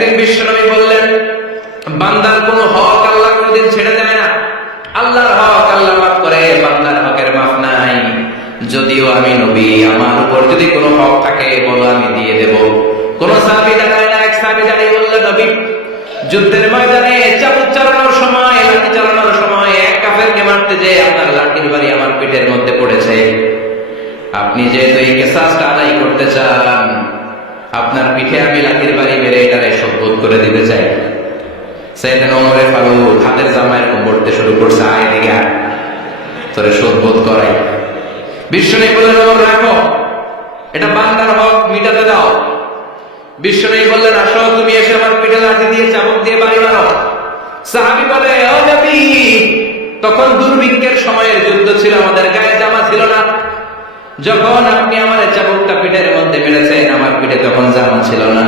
একদিন বিশ্বনবী বললেন, বান্দার কোনো হক আল্লাহ কোনোদিন ছেড়ে দেয় না। আল্লাহর হক আল্লাহ মাফ করে, বান্দার হকের মাফ নাই। যদিও আমি নবী, আমার উপর যদি কোনো হক থাকে বলো, আমি দিয়ে দেব। কোন সাহাবী দাঁড়ায় না, এক সাহাবী দাঁড়িয়ে বললেন, নবী, যুদ্ধের ময়দানে চাবুক চালানোর সময়, লাঠি চালানোর সময় এক কাফেরকে মারতে যে আপনার লাঠির বাড়ি আমার পিঠের মধ্যে পড়েছে। আপনি যেহেতু এই কিসাসটা আদায় করতে চান, আপনার পিঠে আমি লাঠির বাড়ি মেরে এটারে শোধ করে দিতে চাই। সাইয়েদনা ওমর ফারুক হাতের জামা এরকম পড়তে শুরু করছে, আয় দিকে আয়, তোরে শোধ করাই। বিশ্বনবী বললেন, ওমর রাখো, এটা বান্দার হক, মিটাতে দাও। বিশ্বনবী বললেন, আসো, তুমি এসে আমার পিঠে লাঠি দিয়ে চাবুক দিয়ে বাড়ি মারো। সাহাবী বলে, ও নবী, তখন দুর্ভিক্ষের সময়ের যুদ্ধ ছিল, আমাদের গায়ে জামা ছিল না। যখন আপনি আমার চাবুকটা পিঠের মধ্যে মেরেছেন, আমার পিঠে তখন জামা ছিল না।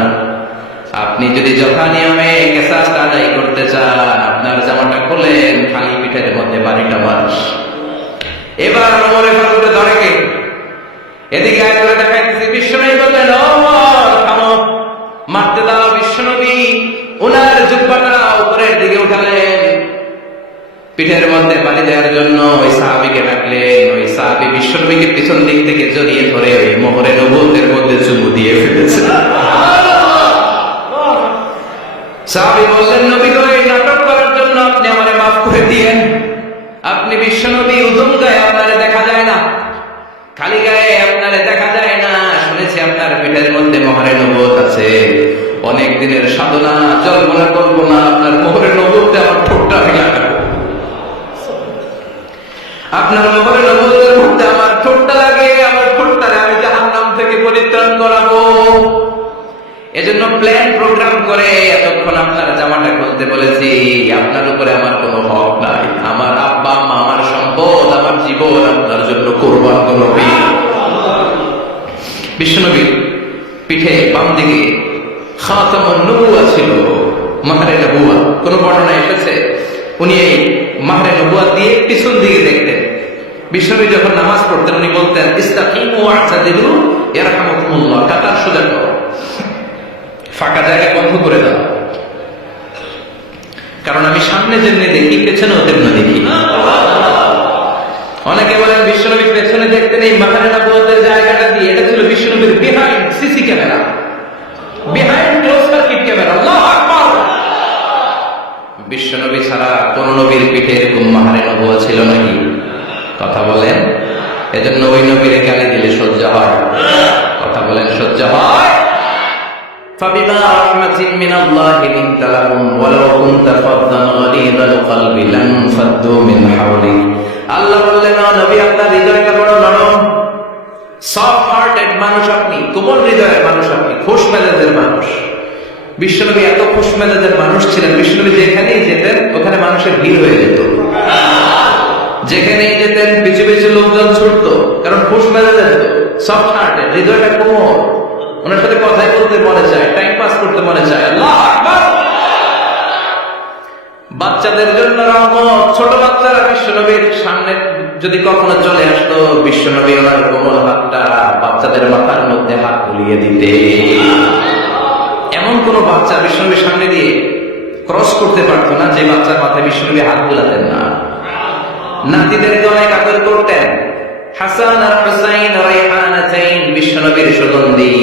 আপনি যদি যথা নিয়মে কিসাসটা আদায় করতে চান, আপনার জামাটা খোলেন, খালি পিঠের মধ্যে বাড়িটা মারস। এবার ওমর ফারুককে ধরে কে? এদিকে আয় করে দেখাইতেছি। বিশ্বনবী বললেন, ওমর থামো, মারতে দাও। বিশ্বনবী ওনার জুব্বাটা উপরের দিকে উঠালেন, পিঠের মধ্যে বাড়ি দেওয়ার জন্য ওই সাহাবীকে ডাকলেন। ওই সাহাবী বিশ্বনবীকে পিছন দিক থেকে জড়িয়ে ধরে ওই মোহরে নবুয়তের মধ্যে চুমু দিয়ে ফেলেছে। সাহাবী বললেন, নবী গো, এই নাটক করার জন্য আপনি আমারে মাফ করে দিয়েন। আপনি বিশ্বনবী, উদুম গায়ে আপনারে দেখা যায় না, খালি গায়ে আপনারে দেখা যায় না। শুনেছি আপনার পিঠের মধ্যে মোহরে নবুয়ত আছে। অনেক দিনের সাধনা, জল্পনা কল্পনা, আপনার মোহরে নবুয়তে আমার ঠোঁটটা লাগাবো। আপনার মোহরে নবুয়তের মধ্যে আমার ঠোঁটটা লাগে, আমার ঠোঁটটারে আমি জাহান্নাম থেকে পরিত্রাণ করাবো। এজন্য প্ল্যান প্রোগ্রাম করে এতক্ষণ আপনার জামাটা খুলতে বলেছি। আপনার উপরে আমার কোনো হক নাই। আমার আব্বা আম্মা, আমার সম্পদ, আমার জীবন আপনার জন্য কোরবান করবে। বিশ্বনবীর পিঠে বাম দিকে খাতামুন নবুওয়া ছিল, মাহরে নবুওয়া। কোন বর্ণনা এসেছে উনি এই মাহরে নবুওয়া দিয়ে পিছন দিকে দেখতেন। বিশ্বনবী যখন নামাজ পড়তেন, উনি বলতেন, ইস্তাকিমু ওয়া'তাদিলু ইয়ারহামুকুমুল্লাহ, কাতার সোজা করো, ফাঁকা জায়গা বন্ধ করে দাও। কারণ আমি সামনে যেমনি দেখি, পেছনেও তেমনি দেখি। অনেকে বলেন বিশ্বনবী পেছনে দেখতেন এই মাহরে নবুয়তের জায়গাটা দিয়ে। এটা ছিল বিশ্বনবীর behind CC camera, behind close circuit camera. আল্লাহু আকবার। বিশ্বনবী ছাড়া কোন নবীর পিঠে এরকম মাহরে নবুয়ত ছিল নাকি? কথা বলেন। এজন্য ওই নবীর গালি দিলে সহ্য হয়? কথা বলেন, সহ্য হয়? فبما رحمة من الله لنت لهم ولو كنت فظا غليظ القلب لانفضوا من حولك। আল্লাহ বললেন, নবী, আপনার হৃদয়টা বড় নরম, সফট হার্টেড মানুষ আপনি, কোমল হৃদয়ের মানুষ আপনি, খুশ মেজাজের মানুষ। বিশ্বনবী এত খুশ মেজাজের মানুষ ছিলেন, বিশ্বনবী যেখানেই যেতেন ওখানে মানুষের ভিড় হয়ে যেত। যেখানেই যেতেন পিছু পিছু লোকজন ছুটতো, কারণ খুশ মেজাজের, সফট হার্টেড, হৃদয়টা কোমল। ওনার সাথে কথাই বলতে মনে চায়, টাইম পাস করতে মনে চায়। আল্লাহু আকবার। বাচ্চাদের জন্য রহমত। ছোট বাচ্চারা বিশ্বনবীর সামনে যদি কখনো চলে আসতো, বিশ্বনবী ওনার কোমল হাতটা বাচ্চাদের মাথার মধ্যে হাত বুলিয়ে দিতে। এমন কোন বাচ্চা বিশ্বনবীর সামনে দিয়ে ক্রস করতে পারতো না যে বাচ্চার মাথায় বিশ্বনবী হাত বুলাতেন না। নাতিদেরকে অনেক আদর করতেন। হাসান আর হুসাইন রাইহানাতাইন, বিশ্বনবীর সুগন্ধি।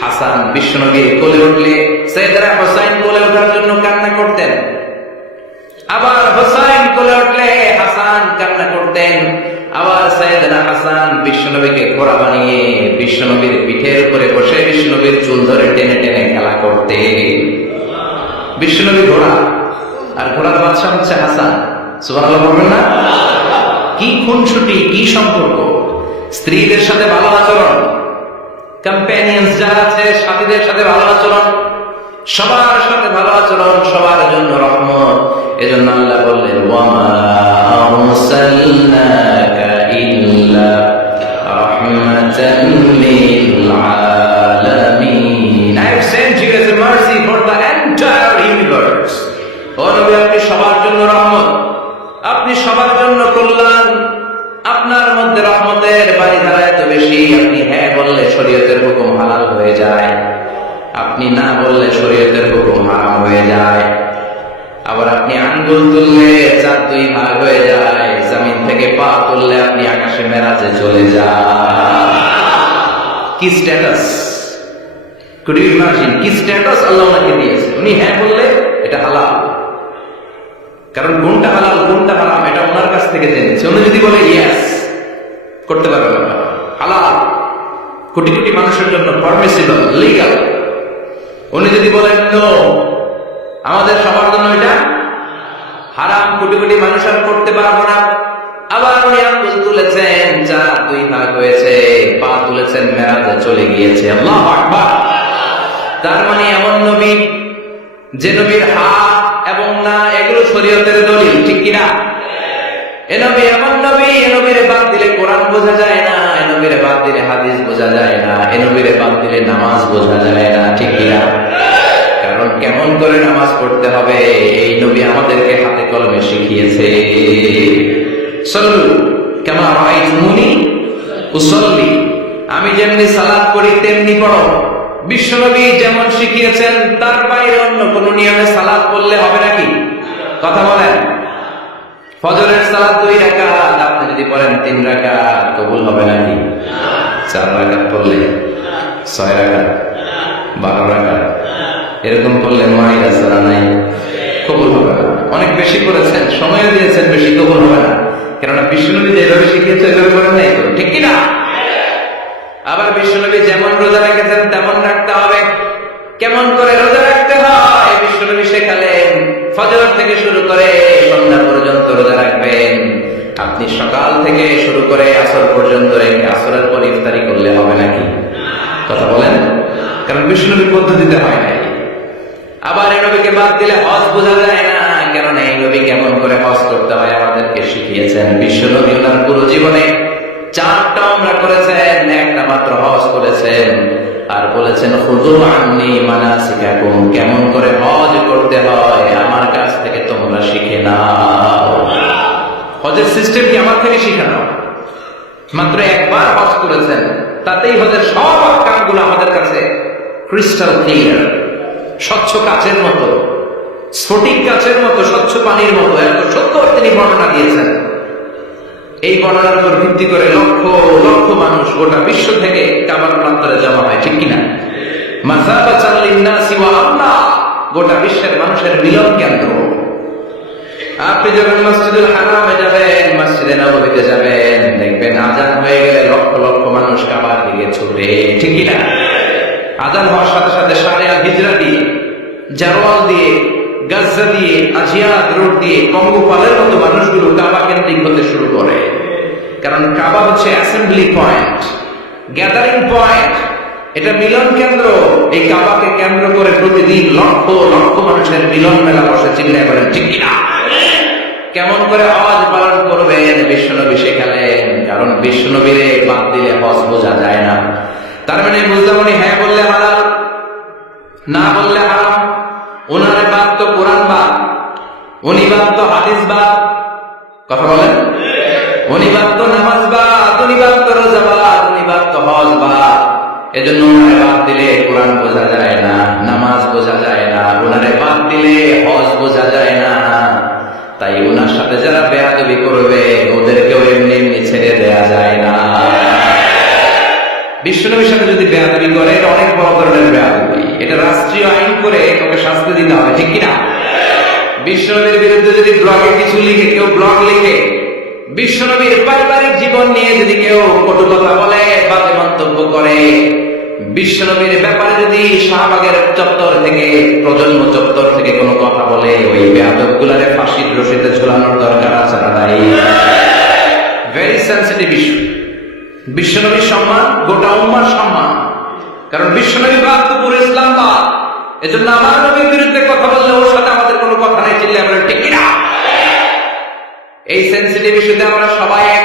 হাসান বিশ্বনবীর কোলে উঠলে সাইয়েদনা হুসাইন কোলে ওঠার জন্য কান্না করতেন। আবার হুসাইন কোলে উঠলে হাসান কান্না করতেন। আবার সাইয়েদনা হাসান বিশ্বনবীকে ঘোড়া বানিয়ে বিশ্বনবীর পিঠের উপরে বসে বিশ্বনবীর চুল ধরে টেনে টেনে খেলা করতেন। বিশ্বনবী ঘোড়া, আর ঘোড়ার বাদশা হচ্ছে হাসান। সুবহানাল্লাহ বলবেন না? কি খুনসুটি, কি সম্পর্ক! স্ত্রীদের সাথে ভালো আচরণ, কম্প্যানিয়ন্স যারা আছে সাথীদের সাথে ভালো আচরণ, সবার সাথে ভালো আচরণ, সবার জন্য রহমত। এজন্য আল্লাহ বললেন, ওয়ামা আরসালনাকা ইল্লা রাহমাতান লিল আলামিন। I have sent you as a mercy for the entire universe. ও নবী, আপনি সবার জন্য রহমত, আপনি সবার জন্য কল্যাণ। আপনার মধ্যে রহমতের বাড়িধারা এত বেশি, আপনি হ্যাঁ বললে শরীয়তের হুকুম হালাল হয়ে যায়। আপনি না বললে শরীয়তের হুকুম হারাম হয়ে যায়। আবার আপনি আঙ্গুল তুললে 4-2 ভাগ হয়ে যায়। জমিন থেকে পা তুললে আপনি আকাশে মেরাজে চলে যান। কি স্ট্যাটাস! কুড ইউ ইমাজিন কি স্ট্যাটাস আল্লাহ ওনাকে দিয়েছে? উনি হ্যাঁ বললে এটা হালাল, কারণ কোনটা হালাল কোনটা হারাম এটা ওনার কাছ থেকে জেনেছে। উনি যদি বলে ইয়েস, করতে পারবে না, হালাল, কোটি কোটি মানুষের জন্য পারমিসিবল, লিগাল। উনি যদি বলেন নো, আমাদের সবার জন্য এটা হারাম, কোটি কোটি মানুষ আর করতে পারবো না। আবার উনি আঙ্গুল তুলেছেন, 4-2 ভাগ হয়েছে, পা তুলেছেন, মেরাজে চলে গিয়েছে। আল্লাহু আকবার। তার মানে এমন নবী যে নবীর হাত এবং না এগুলো শরীয়তের দলিল, ঠিক কিনা? এ নবী এমন নবী, এ নবীরে বাদ দিলে কোরআন বোঝা যায় না, এ নবীরে বাদ দিলে হাদিস বোঝা যায় না, এ নবীরে বাদ দিলে নামাজ বোঝা যায় না, ঠিক কিনা? কারণ কেমন করে নামাজ পড়তে হবে এই নবী আমাদেরকে হাতে কলমে শিখিয়েছে। সাল্লু কামা রাআইতুমুনি উসাল্লি, আমি যেমনি সালাত পড়ি তেমনি পড়ো। বিশ্বনবী যেমন শিখিয়েছেন তার বাইরে অন্য কোন নিয়মে সালাত পড়লে হবে নাকি? কথা বলেন। ফজরের সালাত 2 রাকাত, আপনি যদি পড়েন 3 রাকাত, কবুল হবে নাকি? 4 রাকাত পড়লে, 6 রাকাত, 12 রাকাত এরকম পড়লে মাইরা সারা নাই, কবুল হবে না। অনেক বেশি করেছেন, সময় দিয়েছেন বেশি, কবুল হবে না। কেননা বিশ্বনবী যেভাবে শিখিয়েছে ওইভাবে করেন নাই তো, ঠিক কিনা? আবার বিশ্বনবী যেমন রোজা রেখেছেন তেমন রাখতে হবে। কেমন করে রোজা রাখতে হয় বিশ্বনবী শেখালেন। ফজর থেকে শুরু করে সন্ধ্যা পর্যন্ত রোজা রাখবেন। আপনি সকাল থেকে শুরু করে আসর পর্যন্ত রেখে আসরের পর ইফতারি করলে হবে নাকি? কথা বলেন। কারণ বিশ্বনবীর পদ্ধতিতে হয় নাই। আবার এই নবীকে বাদ দিলে হজ বোঝা যায় না, কারণ এই নবী কেমন করে হজ করতে হয় আমাদেরকে শিখিয়েছেন। বিশ্বনবী ওনার পুরো জীবনে 4টা উমরা করেছেন, একটা মাত্র হজ করেছেন। আর বলেছেন খুযু আন্নী মানাসিকাকুম, কেমন করে হজ করতে হয় আমার কাছ থেকে তোমরা শিখে নাও। হজের সিস্টেম কি আমার থেকে শিখে নাও। মাত্র একবার হজ করেছেন, তাতেই হজের সব কাজগুলো আমাদের কাছে ক্রিস্টাল ক্লিয়ার, স্বচ্ছ কাচের মতো, স্ফটিক কাচের মতো, স্বচ্ছ পানির মতো এত সুন্দর তিনি বর্ণনা দিয়েছেন। এই বর্ণনার উপর ভিত্তি করে লক্ষ লক্ষ মানুষ গোটা বিশ্ব থেকে কাবার প্রান্তরে জমা হয়, ঠিক কিনা? মাসাবাতাল লিন্নাসি ওয়া আমনা, গোটা বিশ্বের মানুষের মিলন কেন্দ্র। আপনি যখন মসজিদুল হারামে যাবেন, মসজিদে নববীতে যাবেন, দেখবেন আযান হয়ে গেলে লক্ষ লক্ষ মানুষ কাবার দিকে ছুটে, ঠিক কিনা? আযান হওয়ার সাথে সাথে শারে আল হিজরা দিয়ে, জারওয়াল দিয়ে, গাজ্জা দিয়ে, আজিয়াদ রোড দিয়ে পঙ্গপালের মতো মানুষগুলো কাবা কেন্দ্রিক হতে শুরু করে। কারণ কাবা হচ্ছে অ্যাসেম্বলি পয়েন্ট, গ্যাদারিং পয়েন্ট, এটা মিলন কেন্দ্র। এই কাবাকে কেন্দ্র করে প্রতিদিন লক্ষ লক্ষ মানুষের মিলন মেলা বসে, চিল্লায় বলেন ঠিক কিনা? কেমন করে হজ পালন করবেন বিশ্বনবী শেখালেন। কারণ বিশ্বনবীরে বাদ দিলে হজ বোঝা যায় না। তার মানে বুঝলাম উনি হ্যাঁ বললে হালাল, না বললে হারাম। ওনারে বাদ তো কোরআন বাদ, উনি বাদ তো হাদিস বাদ। কথা বলেন। উনি বাদ তো নামাজ বাদ, উনি বাদ তো রোজা বাদ, উনি বাদ তো হজ বাদ। এজন্য ওনারে বাদ দিলে কোরআন বোঝা যায় না, নামাজ বোঝা যায় না, ওনারে বাদ দিলে হজ বোঝা যায় না। তাই ওনার সাথে যারা বেয়াদবি করবে ওদেরকেও এমনি এমনি ছেড়ে দেয়া যায় না। বিশ্বনবীর সাথে যদি বেয়াদবি করে এটা অনেক বড় ধরনের বেয়াদবি, এটা রাষ্ট্রীয় আইন করে ওকে শাস্তি দিতে হবে, ঠিক কিনা? বিশ্বনবীর বিরুদ্ধে যদি ব্লগে কিছু লিখে, কেউ ব্লগ লিখে, বিশ্বনবীর পারিবারিক জীবন নিয়ে যদি কেউ কটু কথা বলে, বাজে মন্তব্য করে, বিশ্বনবীর ব্যাপারে যদি শাহবাগের চত্বর থেকে, প্রজন্ম চত্বর থেকে কোনো কথা বলে, ওই বেয়াদবগুলারে ফাঁসির রশিতে ঝুলানোর দরকার আছে না নাই? Very sensitive issue. বিশ্বনবীর সম্মান গোটা উম্মার সম্মান। কারণ বিশ্বনবী বাদ তো পুরো ইসলাম বাদ। এজন্য আমার নবীর বিরুদ্ধে কথা বললে ওর সাথে আমাদের কোনো কথা নাই, চিল্লে আমরা ঠিক কিনা? এই সেনসিটিভ ইস্যুতে আমরা সবাই এক।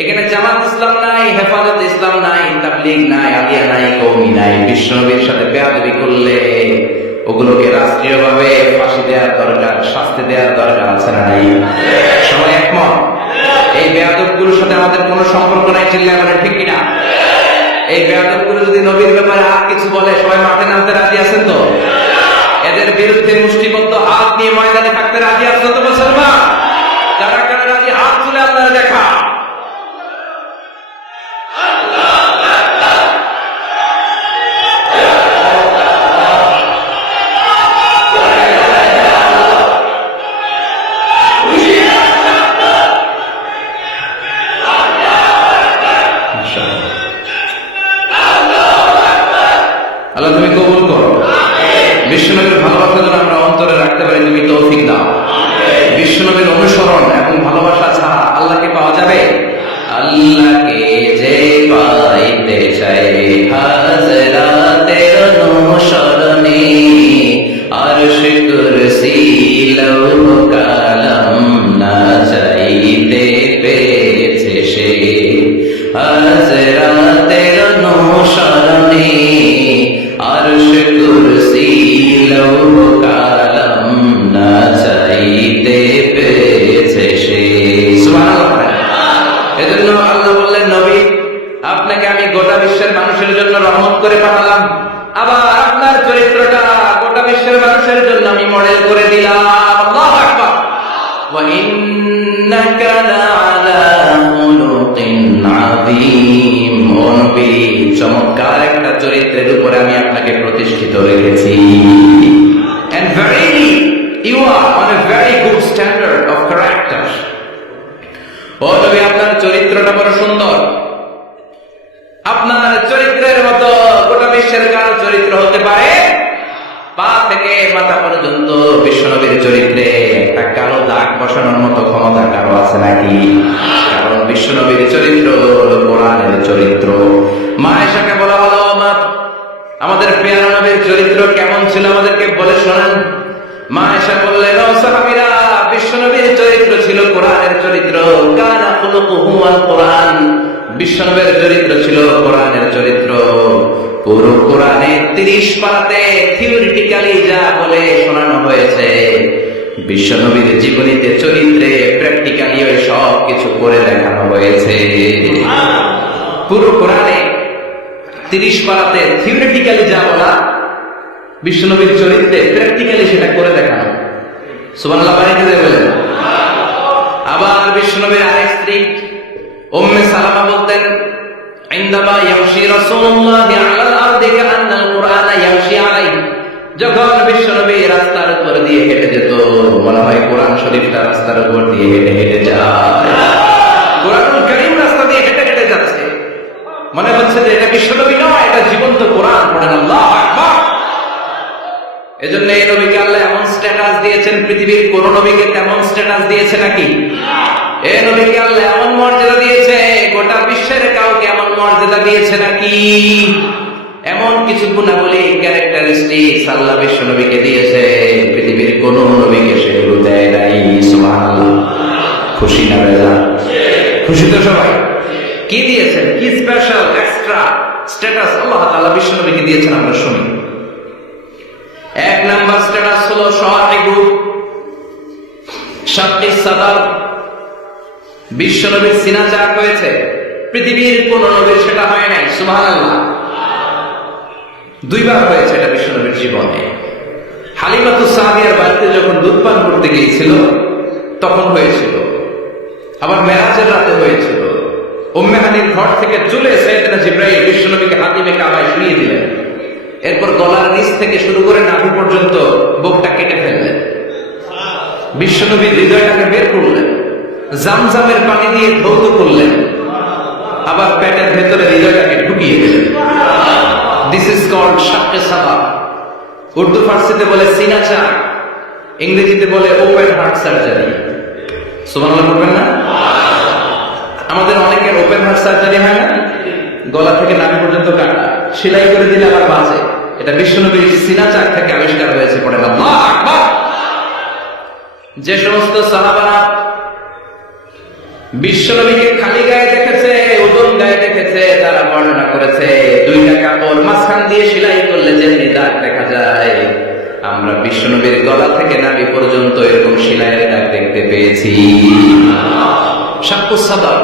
এখানে জামাত ইসলাম নাই, হেফাজত ইসলাম নাই, তাবলীগ নাই, আলিয়া নাই, কওমি নাই। বিশ্বনবীর সাথে বেয়াদবি করলে ওগুলোকে রাষ্ট্রীয়ভাবে ফাঁসি দেওয়ার দরকার, শাস্তি দেওয়ার দরকার আছে না নাই? সবাই একমত? এই বেয়াদবগুলোর সাথে আমাদের কোনো সম্পর্ক নাই, চিল্লে আমাদের ঠিক কিনা? এই বেয়াদবগুলো যদি নবীর ব্যাপারে আর কিছু বলে সবাই মাঠে নামতে রাজি আছেন তো? এদের বিরুদ্ধে মুষ্টিবদ্ধ হাত নিয়ে ময়দানে থাকতে রাজি আছেন তো মুসলমান? যারা কারা রাজি হাত তুলে আল্লাহর দেখা। আল্লাহ তুমি কবুল করো। বিশ্বনবীর ভালোবাসা যেন আমরা অন্তরে রাখতে পারি, তুমি তৌফিক দাও। বিশ্বনবীর অনুসরণ এবং ভালোবাসা ছাড়া আল্লাহকে পাওয়া যাবে? আল্লাহকে যে পাইতে চাই হাজরাতের অনুসরণে, আরশ কুরসি লৌহ কালাম না চাইতে পেয়েছে সে, হাজরাতের অনুসরণে আরশ কুরসি লৌহ কালাম না চাইতে পেয়েছে সে। সুবহানাল্লাহ। এজন্য আল্লাহ বললেন, নবী আপনাকে আমি গোটা বিশ্বের মানুষের জন্য রহমত করে পাঠালাম, আবার আপনার চরিত্রটা গোটা বিশ্বের মানুষের জন্য আমি মডেল করে দিলাম। আল্লাহু আকবার। ওয়া ইন্নাকা লাআলা খুলুকিন আযীম। ও নবী, চমৎকার একটা চরিত্রের উপরে আমি আপনাকে প্রতিষ্ঠিত রেখেছি। And verily you are on a very good standard of character. ও নবী, আপনার চরিত্রটা বড় সুন্দর। আপনার চরিত্রের মতো গোটা বিশ্বের কারো চরিত্র হতে পারে? পা থেকে মাথা পর্যন্ত বিশ্বনবীর চরিত্রে একটা কালো দাগ বসানোর মতো ক্ষমতা কারো আছে নাকি? কারণ বিশ্বনবীর চরিত্র হলো কোরআনের চরিত্র। মা আয়েশাকে বলা হলো, মা আমাদের প্রিয় নবীর চরিত্র কেমন ছিল আমাদেরকে বলে শোনান। মা আয়েশা বললেন, ও সাহাবীরা, বিশ্বনবীর চরিত্র ছিল কোরআনের চরিত্র। কানা খুলুকুহু আল কোরআন। বিশ্বনবীর চরিত্র ছিল কোরআনের চরিত্র। পুরো কোরআনে 30 পারাতে থিওরিটিক্যালি যা বলে শোনানো হয়েছে, বিশ্বনবীর জীবনীতে চরিত্রে প্র্যাকটিক্যালি ওই সব কিছু করে দেখানো হয়েছে। পুরো কোরআনে 30 পারাতে থিওরিটিক্যালি যা বলা, বিশ্বনবীর চরিত্রে প্র্যাকটিক্যালি সেটা করে দেখানো। সুবহানাল্লাহ বাড়িতে বলেন। আবার বিশ্বনবীর আরেক স্ত্রী উম্মে সালামা বলতেন, ইনদামা ইয়ামশি রাসূলুল্লাহি আলাল আরদি কাআন্নাল কুরআনা ইয়ামশি আলাইহি। যখন বিশ্বনবী রাস্তার উপর দিয়ে হেঁটে যেত, মনে হয় কোরআন শরীফটা রাস্তার উপর দিয়ে হেঁটে হেঁটে যায়। কোরআনুল কারীম রাস্তা দিয়ে হেঁটে হেঁটে যাচ্ছে, মনে হচ্ছে যে এটা বিশ্বনবী নয়, এটা জীবন্ত কোরআন। পড়েন আল্লাহু আকবার। এজন্য এই নবীকে আল্লাহ এমন স্ট্যাটাস দিয়েছেন, পৃথিবীর কোন নবীকে তেমন স্ট্যাটাস দিয়েছে নাকি? এই নবীকে আল্লাহ এমন মর্যাদা দিয়েছে, গোটা বিশ্বের কাউকে এমন মর্যাদা দিয়েছে নাকি? এমন কিছু গুণাবলী, ক্যারেক্টারিস্টিক্স আল্লাহ বিশ্ব নবীকে দিয়েছে, পৃথিবীর কোন নবীকে সেগুলো দেয় নাই। সুবহানাল্লাহ। খুশি না বেজা? খুশি তো সবাই? কি দিয়েছেন? কি স্পেশাল এক্সট্রা স্ট্যাটাস আল্লাহ তাআলা বিশ্ব নবীকে দিয়েছেন আমরা শুনি। এক নাম্বার স্ট্যাটাস হলো সাহিবু শাক্কিস সাদার। বিশ্ব নবীর সিনা চাক হয়েছে, পৃথিবীর কোন নবীর সেটা হয় নাই। সুবহানাল্লাহ। 2 বার হয়েছে এটা বিশ্ব নবীর জীবনে। হালিমাতুস সাদিয়ার বাড়িতে যখন দুধ পান করতে গিয়েছিল তখন হয়েছিল, আবার মেরাজের রাতে হয়েছিল। উম্মে হানির ঘর থেকে চলে সাইয়েদনা জিবরাইল বিশ্ব নবীকে হাতিমে কাবায় শুইয়ে দিলেন। এরপর গলার নিচ থেকে শুরু করে নাভি পর্যন্ত বুকটা কেটে ফেললেন। বিশ্বনবীর হৃদয়টাকে বের করলেন, জামজামের পানি দিয়ে ধৌত করলেন, আবার পেটের ভেতরে হৃদয়টাকে ঢুকিয়ে দিলেন। দিস ইজ কল্ড শাক্কে সাদার। উর্দু ফার্সিতে বলে সিনা চাক, ইংরেজিতে বলে ওপেন হার্ট সার্জারি। সুবহানাল্লাহ বলবেন না? আমাদের অনেকের ওপেন হার্ট সার্জারি হয় না, গলা থেকে নাভি পর্যন্ত কাটা, সেলাই করে দিলে আবার বাঁচে। এটা বিশ্বনবীর সিনা চাক থেকে আবিষ্কার হয়েছে। পড়েন আল্লাহু আকবার। যে সমস্ত সাহাবারা বিশ্বনবীকে খালি গায়ে দেখেছে, উদম গায়ে দেখেছে, তারা বর্ণনা করেছে 2টা কাপড় মাঝখান দিয়ে সেলাই করলে যেমনি দাগ দেখা যায়, আমরা বিশ্বনবীর গলা থেকে নাভি পর্যন্ত এরকম সেলাইয়ের দাগ দেখতে পেয়েছি। শাক্কুস সাদার,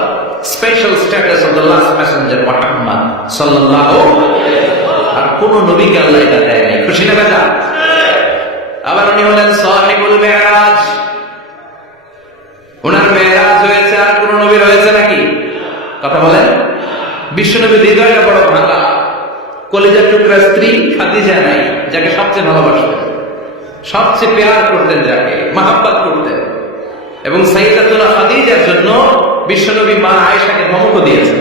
special status of the last Messenger Muhammad সাল্লাল্লাহু আলাইহি ওয়াসাল্লাম। আর কোন নবীকে আল্লাহ এটা দেয়নি। খুশি না বেজা? আবার উনি হলেন সাহিবুল মেরাজ। ওনার মেরাজ হয়েছে, আর কোন নবীর হয়েছে নাকি? কথা বলেন। বিশ্বনবীর হৃদয়টা বড় ভাঙা, কলিজার টুকরা স্ত্রী খাদিজা নাই, যাকে সবচেয়ে ভালোবাসতেন, সবচেয়ে প্যার করতেন, যাকে মাহাব্বত করতেন। এবং সাইয়্যিদাতুনা খাদিজার জন্য বিশ্বনবী মা আয়েশাকে ধমক দিয়েছেন।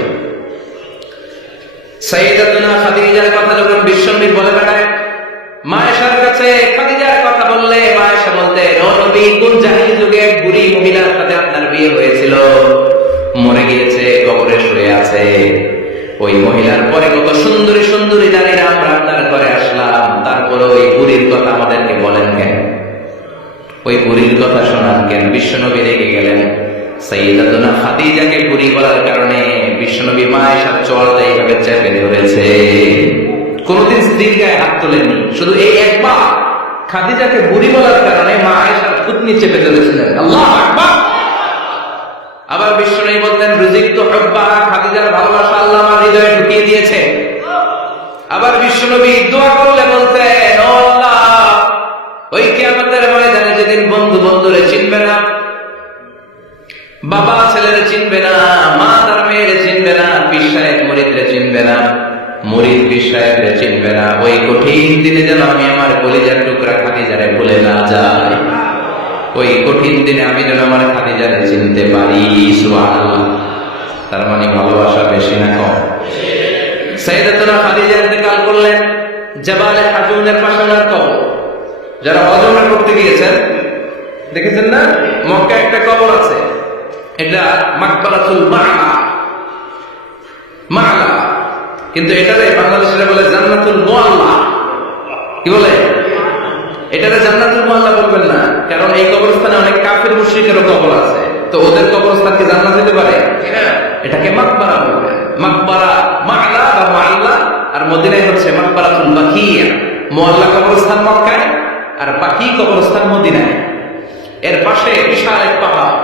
সাইয়্যিদাতুনা খাদিজার কথা যখন বিশ্বনবী বলে বেড়ায় মা আয়েশার কাছে, খাদিজার কথা বললে মা আয়েশা বলতেন, ও নবী, কোন জাহিলি যুগে এক বুড়ি মহিলার সাথে আপনার বিয়ে হয়েছিল, মরে গিয়েছে, কবরে শুয়ে আছে। ওই মহিলার পরে কত সুন্দরী সুন্দরী নারীরা আমরা আপনার ঘরে আসলাম, তারপরে ওই বুড়ির কথা আমাদেরকে বলেন কেন? ওই বুড়ির কথা শোনান কেন? বিশ্বনবী রেগে গেলেন। সাইয়্যিদাতুনা খাদিজাকে বুড়ি বলার কারণে বিশ্বনবী মা আয়েশার চোয়ালটা এইভাবে চেপে ধরেছে। কোনদিন স্ত্রীর গায়ে হাত তোলেননি, শুধু এই একবার খাদিজাকে বুড়ি বলার কারণে মা আয়েশার থুতনি চেপে ধরেছিলেন। আল্লাহু আকবার। আবার বিশ্বনবী বলতেন, রুজিকতু হুব্বাহা, খাদিজার ভালোবাসা আল্লাহ আমার হৃদয়ে ঢুকিয়ে দিয়েছে। আবার বিশ্বনবী দোয়া করলে বলতেন, ও আল্লাহ, ওই কিয়ামতের ময়দানে যেদিন বন্ধু বন্ধুরে চিনবে না, বাবা ছেলেরে চিনবে না, মা তার মেয়েরে চিনবে না, পীর সাহেব মুরিদরে চিনবে না, মুরিদ পীর সাহেবরে চিনবে না, ওই কঠিন দিনে যেন আমি আমার কলিজার টুকরা খাদিজারে ভুলে না যাই। ওই কঠিন দিনে আমি যেন আমার খাদিজারে চিনতে পারি। সুবহানাল্লাহ। তার মানে ভালোবাসা বেশি না কম? সাইয়্যিদাতুনা খাদিজা ইন্তেকাল করলেন জাবালে হাজুনের পাশে ওনার কবর। যারা হজ করতে গিয়েছেন দেখেছেন না, মক্কায় একটা কবর আছে, এটা মাকবারাতুল মা'লা। মা'লা, কিন্তু এটারে বাংলাদেশিরা বলে জান্নাতুল মুআল্লা। কি বলে? এটারে জান্নাতুল মুআল্লা বলবেন না, কারণ এই কবরস্থানে অনেক কাফির মুশরিকেরও কবর আছে, তো ওদের কবরস্থান কি জান্নাত হতে পারে? এটাকে মাকবারা বলবেন। মাকবারা মা'লা বা মুআল্লা, আর মদিনায় হচ্ছে মাকবারাতুল বাকিয়া। মুআল্লা কবরস্থান মক্কায়, আর বাকি কবরস্থান মদিনায়। এর পাশে বিশাল এক পাহাড়,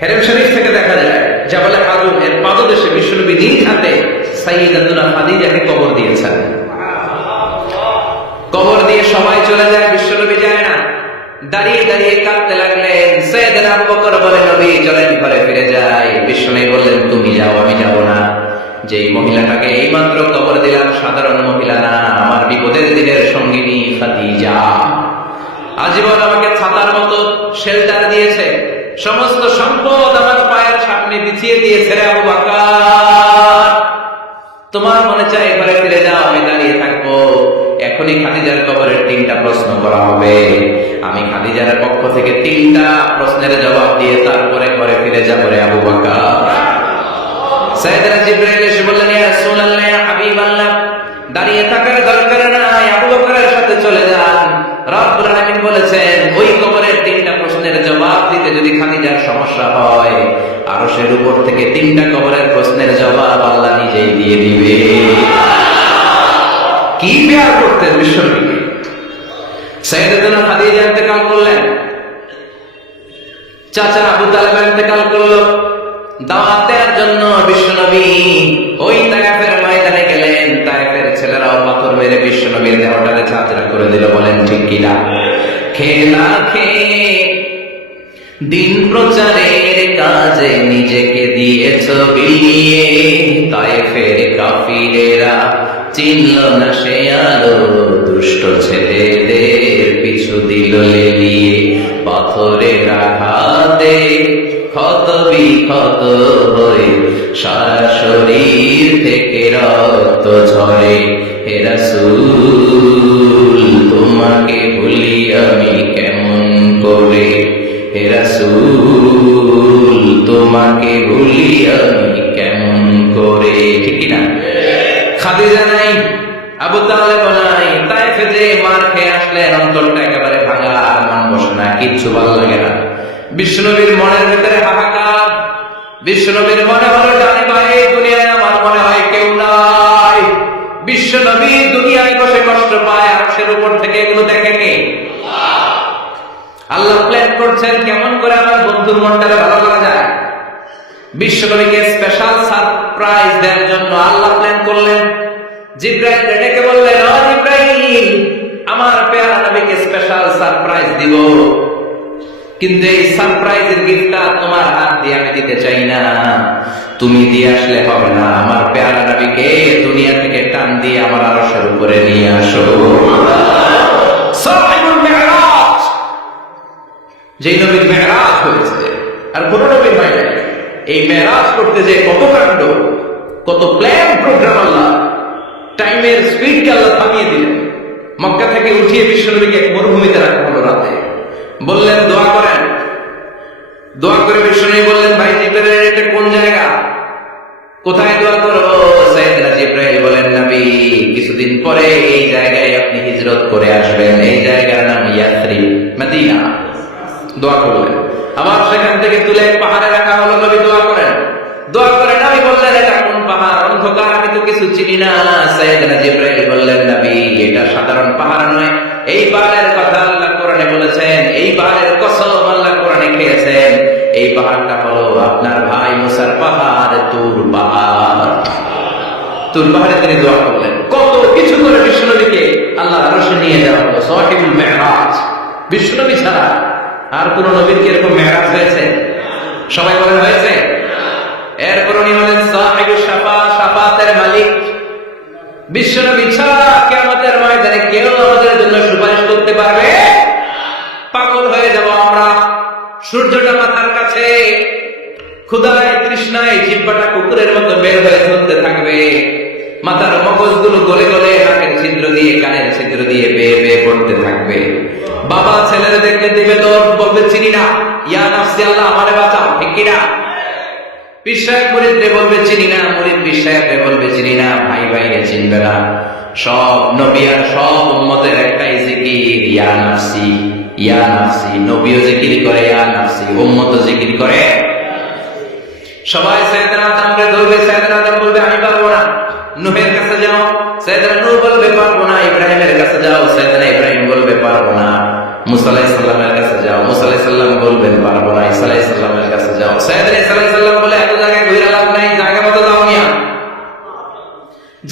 হেরেম শরীফ থেকে দেখা যায় জাবালে হাজুন এর পাদদেশে বিশ্বনবী নিজ হাতে সাইয়্যিদাতুনা খাদিজাকে কবর দিয়েছেন। কবর দিয়ে সবাই চলে যায়, বিশ্বনবী যায় না। দাঁড়িয়ে দাঁড়িয়ে কাঁদতে লাগলেন। সাইয়েদনা আবু বকর বলে, নবী চলেন ঘরে ফিরে যাই। বিশ্বনবী বললেন, তুমি যাও, আমি যাব না। যেই মহিলাটাকে এইমাত্র কবর দিলাম সাধারণ মহিলা না, আমার বিপদের দিনের সঙ্গিনী খাদিজা। আজীবন আমাকে ছাতার মতো শেল্টার দিয়েছে, সমস্ত সম্পদ আমার পায়ের সামনে বিছিয়ে দিয়েছে। রে আবু বকর, তোমার মনে চাই ঘরে ফিরে যাও, আমি দাঁড়িয়ে থাকবো। এখনই খাদিজার কবরের 3টা প্রশ্ন করা হবে। আমি খাদিজার পক্ষ থেকে 3টা প্রশ্নের জবাব দিয়ে তারপরে ঘরে ফিরে যাবো। রে আবু বকর। সাইয়েদনা জিবরাইল এসে বললেন, ইয়া রাসূলুল্লাহ, ইয়া হাবিবাল্লাহ, দাঁড়িয়ে থাকার দরকার নাই, আবু বকরের সাথে চলে যান। রব্বুল আলামিন বলেছেন, ওই কবরের 3টা প্রশ্নের জবাব দিতে যদি খাদিজার সমস্যা হয়, আরশের উপর থেকে 3টা কবরের প্রশ্নের জবাব আল্লাহ নিজেই দিয়ে দিবে। কি প্যার করতেন বিশ্বনবীকে। সাইয়্যিদাতুনা খাদিজা ইন্তেকাল করলেন, চাচা আবু তালেব ইন্তেকাল করলো। দাওয়াত দেওয়ার জন্য বিশ্বনবী ওই তায়েফের ময়দানে গেলেন। তায়েফের ছেলেরাও পাথর মেরে বিশ্বনবীর দেহটারে ছাতরা করে দিল। বলেন ঠিক কিনা? খেলা খেয়ে দিন প্রচারের কাজে নিজেকে দিয়েছ বিলিয়ে, তায়েফের কাফিরেরা চিনল না সে আলো, দুষ্ট ছেলেদের পিছু দিল লেলিয়ে। পাথরের আঘাতে ক্ষত বিক্ষত হয়ে সারা শরীর থেকে রক্ত ঝরে। হে রাসূল, তোমাকে ভুলি আমি কেমন করে? হে রাসূল, তোমাকে ভুলি আমি কেমন করে? ঠিক না? খাদিজা নাই, আবু তালেব নাই, তায়েফে যে মার খেয়ে আসলেন, অন্তরটা একেবারে ভাঙা, আর মন বসে না, কিচ্ছু ভালো লাগে না। বিশ্বনবীর মনের ভেতরে হাহাকার। বিশ্বনবীর মনে হলো, জানি ভাই দুনিয়ায় আমার মনে হয় কেউ নাই। বিশ্বনবী দুনিয়ায় বসে কষ্ট পায়, আরশের উপর থেকে এগুলো দেখে কে? আল্লাহ প্ল্যান করছেন কেমন করে আমার বন্ধুর মনটারে ভালো করা যায়। বিশ্বনবীকে স্পেশাল সারপ্রাইজ দেওয়ার জন্য আল্লাহ প্ল্যান করলেন। জিব্রাইল ডেকে বললেন, ও জিব্রাইল, আমার পেয়ারা নবীকে স্পেশাল সারপ্রাইজ দিব, কিন্তু এই সারপ্রাইজের গিফটটা তোমার হাত দিয়ে আমি দিতে চাই না, তুমি দিয়ে আসলে হবে না। আমার পেয়ারা নবীকে দুনিয়া থেকে টান দিয়ে আমার আরশের উপরে নিয়ে আসো। সাহিবুল মিরাজ, যেই নবীর মেরাজ হয়েছে আর কোন নবীর হয় নাই। এই মেরাজ করতে যে কত কাণ্ড, কত প্ল্যান প্রোগ্রাম, আল্লাহ টাইমের স্পিডকে আল্লাহ থামিয়ে দিলেন। মক্কা থেকে উঠিয়ে বিশ্বনবীকে এক মরুভূমিতে রাখা হলো রাতে। বললেন দোয়া করেন। দোয়া করে বিশ্বনবী বললেন, ভাই জিব্রাইল, এটা কোন জায়গা, কোথায় দোয়া করব? সাইয়েদনা জিব্রাইল বলেন, নবী, কিছুদিন পরে এই জায়গায় আপনি হিজরত করে আসবেন, এই জায়গার নাম ইয়াসরিব, মদিনা। দোয়া করলেন। আবার সেখান থেকে তুলে পাহাড়ে রাখা হলো, নবী দোয়া করেন। দোয়া করে নবী বললেন, এটা কোন পাহাড়, অন্ধকার, আমি তো কিছু চিনি না। সাইয়েদনা জিব্রাইল বললেন, নবী, এটা সাধারণ পাহাড় নয়, এই পাহাড়ের কথা আল্লাহ কোরআনে বলেছেন, এই পাহাড়ের কসম আল্লাহ কোরআনে খেয়েছেন। এই পাহাড়টা হলো আপনার ভাই মুসার পাহাড়, তুর পাহাড়। তুর পাহাড়ে তিনি দোয়া করলেন। কত কিছু করে বিশ্বনবীকে আল্লাহ আরশে নিয়ে যাওয়া হলো, সাহিবুল মিরাজ। বিশ্বনবী ছাড়া আর কোন নবীর কি এরকম মেরাজ হয়েছে? সবাই বলেন হয়েছে। এরপর উনি হলেন সাহিবুশ শাফাআত, শাফাতের মালিক। বিশ্বনবী ছাড়া কিয়ামতের ময়দানে কেউ আমাদের জন্য সুপারিশ করতে পারবে? পাগল হয়ে যাব আমরা। সূর্যটা মাথার কাছে, ক্ষুধায় তৃষ্ণায় জিহ্বাটা কুকুরের মতো বের হয়ে চলতে থাকবে, মাথার মগজগুলো গলে গলে নাকের ছিদ্র দিয়ে কানের ছিদ্র দিয়ে বেয়ে বেয়ে পড়তে থাকবে। বাবা ছেলেরা দেখলে দিবে দৌড়, বলবে চিনি না, ইয়া নাফসি, আল্লাহ আমারে বাঁচাও, ঠিক কিনা? পীর সাহেব মুরিদরে বলবে চিনি না, মুরিদ পীর সাহেবরে বলবে চিনি না, ভাই ভাইরে চিনবে না। সব নবী আর সব উম্মতের একটাই জিকির, ইয়া নাফসি, ইয়া নাফসি। নবীও জিকির করে ইয়া নাফসি, উম্মতও জিকির করে। সবাই সাইয়েদনা আদমকে ধরবে, সাইয়েদনা আদম বলবে আমি পারবো না। নূহের কাছে যাও, সাইয়েদনা নূহ বলবে পারবো না। ইব্রাহিমের কাছে যাও, সাইয়েদনা ইব্রাহিম বলবে পারবো না। মুসা আলাইহিস সালামের কাছে যাও, মুসা আলাইহিস সালাম বলবেন পারবো না। ঈসা আলাইহিস সালামের কাছে যাও, সাইয়েদনা ঈসা আলাইহিস সালাম বলে এত জায়গায় ঘুরে লাভ নাই, জায়গা মতো যাও মিয়া,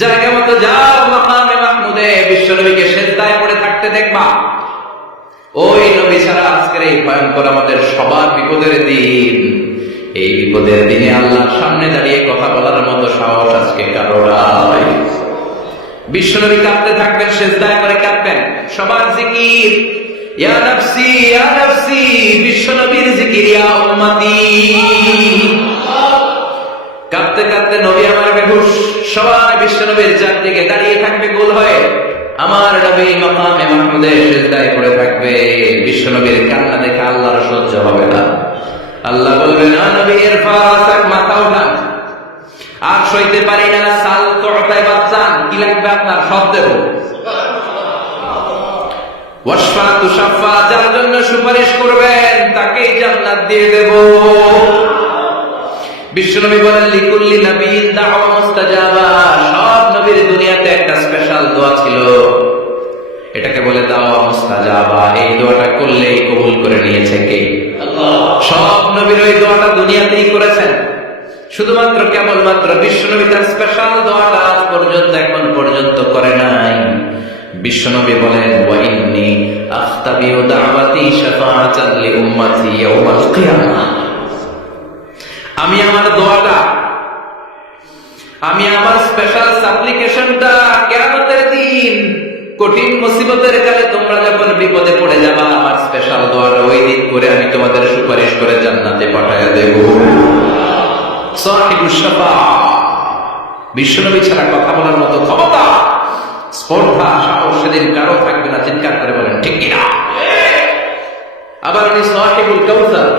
জায়গা মতো যাও। মাকামে মাহমুদে বিশ্বনবীকে সিজদায় পড়ে থাকতে দেখবা। ওই নবী ছাড়া আজকের এই ভয়ঙ্কর আমাদের সবার বিপদের দিন। এই বিপদের দিনে আল্লাহর সামনে দাঁড়িয়ে কথা বলার মতো সাহস আজকে কারো নাই। বিশ্বনবী কাঁদতে থাকবেন, সিজদায় করে কাঁদবেন। সবার জিকির ইয়া নাফসি, ইয়া নাফসি। বিশ্বনবীর জিকির ইয়া উম্মতি। কাঁদতে কাঁদতে নবী আমার বেহুশ। সবাই বিশ্বনবীর চারদিকে দাঁড়িয়ে থাকবে গোল হয়ে। আমার নবী মাকামে মাহমুদে সিজদায় পড়ে থাকবে। বিশ্বনবীর কান্না দেখে আল্লাহর সহ্য হবে না। আল্লাহ বলবেন, না নবী, ইরফা রাসাক, মাথা উঠান। আর সইতে পারি না, সাল তুতাই বাচ্চান, কি লাগবে আপনার, সব দেব। ওয়াশফা তুশাফা, যার জন্য সুপারিশ করবেন তাকেই জান্নাত দিয়ে দেব। বিশ্বনবী বলেন, লিকুল্লি নবিয়্যিন দাওয়া মুস্তাজাবা। সব নবীর দুনিয়াতে একটা স্পেশাল দোয়া ছিল, এটাকে বলে দাওয়া মুস্তাজাবা। এই দোয়াটা করলেই কবুল করে নিয়েছে কে? আল্লাহ। সব নবীর ওই দোয়াটা দুনিয়াতেই করেছেন, শুধুমাত্র কেবলমাত্র বিশ্বনবী তার স্পেশাল দোয়াটা আজ পর্যন্ত এখন পর্যন্ত করে নাই। বিশ্বনবী বলেন, ওয়া ইন্নী আখতাবিউ দাওয়াতি শাফাআতান লি উম্মতি ইয়াউমাল কিয়ামাহ। আমি আমার দোয়াটা, আমি আমার স্পেশাল সাপ্লিকেশনটা কিয়ামতের দিন কঠিন মুসিবতের কালে তোমরা যখন বিপদে পড়ে যাবা, আমার স্পেশাল দোয়াটা ওই দিন করে আমি তোমাদের সুপারিশ করে জান্নাতে পাঠায়া দেব। সাহিবুশ শাফাআত। বিশ্বনবী ছাড়া কথা বলার মতো ক্ষমতা, স্পর্ধা, সাহস সেদিন কারো থাকবে না। চিৎকার করে বলেন ঠিক কিনা? আবার উনি সাহিবুল কাউসার,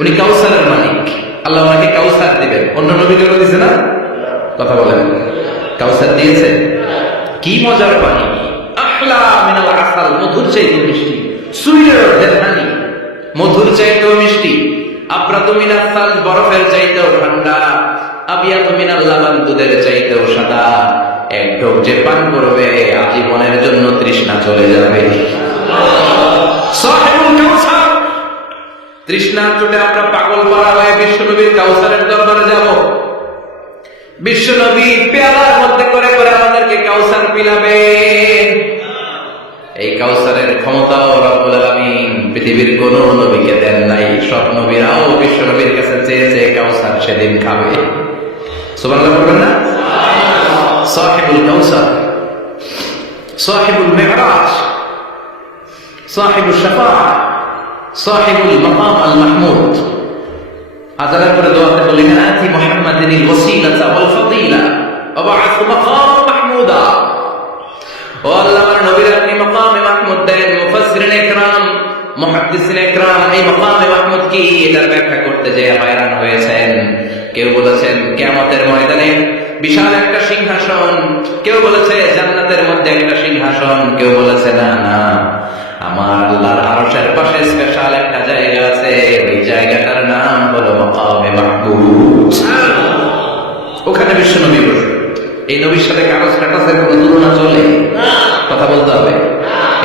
উনি কাউসারের মালিক। আল্লাহ ওনাকে কাউসার দিবেন। অন্য নবীদেরও দিয়েছে না? কথা বলেন, কাউসার দিয়েছে। কি মজার পানি, আহলা মিনাল আসাল, মধুর চাইতেও মিষ্টি। সুইটার দেন হানি, মধুর চাইতেও মিষ্টি। আবরাদু মিনাস সাল, বরফের চাইতেও ঠান্ডা। আবিয়াদু মিনাল লাবান, দুধের চাইতেও সাদা। এক ঢোক যে পান করবে আজীবনের জন্য তৃষ্ণা চলে যাবে। সাহিবুল কাউসার, তৃষ্ণার চোটে আমরা পাগল পারা হয়ে বিশ্বনবীর কাউসারের দরবারে যাব। বিশ্বনবী পেয়ালার মধ্যে করে করে আমাদেরকে কাউসার পিলাবেন। এই কাউসারের ক্ষমতাও রব্বুল আলামিন পৃথিবীর কোন নবীকে দেন নাই। সব নবীরাও বিশ্বনবীর কাছে চেয়েছে কাউসার সেদিন খাবে। সুবহানাল্লাহ বলবেন না? সাহিবুল কাউসার, সাহিবুল মিরাজ, সাহিবুল শাফাআহ, সাহিবুল মাকাম আল মাহমুদ। আজানের পরে দোয়াতে বলেন আতি মুহাম্মাদিনিল ওয়াসিলাতা ওয়াল ফাদিলা ওয়া বা'আথু মাকাম মাহমুদা। ও আল্লাহ, আমার নবীর আপনি মাকামে মাহমুদ দেন। মুফাসসিরিন ইকরাম, মুহাদ্দিসিন ইকরাম এই মাকামে মাহমুদ কি এটার ব্যাখ্যা করতে যে হয়রান হয়েছেন। কেউ বলেছেন কিয়ামতের ময়দানে বিশাল একটা সিংহাসন, কেউ বলেছে জান্নাতের মধ্যে একটা সিংহাসন, কেউ বলেছে না না আমার আল্লাহর আরশের পাশে স্পেশাল একটা জায়গা আছে, ওই জায়গাটার নাম হলো মাকামে মাহমুদ। ওখানে বিশ্বনবী বসে। এই নবীর সাথে কারো স্ট্যাটাসের কোনো তুলনা চলে? কথা বলতে হবে।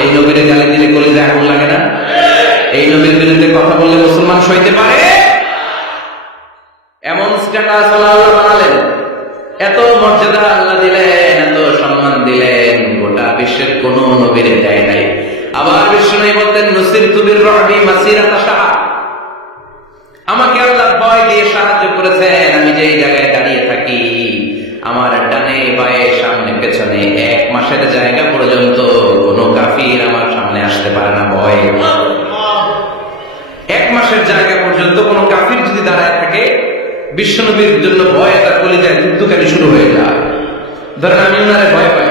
এই নবীর গালি দিলে কলিজা আগুন লাগে না? এই নবীর বিরুদ্ধে কথা বললে মুসলমান সইতে পারে? এমন স্ট্যাটাস আল্লাহ বানালেন, এত মর্যাদা আল্লাহ দিলেন, এত সম্মান দিলেন, গোটা বিশ্বের কোন নবীরে দেয় নাই। আবার বিশ্বনবী বলতেন নুসিরতু বির-রু'বি মাসিরাতা শাহর, আমাকে আল্লাহ ভয় দিয়ে সাহায্য করেছেন। আমি যেই জায়গায় দাঁড়িয়ে থাকি আমার ডানে বায়ে সামনে পেছনে 1 মাসের জায়গা পর্যন্ত কোন কাফির আমার সামনে আসতে পারে না ভয়। 1 মাসের জায়গা পর্যন্ত কোন কাফির যদি দাঁড়ায় থাকে বিশ্বনবীর জন্য ভয় তার কলিজায় দুঃখকারী শুরু হয়ে যায়। ধরেন আমি ওনারে ভয় পাই,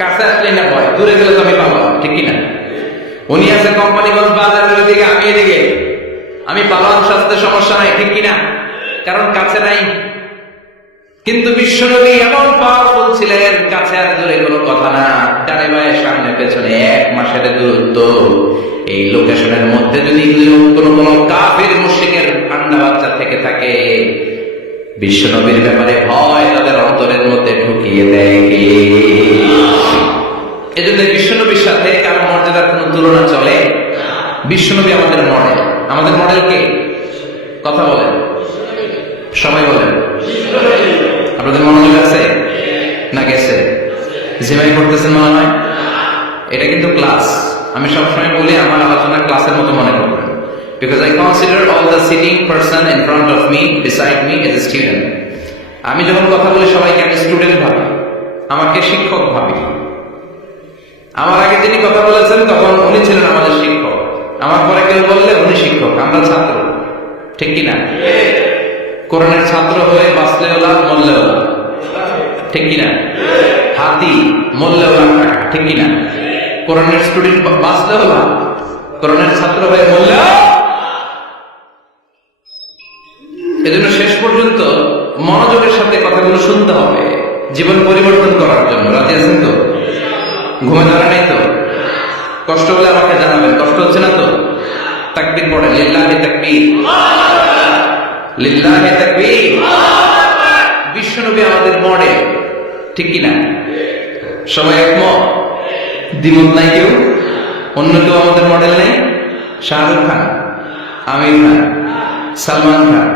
কাছে আসলে না ভয়, দূরে গেলে তো আমি পাবো, ঠিক কিনা? উনি আছে কোম্পানিগঞ্জ বাজারের দিকে, আমি এদিকে, আমি পালন স্বাস্থ্যের সমস্যা নাই, ঠিক কিনা? কারণ কাছে নাই। কিন্তু বিশ্বনবী এমন পাওয়ারফুল ছিলেন, কাছে আর দূরে কোনো কথা না, ডানে বায়ে সামনে পেছনে 1 মাসের দূরত্ব। এই লোকেশনের মধ্যে যদি কোনো কাফির মুশরিকের ঠান্ডা বাচ্চা থেকে থাকে, বিশ্বনবীর ব্যাপারে ভয় তাদের অন্তরের মধ্যে ঢুকিয়ে দেয় কে? এজন্য বিশ্বনবীর সাথে কারো মর্যাদার কোনো তুলনা চলে? বিশ্বনবী আমাদের মডেল। আমাদের মডেল কে? কথা বলেন, সবাই বলেন। আপনাদের মনোযোগ আছে না গেছে? জিমাই করতেছেন মনে হয়? এটা কিন্তু ক্লাস। আমি সবসময় বলি আমার আলোচনা ক্লাসের মতো মনে করবেন, because I consider all the sitting person in front of me, beside me as a student. আমি যখন কথা বলি সবাইকে আমি স্টুডেন্ট ভাবি, আমাকে শিক্ষক ভাবি। আমার আগে যিনি কথা বলেছেন তখন উনি ছিলেন আমাদের শিক্ষক, আমার পরে কেউ বললে উনি শিক্ষক, আমরা ছাত্র, ঠিক কিনা? কোরআনের ছাত্র হয়ে বাঁচলেও লাভ, মরলেও লাভ, ঠিক কিনা? হাতি মরলেও লাভ টাকা, ঠিক কিনা? কোরআনের স্টুডেন্ট বাঁচলেও লাভ, কোরআনের ছাত্র হয়ে মরলেও। এজন্য শেষ পর্যন্ত মনোযোগের সাথে কথাগুলো শুনতে হবে জীবন পরিবর্তন করার জন্য। রাজি আছেন তো? ঘুমে ধরা নেই তো? কষ্ট হলে আমাকে জানাবেন। কষ্ট হচ্ছে না তো? তাকবীর পড়েন, লিল্লাহি তাকবীর, লিল্লাহি তাকবীর। বিশ্বনবী আমাদের মডেল, ঠিক কিনা? সবাই একমত? দ্বিমত নাই কেউ? অন্য কেউ আমাদের মডেল নেই? শাহরুখ খান, আমির খান, সালমান খান,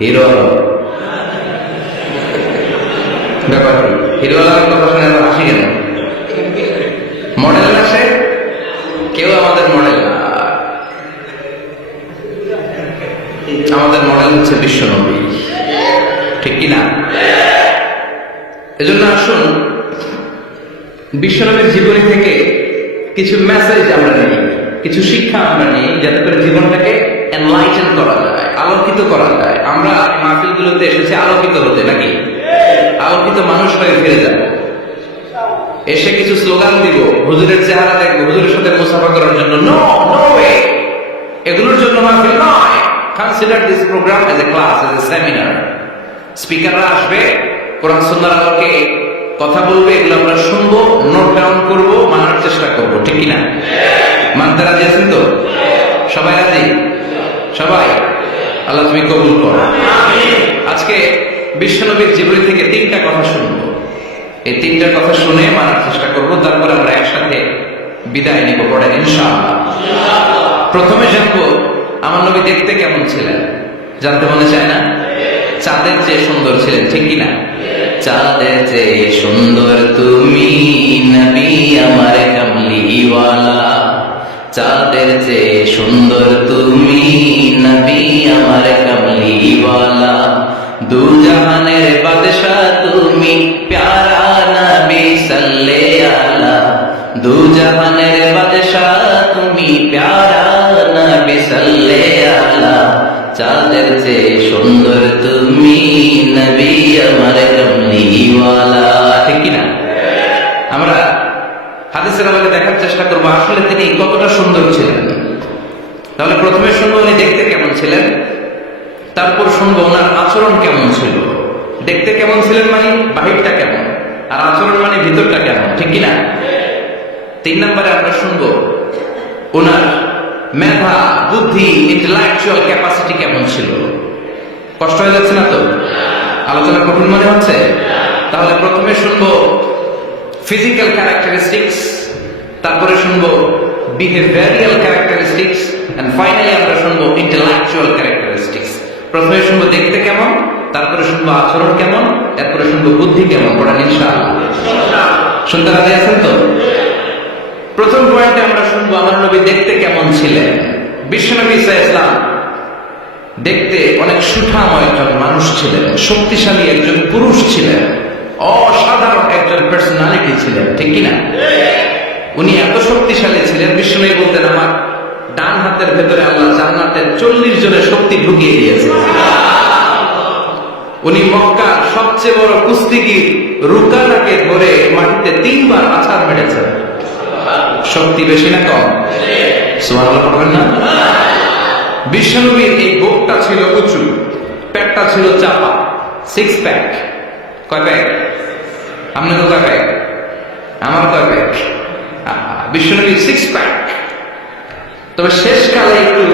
হিরো আলম। ব্যাপার কি? হিরো আলমের কথা শুনে এত হাসি কেন? মডেল না সে? কেউ আমাদের মডেল না। আমাদের মডেল হচ্ছে বিশ্বনবী, ঠিক কিনা? এজন্য আসুন বিশ্বনবীর জীবনী থেকে কিছু মেসেজ আমরা নিই, কিছু শিক্ষা আমরা নিই, যাতে করে জীবনটাকে এনলাইটেন করা যায়, আলোকিত করা যায়। আমরা মাহফিলগুলোতে এসেছি আলোকিত হতে, নাকি? আলোকিত মানুষ হয়ে ফিরে যাব। এসে কিছু স্লোগান দিব, হুজুরের চেহারা দেখবো, হুজুরের সাথে মুসাফা করার জন্য, নো নো ওয়ে। এগুলোর জন্য মাহফিল নয়। Consider this program as a class, as a seminar. স্পিকাররা আসবে, কোরআন সুন্নাহর আলোকে কথা বলবে, এগুলো আমরা শুনবো, নোট ডাউন করবো, মানার চেষ্টা করবো, ঠিক কিনা? মানতে রাজি আছেন তো? সবাই রাজি? সবাই? আল্লাহ তুমি কবুল করো। আজকে বিশ্বনবীর জীবনী থেকে 3টা কথা শুনবো। এই 3টা কথা শুনে মানার চেষ্টা করবো, তারপর আমরা একসাথে বিদায় নিব। পড়েন ইনশাআল্লাহ। প্রথমে জানবো আমার নবী দেখতে কেমন ছিলেন জানতে মনে চায় না? চাঁদের চেয়ে সুন্দর ছিলেন, ঠিক কিনা? চাঁদের চেয়ে সুন্দর তুমি নবী আমার কামলিওয়ালা, চাঁদের চেয়ে সুন্দর তুমি নবী আমার কামলিওয়ালা, দু জাহানের বাদশাহ তুমি প্যারা নবী সাল্লে আলা, দু জাহানের বাদশাহ তুমি প্যারা নবী সাল্লে আলা, চাঁদের চেয়ে সুন্দর তুমি নবী আমার কামলিওয়ালা, ঠিক কিনা? আমরা হাদিসের আলোকে দেখার চেষ্টা করবো আসলে তিনি কতটা সুন্দর ছিলেন। তাহলে প্রথমে শুনবো উনি দেখতে কেমন ছিলেন, তারপর শুনবো ওনার আচরণ কেমন ছিল। দেখতে কেমন ছিলেন মানে বাহিরটা কেমন, আর আচরণ মানে ভিতরটা কেমন, ঠিক কিনা? 3 নম্বরে আমরা শুনবো ওনার মেধা, বুদ্ধি, ইন্টেলেকচুয়াল ক্যাপাসিটি কেমন ছিল। কষ্ট হয়ে যাচ্ছে না তো? আলোচনা কঠিন মনে হচ্ছে? তাহলে প্রথমে শুনবো ফিজিক্যাল ক্যারেক্টারিস্টিক্স, তারপরে শুনবো বিহেভিয়ারিয়াল ক্যারেক্টারিস্টিক্স, এন্ড ফাইনালি আমরা শুনবো ইন্টেলেকচুয়াল ক্যারেক্টারিস্টিক্স। প্রথমে শুনবো দেখতে কেমন, তারপরে শুনবো আচরণ কেমন, এরপরে শুনবো বুদ্ধি কেমন। পড়ান ইনশাআল্লাহ। শুনতে রাজি আছেন তো? প্রথম পয়েন্টে আমরা শুনবো আমার নবী দেখতে কেমন ছিলেন। বিশ্বনবী ইসলাম দেখতে অনেক সুঠাময় একজন মানুষ ছিলেন, শক্তিশালী একজন পুরুষ ছিলেন, অসাধারণ একজন পার্সোনালিটি ছিলেন, ঠিক কিনা? উনি এত শক্তিশালী ছিলেন, বিশ্বনবী বলতেন আমার ডান হাতের ভেতরে আল্লাহ জান্নাতের 40 জনের শক্তি ঢুকিয়ে দিয়েছে। উনি মক্কার সবচেয়ে বড় কুস্তিগির রুকানাকে ধরে মাটিতে 3 বার আছাড় মেরেছেন। শক্তি বেশি না কম? সুবহানাল্লাহ পড়বেন না? বিশ্বনবীর এই বুকটা ছিল উঁচু, পেটটা ছিল চাপা, 6 প্যাক। কয় প্যাক? আপনার তো কয় প্যাক? আমার কয় প্যাক? বিশ্বনবীর 6 প্যাক। তবে শেষকালে একটু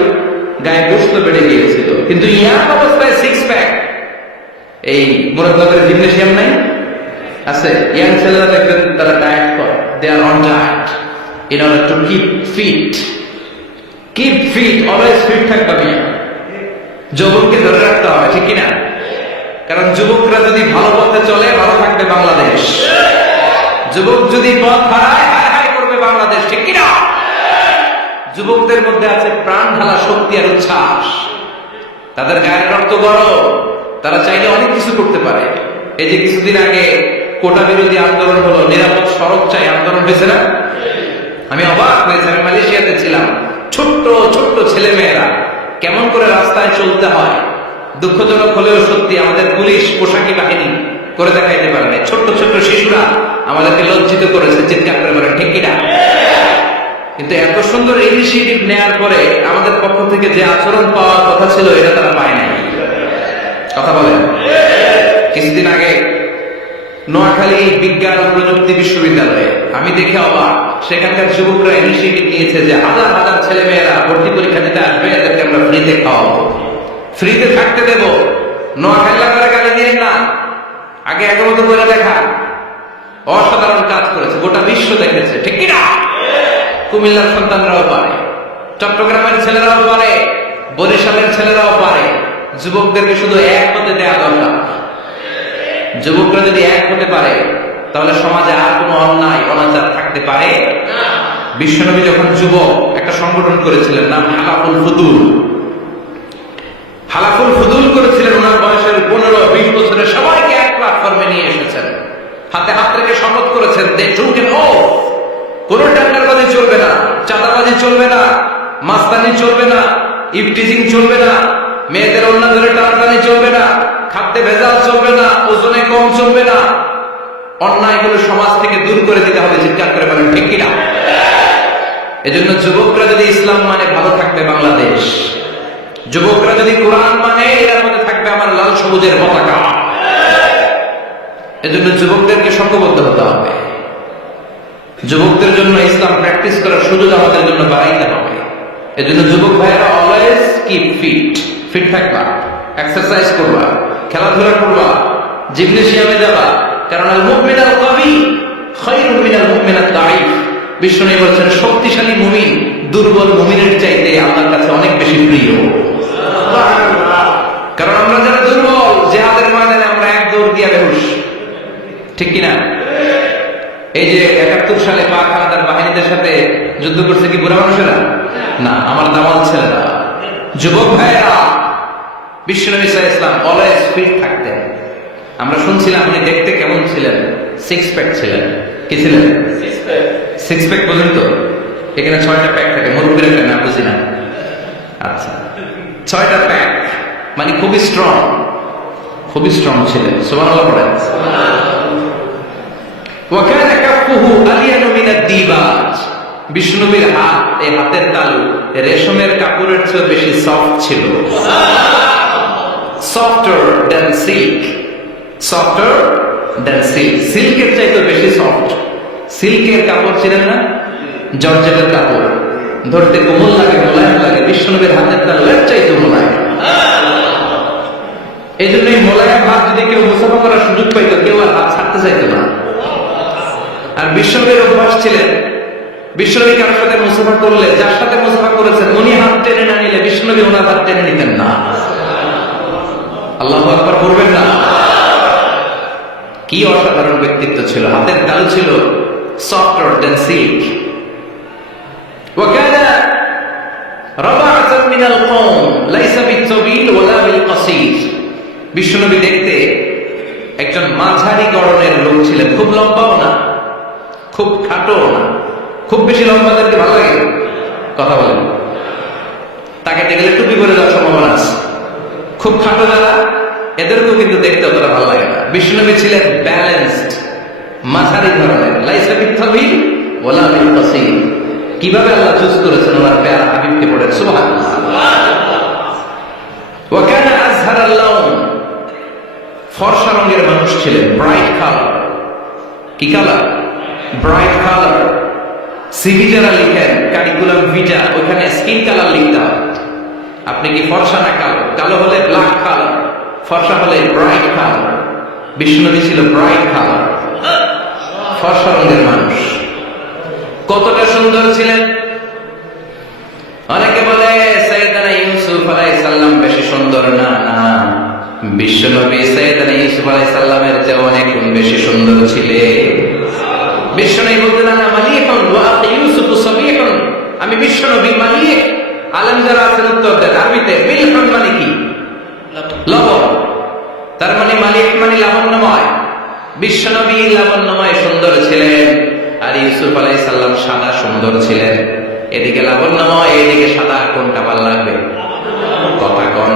গায়ে গোস্ত বেড়ে গিয়েছিল, কিন্তু ইয়াং অবস্থায় 6 প্যাক। এই মুরাদনগরের জিমনেশিয়াম নাই আছে, ইয়াং ছেলেরা দেখবেন তারা ডায়েট করে, they are on diet in order to keep fit, always fit থাকবে মিয়া। যুবককে ধরে রাখতে হবে, ঠিক কিনা? কারণ যুবকরা যদি ভালো পথে চলে ভালো থাকবে বাংলাদেশ, যুবক যদি পথ হারায় হায় হায় করবে বাংলাদেশ, ঠিক কিনা? যুবকদের মধ্যে আছে প্রাণ ঢালা শক্তি আর উচ্ছ্বাস, তাদের গায়ের রক্ত গরম, তারা চাইলে অনেক কিছু করতে পারে। এই যে কিছুদিন আগে কোটা বিরোধী আন্দোলন হলো, নিরাপদ সড়ক চাই আন্দোলন হয়েছে না? আমি অবাক হয়েছি, আমি মালয়েশিয়াতে ছিলাম, ছোট্ট ছোট্ট ছেলে মেয়েরা কেমন করে রাস্তায় চলতে হয় দুঃখজনক হলেও সত্যি আমাদের পুলিশ পোশাকি বাহিনী করে দেখাইতে পারে না। ছোট্ট ছোট্ট শিশুরা আমাদেরকে লজ্জিত করেছে, চিৎকার করে বলেন ঠিক কিনা? কিন্তু এত সুন্দর ইনিশিয়েটিভ নেওয়ার পরে আমাদের পক্ষ থেকে যে আচরণ পাওয়ার কথা ছিল এটা তারা পায় নাই। কথা বলেন। কিছুদিন আগে নোয়াখালী বিজ্ঞান ও প্রযুক্তি বিশ্ববিদ্যালয়ে আমি দেখে অবাক, সেখানকার যুবকরা ইনিশিয়েটিভ নিয়েছে যে হাজার হাজার ছেলে মেয়েরা ভর্তি পরীক্ষা দিতে আসবে, এদেরকে আমরা ফ্রিতে খাওয়াবো, ফ্রিতে থাকতে দেব। নোয়াখালী করে গালি দিয়ে না, আগে মতো করে দেখা। অসাধারণ কাজ করেছে, গোটা বিশ্ব দেখেছে, ঠিক কিনা? কুমিল্লার সন্তানরাও পারে, চট্টগ্রামের ছেলেরাও পারে, বরিশালের ছেলেরাও পারে। যুবকদেরকে শুধু এক হতে দেয়া দরকার। যুবকরা যদি এক হতে পারে তাহলে সমাজে আর কোনো অন্যায় অনাচার থাকতে পারে না। বিশ্বনবী যখন যুবক একটা সংগঠন করেছিলেন, নাম হালাফুল ফুদুল। হালাফুল ফুদুল করেছিলেন, ওনার বয়সের 15-20 বছরে সবাইকে এক প্ল্যাটফর্মে নিয়ে এসেছেন, হাতে হাত রেখে শপথ করেছেন যে কোন টেন্ডারবাজি চলবে না, চাঁদাবাজি চলবে না, মাস্তানি চলবে না, ইফটিজিং চলবে না, মেয়েদের অন্য ধরে টানাটানি চলবে না, খাদ্যে ভেজাল চলবে না, ওজনে কম চলবে না। অন্যায়গুলো সমাজ থেকে দূর করে দিতে হবে, চিৎকার করে বলেন ঠিক কিনা? এজন্য যুবকরা যদি ইসলাম মানে ভালো থাকবে বাংলাদেশ, যুবকরা যদি কোরআন মানে এর মধ্যে থাকবে আমার লাল সবুজের পতাকা। এজন্য যুবকদেরকে সংঘবদ্ধ হতে হবে, যুবকদের জন্য ইসলাম প্র্যাকটিস করার সুযোগ আমাদের জন্য বাড়াইতে হবে। এজন্য যুবক ভাইয়েরা অলওয়েজ কিপ ফিট থাকবা, এক্সারসাইজ করবা, খেলাধুলা করবা, জিমনেশিয়ামে যাবা, কারণ আল মুমিন আল কবি খায়রুম মিনাল মুমিন আদ দাঈফ। বিশ্বনবী বলেছেন শক্তিশালী মুমিন দুর্বল মুমিনের চাইতে আল্লাহর কাছে অনেক বেশি প্রিয়। কারণ আমরা যারা দুর্বল, জিহাদের ময়দানে আমরা এক দৌড় দিয়া বেহুশ, ঠিক কিনা? এই যে 71 সালে পাক হানাদার বাহিনীদের সাথে যুদ্ধ করছে কি বুড়া মানুষেরা? না, আমার দামাল ছেলেরা, যুবক ভাইয়েরা। বিশ্বনবী সাল্লাল্লাহু আলাইহি ওয়াসাল্লাম অলওয়েজ ফিট থাকতেন। আমরা শুনছিলাম উনি দেখতে কেমন ছিলেন? 6 প্যাক ছিলেন। কি ছিলেন? 6 প্যাক পর্যন্ত। এখানে 6টা প্যাক থাকে, মুরব্বীরা কেন না বুঝি না। আচ্ছা, 6টা প্যাক মানে খুবই স্ট্রং, খুবই স্ট্রং ছিলেন। সুবহানাল্লাহ পড়েন। ওয়া কানা কাফুহু আলিয়ানু মিনাদ দিবাজ। বিষ্ণুনবীর হাত, এই হাতের তালু রেশমের কাপড়ের চেয়ে বেশি সফট ছিল। Softer than silk, softer than silk, সিল্কের চাইতে বেশি সফট। সিল্কের কাপড় ছিলেন না, জর্জেটের কাপড়, ধরতে কোমল লাগে, মোলায়েম লাগে। বিষ্ণুনবীর হাতের তালু এর চাইতে মোলায়েম। এই জন্য এই মোলায়েম হাত যদি কেউ মুসাফা করার সুযোগ পাইতো, কেউ আর হাত ছাড়তে চাইতো না। আর বিশ্বনবীর অভ্যাস ছিলেন, বিশ্বনবী কারোর সাথে মুসাফা করলে, যার সাথে মুসাফা করেছেন উনি হাত টেনে না নিলে বিশ্বনবী ওনার হাত টেনে নিতেন না। আল্লাহু আকবার বলবেন না? কি অসাধারণ ব্যক্তিত্ব ছিল। হাতের তালু ছিল সফটার দ্যান সিল্ক। ওয়া কানা রাবাআতান মিনাল কওম লাইসা বিত-তাবিল ওয়ালা বিল-কাসীর। বিশ্বনবী দেখতে একজন মাঝারি গড়নের লোক ছিলেন, খুব লম্বাও না, খুব খাটো না। খুব বেশি লম্বাদেরকে ভালো লাগে? কথা বলেন। তাকে দেখলে টুপি পরে যাওয়ার সম্ভাবনা আছে। খুব খাটো যারা, এদেরকেও কিন্তু দেখতে অতটা ভালো লাগে না। বিষ্ণুনবী ছিলেন ব্যালেন্সড, মাঝারি ধরনের। লাইসা বিত-তাবিল ওয়ালা বিল-কাসীর। কিভাবে আল্লাহ চুজ করেছেন ওনার প্যারা হাবিবকে পড়েন, সুবহানাল্লাহ। ওয়া কানা আযহারাল লাউন। ফর্সা রঙের মানুষ ছিলেন, ব্রাইট কালার। কি কালার? Bright colour. সিভি যারা লিখেন, কারিকুলাম ভিটা, ওখানে স্কিন কালার লিখতে হয়। আপনি কি ফর্সা না কালো? কালো হলে ব্ল্যাক কালার, ফর্সা হলে ব্রাইট কালার। বিষ্ণুনবী ছিল ব্রাইট কালার, ফর্সা রঙের মানুষ। কতটা সুন্দর ছিলেন! অনেকে বলে সাইয়েদনা ইউসুফ আলাইহিস সালাম বেশি সুন্দর। না না, বিশ্বনবী সাইয়েদনা ইউসুফ আলাইহিস সালামের চেয়ে অনেক গুণ বেশি সুন্দর ছিলেন। বিশ্বনবী বলতেন আনা মালিকুন ওয়া আখি ইউসুফ সাবিহুন। আমি বিশ্বনবী মালিক। আলেম যারা আছেন উত্তর দেন আরবিতে। মিলহুন মানে কি? লবণ। তার মানে মালিক মানে লাবণ্যময়। বিশ্বনবী লাবণ্যময় সুন্দর ছিলেন, আর ইউসুফ আলাইহিস সালাম সাদা সুন্দর ছিলেন। এদিকে লাবণ্যময়, এদিকে সাদা, কোনটা ভালো লাগবে? কথা কন।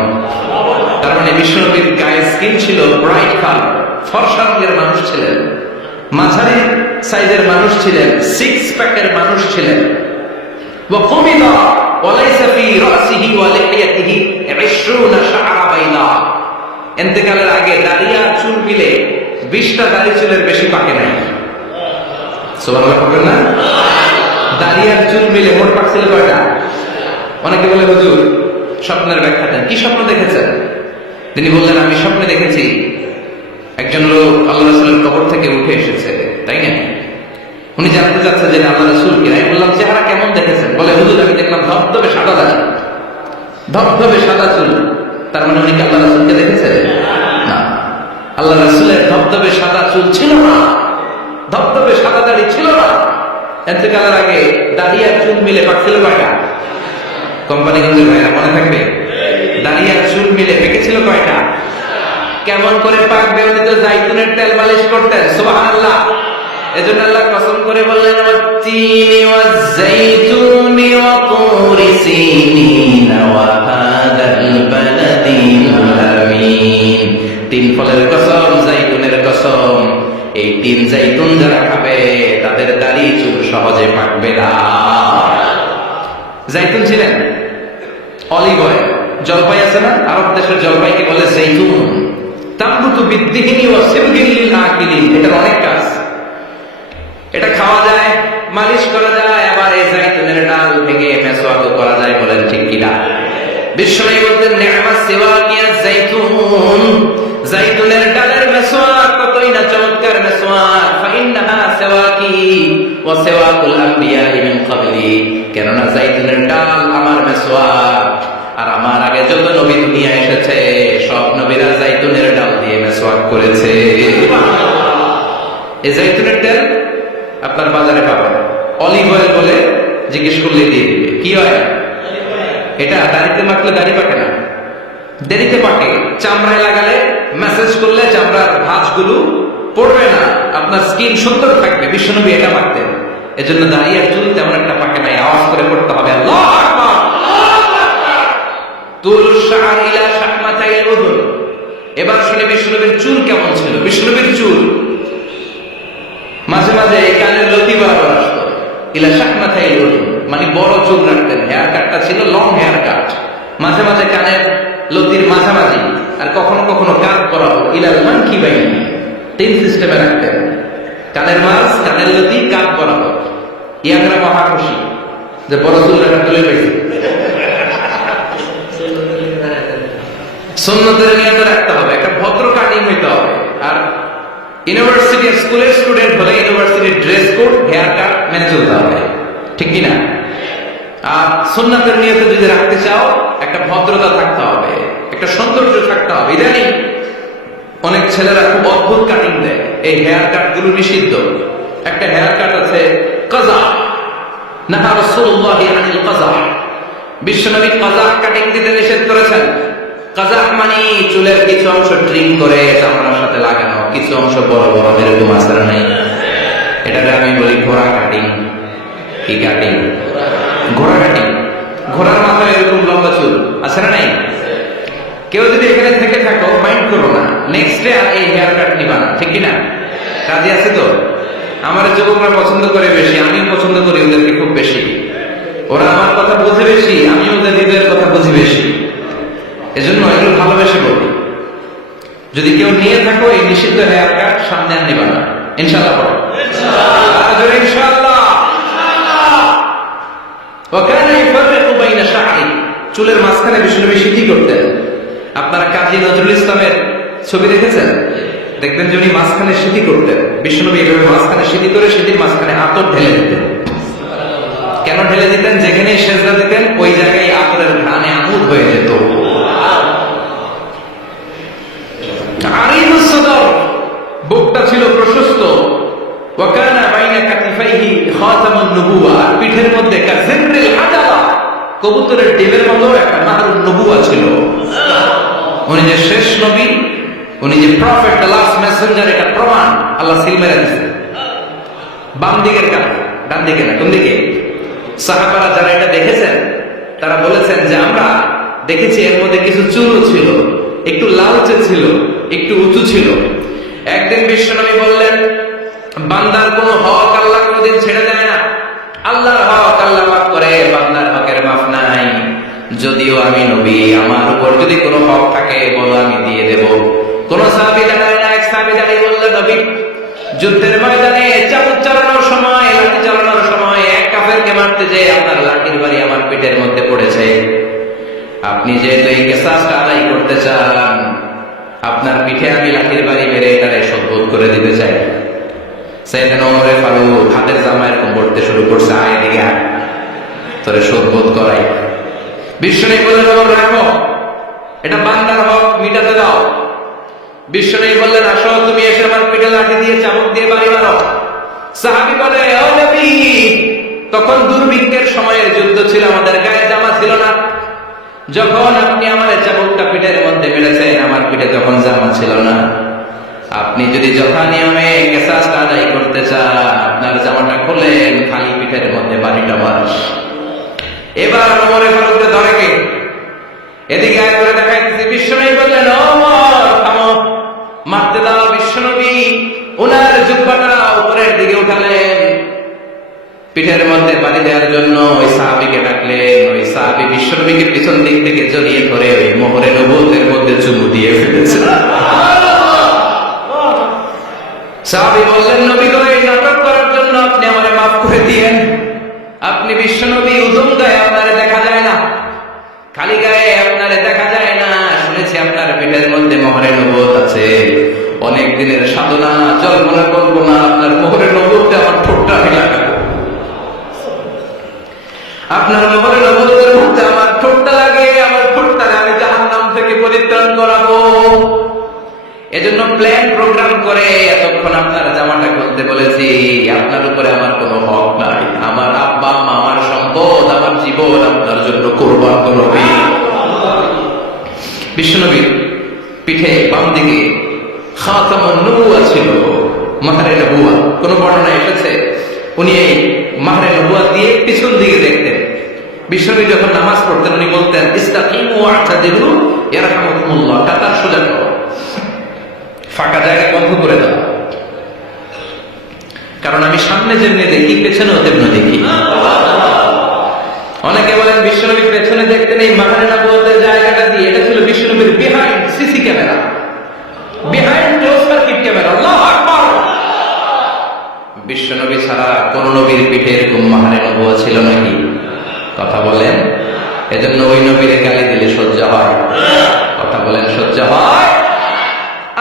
তার মানে বিশ্বনবীর গায়ের স্কিন ছিল ব্রাইট কালার, ফর্সা রঙের মানুষ ছিলেন, মাঝারি সাইজের মানুষ ছিলেন, 6 প্যাকের মানুষ ছিলেন। ওয়া কুমিদা ওয়া লাইসা ফি রাসিহি ওয়া লিহিয়াতিহি 20 শাআরা বাইদা। ইন্তেকালের আগে দাড়ি আর চুল মিলে 20টা দাড়ি চুলের বেশি পাকে নাই। সুবহানাল্লাহ বলবেন না? দাড়ি আর চুল মিলে মোট পাক ছিল কয়টা? অনেকে বলে হুজুর স্বপ্নের ব্যাখ্যা দেন। কি স্বপ্ন দেখেছেন? তিনি বললেন আমি স্বপ্নে দেখেছি একজন লোক আল্লাহ রাসূলের কবর থেকে উঠে এসেছে, তাই না? উনি জানতে চাচ্ছে যে আল্লাহ রাসূল কি। আমি বললাম চেহারা কেমন দেখেছেন? বলে হুজুর আমি দেখলাম ধবধবে সাদা দাড়ি, ধবধবে সাদা চুল। তার মানে উনি কি আল্লাহ রাসূলকে দেখেছেন? না, আল্লাহ রাসূলের ধবধবে সাদা চুল ছিল না, ধবধবে সাদা দাড়ি ছিল না। ইন্তেকালের আগে দাড়ি আর চুল মিলে পাকছিল কয়টা? কোম্পানিগঞ্জের ভাইরা মনে থাকবে? দাড়ি আর চুল মিলে পেকেছিল কয়টা? কেমন করে পাকবে? উনি তো জাইতুনের তেল মালিশ করতেন। সুবহানাল্লাহ। এজন্য আল্লাহ কসম করে বললেন ওয়াত-তিনি ওয়াজ-জাইতুনি ওয়া তুরি সিনিন ওয়া হাদাল বালাদিল আমিন। 3 ফলের কসম, জাইতুনের কসম। এই 3 জাইতুন যারা খাবে তাদের দাড়ি চুল সহজে পাকবে না। জাইতুন ছিলেন, অলিভ অয়েল, জলপাই আছে না? আরব দেশের জলপাইকে বলে জাইতুন। তামবুতু বিদ্দিহিনি ওয়া সিবগিন লিল আকিলিন। এটার অনেক কাজ। এটা খাওয়া যায়, মালিশ করা যায়, আবার এই জাইতুনের ডাল ভেঙে মেসওয়াক করা যায়। বলেন ঠিক কি না? বিশ্বনবী বলতেন নি'মাস সিওয়াকিয়া জাইতুন। জাইতুনের ডালের মেসওয়াক কতই না চমৎকার মেসওয়াক। ফাইন্নাহা সিওয়াকি ওয়া সিওয়াকুল আমবিয়া মিন ক্বাবলি। কেননা জাইতুনের ডাল আমার মেসওয়াক। আর আমার আগে যত নবী দুনিয়া এসেছে সব নবীরা জাইতুনের ডাল দিয়ে মেসওয়াক করেছে। এই জাইতুনের তেল আপনার বাজারে পাবেন, অলিভ অয়েল বলে জিজ্ঞেস করলে দিয়ে দিবে। কি হয় এটা? দাড়িতে মাখলে দাড়ি পাকে না, দেরিতে পাকে। চামড়ায় লাগালে ম্যাসেজ করলে চামড়ার ভাঁজগুলো পড়বে না, আপনার স্কিন সুন্দর থাকবে। বিশ্বনবী এটা মাখতেন, এজন্য দাড়ি আর চুল তেমন একটা পাকে নাই। আওয়াজ করে পড়তে হবে আল্লাহু আকবার। তুলুশ শাআর ইলা শাহমাতাইল উযুন। এবার শুনে বিশ্বনবীর চুল কেমন ছিল। বিশ্বনবীর চুল মাঝে মাঝে এই কানের লতি বরাবর আসতো। ইলা শাহমাতাইল উযুন মানে বড় চুল রাখতেন। হেয়ার কাটটা ছিল লং হেয়ার কাট, মাঝে মাঝে কানের লতির মাঝামাঝি, আর কখনো কখনো কাঁধ বরাবর। ইলাল মানকিবাইন, তিন সিস্টেমে রাখতেন। কানের মাঝ, কানের লতি, কাঁধ বরাবর। ইয়াকরা মহা খুশি যে বড় চুল রাখা তুলে পেয়েছে। সুন্নতের নিয়ত রাখতে হবে, একটা ভদ্র কাটিং হইতে হবে। আর ইউনিভার্সিটি স্কুলের স্টুডেন্ট হলে ইউনিভার্সিটির ড্রেস কোড, হেয়ার কাট মেনে চলতে হবে, ঠিক কিনা? আর সুন্নাতের নিয়তে যদি রাখতে চাও একটা ভদ্রতা থাকতে হবে, একটা সৌন্দর্য থাকতে হবে। ইদানিং অনেক ছেলেরা খুব অদ্ভুত কাটিং দেয়, এই হেয়ার কাট গুলো নিষিদ্ধ। একটা হেয়ার কাট আছে কাজা, নাহা রাসূলুল্লাহ আনিল কাজা। বিশ্বনবী কাজা কাটিং দিতে নিষেধ করেছেন। কাজা মানে চুলের কিছু অংশ ট্রিম করে চামড়ার সাথে লাগানো, কিছু অংশ বড় বড় এরকম আছে না? নাই, এটাকে আমি বলি ঘোড়া কাটিং। কি কাটিং? ঘোড়া কাটিং। ঘোড়ার মাথায় এরকম লম্বা চুল আছে না? নাই। কেউ যদি এখানে থেকে থাকো মাইন্ড করো না, নেক্সট ডে আর এই হেয়ার কাট নিবা না, ঠিক কিনা? কাজে আছে তো। আমার যুবকরা পছন্দ করে বেশি, আমিও পছন্দ করি ওদেরকে খুব বেশি। ওরা আমার কথা বুঝে বেশি, আমি ওদের হৃদয়ের কথা বুঝি বেশি, এজন্য এগুলো ভালোবেসে বলি। যদি কেউ নিয়ে থাকো এই নিষিদ্ধ হেয়ার কাট, সামনে আর নিবা না, ইনশাআল্লাহ বলো ইনশাআল্লাহ। ওয়াকানা ইফাররিকু বাইনা শা'রি, চুলের মাঝখানে বিশ্বনবী সিঁথি করতেন। আপনারা কাজী নজরুল ইসলামের ছবি দেখেছেন? দেখবেন যে উনি মাঝখানে সিঁথি করতেন। বিশ্বনবী এভাবে মাঝখানে সিঁথি করে সিঁথির মাঝখানে আতর ঢেলে দিতেন। কেন ঢেলে দিতেন? যেখানেই সেজদা দিতেন ওই জায়গায় আতরের ঘ্রাণে আমোদ হয়ে যেত। আরিদুস সদর, বুকটা ছিল প্রশস্ত। ওয়াকানা বাইনা কাতিফাইহি খাতামুন নবুওয়া, পিঠের মধ্যে কাযিররিল আদালা, কবুতরের ডিমের মতো একটা মাহরুন নবুওয়া ছিল। উনি যে শেষ নবী, উনি যে প্রফেট, দ্য লাস্ট মেসেঞ্জার, এটা প্রমাণ। আল্লাহ সিল মেরে দিয়েছে। বাম দিকের কানে, ডান দিকে না। কোন দিকে? সাহাবারা যারা এটা দেখেছেন তারা বলেছেন যে আমরা দেখেছি এর মধ্যে কিছু চুলও ছিল, একটু লালচে ছিল, একটু উঁচু ছিল। একদিন বিশ্বনবী বললেন, বান্দার কোনো হক আল্লাহ কোনোদিন ছেড়ে দেয় না। আল্লাহর হক আল্লাহ মাফ করে, বান্দার হকের মাফ নাই। যদিও আমি নবী, আমার উপর যদি কোনো হক থাকে বলো, আমি দিয়ে দেব। কোন সাহাবী দাঁড়ায় না। এক সাহাবী দাঁড়িয়ে বললেন, নবী, যুদ্ধের ময়দানে চাবুক চালানোর সময়, লাঠি চালানোর সময় এক কাফেরকে মারতে যে আপনার লাঠির বাড়ি আমার পিঠের মধ্যে পড়েছে। আপনি যেহেতু এই কিসাসটা আদায় করতে চান, আপনার পিঠে আমি লাঠির বাড়ি মেরে এটারে শোধবোধ করে দিতে চাই। সাইয়েদনা ওমর ফারুক হাতের জামা এরকম পড়তে শুরু করছে, আয় এদিকে আয়, তোরে শোধবোধ করাই। বিশ্বনবী বললেন, ওমর রাখো, এটা বান্দার হক, মিটাতে দাও। বিশ্বনবী বললেন, আসো, তুমি এসে আমার পিঠে লাঠি দিয়ে চাবুক দিয়ে বাড়ি মারো। সাহাবী বলে, ও নবী, তখন দুর্ভিক্ষের সময়ের যুদ্ধ ছিল, আমাদের গায়ে জামা ছিল না। যখন আপনি আমার চাবুকটা পিঠের মধ্যে মেরেছেন, আমার পিঠে তখন জামা ছিল না। আপনি যদি যথা নিয়মে কিসাসটা আদায় করতে চান, আপনার জামাটা খুলেন, খালি পিঠের মধ্যে বাড়িটা মার। এবার ওমর ফারুককে ধরে কে? এদিকে আয় করে দেখাইতেছে। বিশ্বনবী বললেন, ওমর থামো, মারতে দাও। বিশ্বনবী ওনার জুব্বাটা উপরের দিকে উঠালেন, পিঠের মধ্যে বাড়ি দেওয়ার জন্য ওই সাহাবীকে ডাকলেন। ওই সাহাবী বিশ্বনবীকে পিছন দিক থেকে জড়িয়ে ধরে ওই মোহরে নবুয়তের মধ্যে চুমু দিয়ে ফেলেছে। সাহাবী বললেন, নবী গো, এই নাটক করার জন্য আপনি আমারে মাফ করে দিয়েন। আপনি বিশ্বনবী, উজুম গায়ে আপনারে দেখা যায় না, খালি গায়ে আপনারে দেখা যায় না। শুনেছি আপনার পিঠের মধ্যে মোহরে নবুয়ত আছে। অনেক দিনের সাধনা, জল্পনা কল্পনা, আপনার মোহরে নবুয়তে আমার ঠোঁটটা লাগাবো। আপনার মোহরে নবুয়তের মধ্যে আমার ঠোঁটটা লাগে, আমার ঠোঁটটারে আমি জাহান্নাম থেকে পরিত্রাণ করাবো। এজন্য প্ল্যান প্রোগ্রাম করে এতক্ষণ আপনার জামাটা খুলতে বলেছি। আপনার উপরে আমার কোনো হক নাই। আমার আব্বা আম্মা, আমার সম্পদ, আমার জীবন আপনার জন্য কুরবান করবে। বিশ্বনবীর পিঠে বাম দিকে খাতামুন নবুওয়া ছিল, মাহরে নবুওয়া। কোন বর্ণনা এসেছে উনি এই মাহরে নবুওয়া দিয়ে পিছন দিকে দেখতেন। বিশ্বনবী যখন নামাজ পড়তেন উনি বলতেন ইস্তাকিমু ওয়া'তাদিলু ইয়ারহামুকুমুল্লাহ, কাতার সোজা করো, ফাঁকা জায়গা বন্ধ করে দাও। কারণ আমি সামনে যেমনি দেখি পেছনেও তেমনি দেখি। অনেকে বলেন বিশ্বনবী পেছনে দেখতেন এই মাহরে নবুওয়াতের জায়গাটা দিয়ে। এটা ছিল বিশ্বনবীর behind CC camera, behind close circuit camera. আল্লাহু আকবার। বিশ্বনবী ছাড়া কোন নবীর পিঠে এরকম মাহরে নবুওয়া ছিল নাকি? কথা বলেন। এজন্য ওই নবীর গালি দিলে সহ্য হয়? কথা বলেন, সহ্য হয়?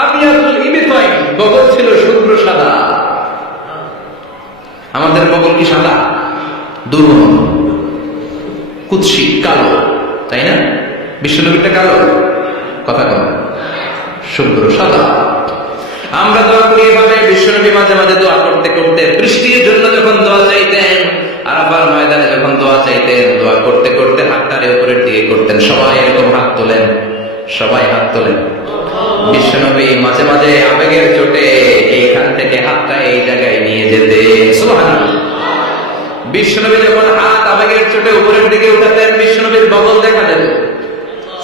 আবিয়াতুল ইবিতাইন, বগল ছিল শুভ্র সাদা। আমাদের বগল কি সাদা? দুর্গন্ধ, কুৎসিত, কালো, তাই না? বিশ্বনবীটা কালো? কথা বল, শুভ্র সাদা। আমরা দোয়া করি এভাবে। বিশ্বনবী মাঝে মাঝে দোয়া করতে করতে বৃষ্টির জন্য যখন দোয়া চাইতেন, আরাফার ময়দানে যখন দোয়া চাইতেন, দোয়া করতে করতে হাতটারে উপরের দিকে করতেন। সবাই এরকম হাত তোলেন, সবাই হাত তোলেন। বিশ্বনবী মাঝে মাঝে আবেগের চোটে এইখান থেকে হাতটা এই জায়গায় নিয়ে যেতে। সুবহানাল্লাহ। বিশ্বনবী যখন হাত আবেগের চোটে উপরের দিকে উঠাতেন, বিশ্বনবীর বগল দেখা যেত।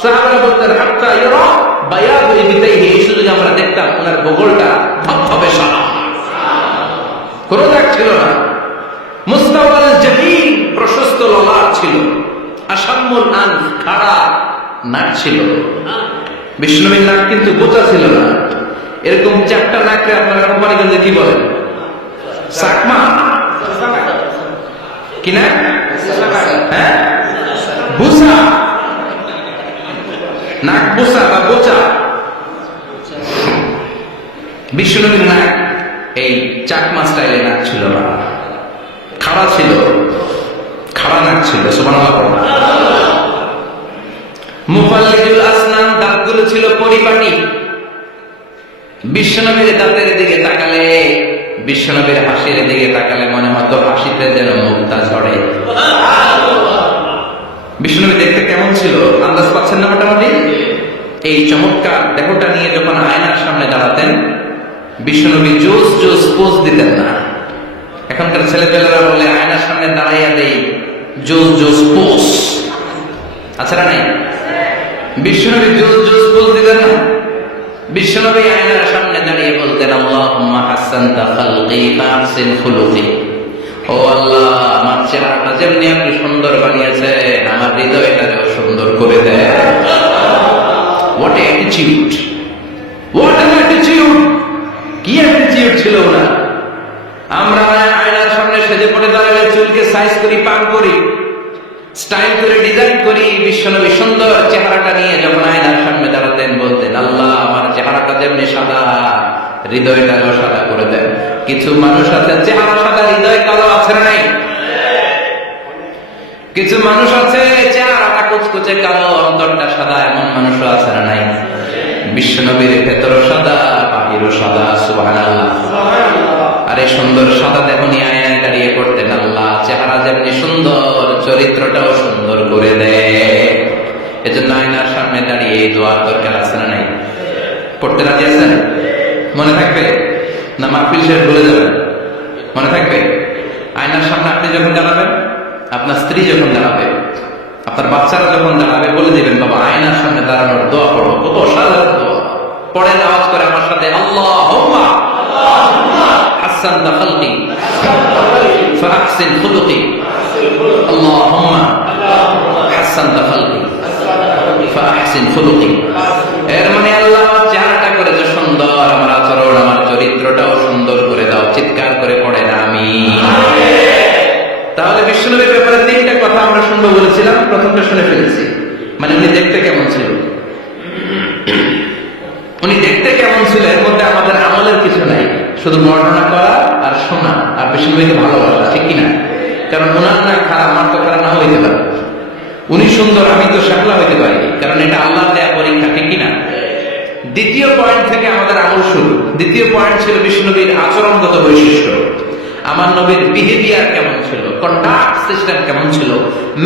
সাহাবারা বলতেন হাত্তা ইয়ারা বায়াদু ইবিতাইহি, এই সুযোগে আমরা দেখতাম ওনার বগলটা ধবধবে সাদা, কোনো দাগ ছিল না। মুস্তাওয়াল জাবিন, প্রশস্ত ললাট ছিল। আসাম্মুল আনফ, খাড়া নাক ছিল। বিষ্ণুবীর নাক কিন্তু বোচা ছিল না। এরকম চারটা নাকরে আপনারা কোম্পানিগঞ্জে কি বলেন? সাকমা কি না? হ্যাঁ, বুসা, নাক বুসা বা বোচা। বিষ্ণুবীর নাক এই চাকমা স্টাইলে নাক ছিল না, খাড়া ছিল, খাড়া নাক ছিল। সুবহানাল্লাহ। মুফাল্লিজুল আসনান, দাঁতগুলো ছিল পরিপাটি। বিশ্বনবীর দাঁতের দিকে তাকালে, বিশ্বনবীর হাসির দিকে তাকালে মনে হতো হাসিতে যেন মুক্তা ঝরে। বিশ্বনবী দেখতে কেমন ছিল আন্দাজ পাচ্ছেন না মোটামুটি? এই চমৎকার দেহটা নিয়ে যখন আয়নার সামনে দাঁড়াতেন, বিশ্বনবী জোস জোস পোজ দিতেন না। এখনকার ছেলেপেলেরা বলে আয়নার সামনে দাঁড়াইয়া দেই জোস জোস পোজ, আচ্ছা না নাই? বিশ্বনবী জোস জোস পোজ দিতেন না। বিশ্বনবী আয়নার সামনে দাঁড়িয়ে বলতেন আল্লাহুম্মা হাসানতা খালকি ফাহসিন খুলুকি, ও আল্লাহ আমার চেহারাটা যেমনি আপনি সুন্দর বানিয়েছেন আমার হৃদয়টাকেও সুন্দর করে দেন। What attitude, what an attitude! কি অ্যাটিটিউড ছিল না? আমরা আয়নার সামনে সেজে পড়ে দাঁড়ালে চুলকে সাইজ করি, পান করি, স্টাইল করে ডিজাইন করি। বিশ্বনবী সুন্দর চেহারাটা নিয়ে যখন আয়নার সামনে দাঁড়াতেন বলতেন আল্লাহ আমার চেহারাটা যেমনি সাদা হৃদয়টাও সাদা করে দেন। কিছু মানুষ আছে চেহারা সাদা হৃদয় কালো, আছে না নাই? কিছু মানুষ আছে চেহারাটা কুচকুচে কালো অন্তরটা সাদা, এমন মানুষও আছে না নাই? বিশ্বনবীর ভেতর সাদা বাহিরও সাদা। সুবহানাল্লাহ। আরে সুন্দর সাদা দেহ নিয়ে আয়নায় দাঁড়িয়ে করতেন আল্লাহ চেহারা যেমনি সুন্দর চরিত্রটাও সুন্দর করে দেয়। এজন্য আয়নার সামনে দাঁড়িয়ে এই দোয়ার দরকার আছে না নাই? পড়তে রাজি আছেন? মনে থাকবে না মাহফিল শেষ ভুলে যাবেন? মনে থাকবে? আয়নার সামনে আপনি যখন দাঁড়াবেন, আপনার স্ত্রী যখন দাঁড়াবে, আপনার বাচ্চারা যখন দাঁড়াবে, বলে দিবেন বাবা আয়নার সামনে দাঁড়ানোর দোয়া পড়ো। কত সাধারণ দোয়া! পড়েন আওয়াজ করে আমার সাথে, আল্লাহুম্মা হাসানতা খালকি ফাহসিন খুলুকি, আল্লাহুম্মা হাসানতা খালকি ফাহসিন খুলুকি। এর মানে আল্লাহ আমার চেহারাটা করে যে সুন্দর, আমার আচরণ আমার চরিত্রটাও সুন্দর করে দাও। চিৎকার করে পড়েন আমিন। তাহলে বিশ্বনবীর ব্যাপারে তিনটা কথা আমরা শুনবো বলেছিলাম, প্রথমটা শুনে ফেলেছি। মানে উনি দেখতে কেমন ছিল, উনি দেখতে কেমন ছিল এর মধ্যে আমাদের আমলের কিছু নাই, শুধু বর্ণনা করা আর শোনা আর বিশ্বনবীকে ভালোবাসা, ঠিক কিনা? কারণ ওনার না খারাপ, আমার তো খারাপ না হইতে পারে। শাপলা হইতে পারি, কারণ এটা আল্লাহর দেয়া পরীক্ষা, ঠিক কিনা? দ্বিতীয় পয়েন্ট থেকে আমাদের আমল শুরু। দ্বিতীয় পয়েন্ট ছিল বিশ্বনবীর আচরণগত বৈশিষ্ট্য। আমার নবীর বিহেভিয়ার কেমন ছিল, কন্ডাক্ট সিস্টেম কেমন ছিল,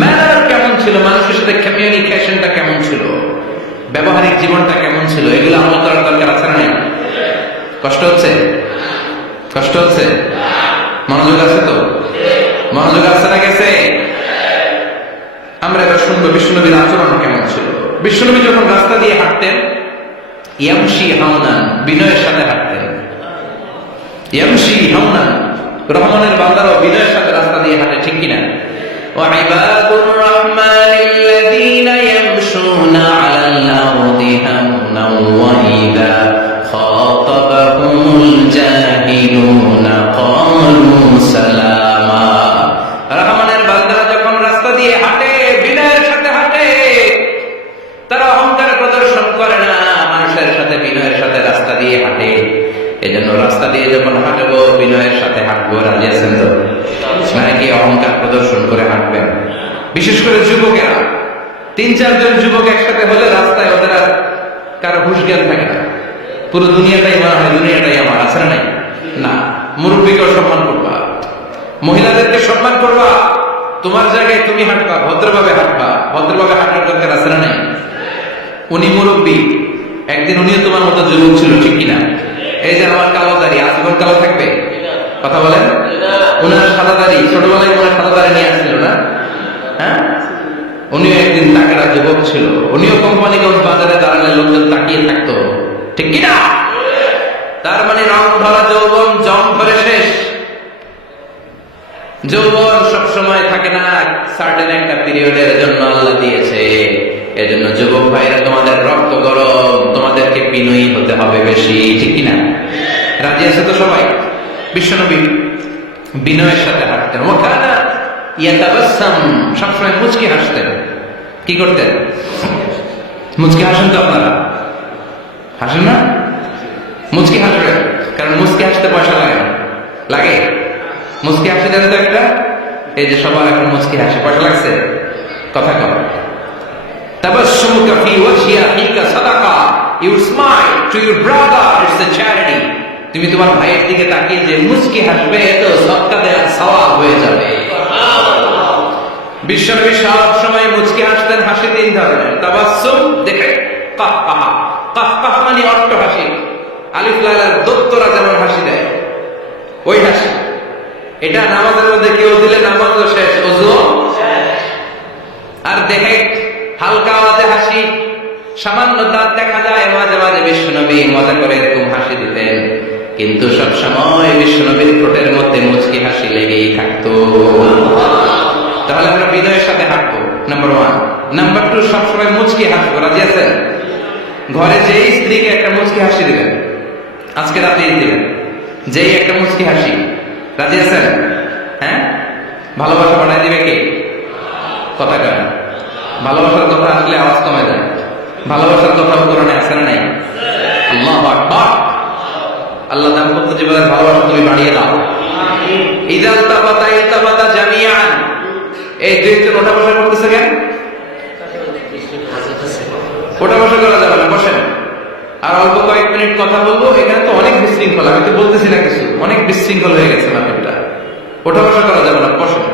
ম্যানার কেমন ছিল, মানুষের সাথে কমিউনিকেশনটা কেমন ছিল, ব্যবহারিক জীবনটা কেমন ছিল, এগুলো আমল করার দরকার আছে না? নাই? কষ্ট হচ্ছে? কষ্ট হচ্ছে? মনোযোগ আছে তো? মনোযোগ আছে না গেছে? আমরা এবার শুনবো বিশ্বনবীর আচরণ কেমন ছিল। বিশ্বনবী যখন রাস্তা দিয়ে হাঁটতেন, ইয়ামশি হাওনান, বিনয়ের সাথে হাঁটতেন। ইয়ামশি হাওনান, রহমানের বান্দারাও বিনয়ের সাথে রাস্তা দিয়ে হাঁটে, ঠিক কিনা? ওয়াইবাদুর রহমানিল্লাযীনা ইয়ামশুনা আলাল আরদি হাওনান ওয়া ইযা খাতাবাহুমুল জাহিলুনা ক্বালু সালামা। রহমানের বান্দারা যখন রাস্তা দিয়ে হাঁটে, বিনয়ের সাথে হাঁটে, তারা অহংকার প্রদর্শন করে না, মানুষের সাথে বিনয়ের সাথে রাস্তা দিয়ে হাঁটে। এজন্য রাস্তা দিয়ে যখন হাঁটবো বিনয়ের সাথে হাঁটবো। রাজি আছেন তো? নাকি অহংকার প্রদর্শন করে হাঁটবেন? বিশেষ করে যুবকেরা, ৩-৪ জন যুবক একসাথে হলে রাস্তায় ওদের আর কারো হুঁশ জ্ঞান থাকে না, পুরো দুনিয়াটাই মনে হয় দুনিয়াটাই আমার, আছে না নাই? না, মুরব্বীকেও সম্মান করবা, মহিলাদেরকে সম্মান করবা, তোমার জায়গায় তুমি হাঁটবা, ভদ্রভাবে হাঁটবা, ভদ্রভাবে হাঁটার দরকার আছে না নাই? উনি মুরব্বী, একদিন উনিও তোমার মতো যুবক ছিল, ঠিক কিনা? এই যে আমার কালো দাড়ি, আজীবন কালো থাকবে? কথা বলেন। উনার সাদা দাড়ি, ছোটবেলায় মনে সাদা দাড়ি নিয়ে আসছিল না? হ্যাঁ, উনিও একদিন তাকেরা যুবক ছিল, উনিও কোম্পানিগঞ্জ বাজারে দাঁড়ালে লোকজন তাকিয়ে থাকতো, ঠিক কিনা? তার মানে রং ধরা যৌবন জং ধরে শেষ। যৌবন সবসময় থাকে না, সার্টেন একটা পিরিয়ডের জন্য আল্লাহ দিয়েছে। এজন্য যুবক ভাইরা, তোমাদের রক্ত গরম, তোমাদেরকে বিনয়ী হতে হবে বেশি, ঠিক কিনা? রাজি আছে তো সবাই? বিশ্বনবী বিনয়ের সাথে হাঁটতেন। ওয়াকানা ইয়াতাবাসসাম, সবসময় মুচকি হাসতেন। কি করতেন? মুচকি হাসেন তো আপনারা? হাসেন না? মুচকি হাসবেন, কারণ মুচকি হাসতে পয়সা লাগে না। লাগে? মুচকি হাসি দেন তো একটা। এই যে সবার এখন মুচকি হাসি, পয়সা লাগছে? কথা কম। তাবাসসুমুকা ফি ওয়াজহি আখিকা সাদাকা, you smile to your brother, it's a charity. তুমি তোমার ভাইয়ের দিকে তাকিয়ে যে মুচকি হাসবে, এত সদকা দেওয়ার সওয়াব হয়ে যাবে। বিশ্বনবী সব সময় মুচকি হাসতেন। হাসি 3 ধরনের। তাবাসসুম, দেখে, কাহকাহা। কাহকাহা মানে অট্ট হাসি, আলিফ লামের দত্তরা যেমন হাসি দেয়, ওই হাসি। এটা নামাজের মধ্যে কেউ দিলে নামাজও শেষ, ওযু শেষ। আর দেখে, হালকা আওয়াজে হাসি, সামান্য দাঁত দেখা যায় মাঝে মাঝে। বিশ্বনবী মজা করে এরকম হাসি দিতেন, কিন্তু সব সময় বিশ্বনবীর ঠোঁটের মধ্যে মুচকি হাসি লেগেই থাকতো। তাহলে আমরা বিনয়ের সাথে হাঁটবো, নাম্বার 1। নাম্বার 2, সবসময় মুচকি হাসবো। রাজি আছেন? ঘরে যেই স্ত্রীকে একটা মুচকি হাসি দিবেন, আজকে রাতেই দিবেন, যেই একটা মুচকি হাসি। রাজি আছেন? হ্যাঁ, ভালোবাসা বাড়াই দিবে কে? কথা কেন? ভালোবাসার কথা আসলে আওয়াজ কমে যায়। ভালোবাসার কথা কোরআনে আছে না নাই? আল্লাহু আকবার। আল্লাহ দাম্পত্য জীবনের ভালোবাসা তুমি বাড়িয়ে দাও। ইযা ইলতাফাতা ইলতাফাতা জামিআন। এই দুইজন ওঠা বসা করতেছে কেন? ওঠা বসা করা যাবে না, বসেন। আর অল্প কয়েক মিনিট কথা বলবো। এখানে তো অনেক বিশৃঙ্খল, আমি তো বলতেছি না কিছু, অনেক বিশৃঙ্খল হয়ে গেছে ব্যাপারটা। ওঠা বসা করা যাবে না, বসেন।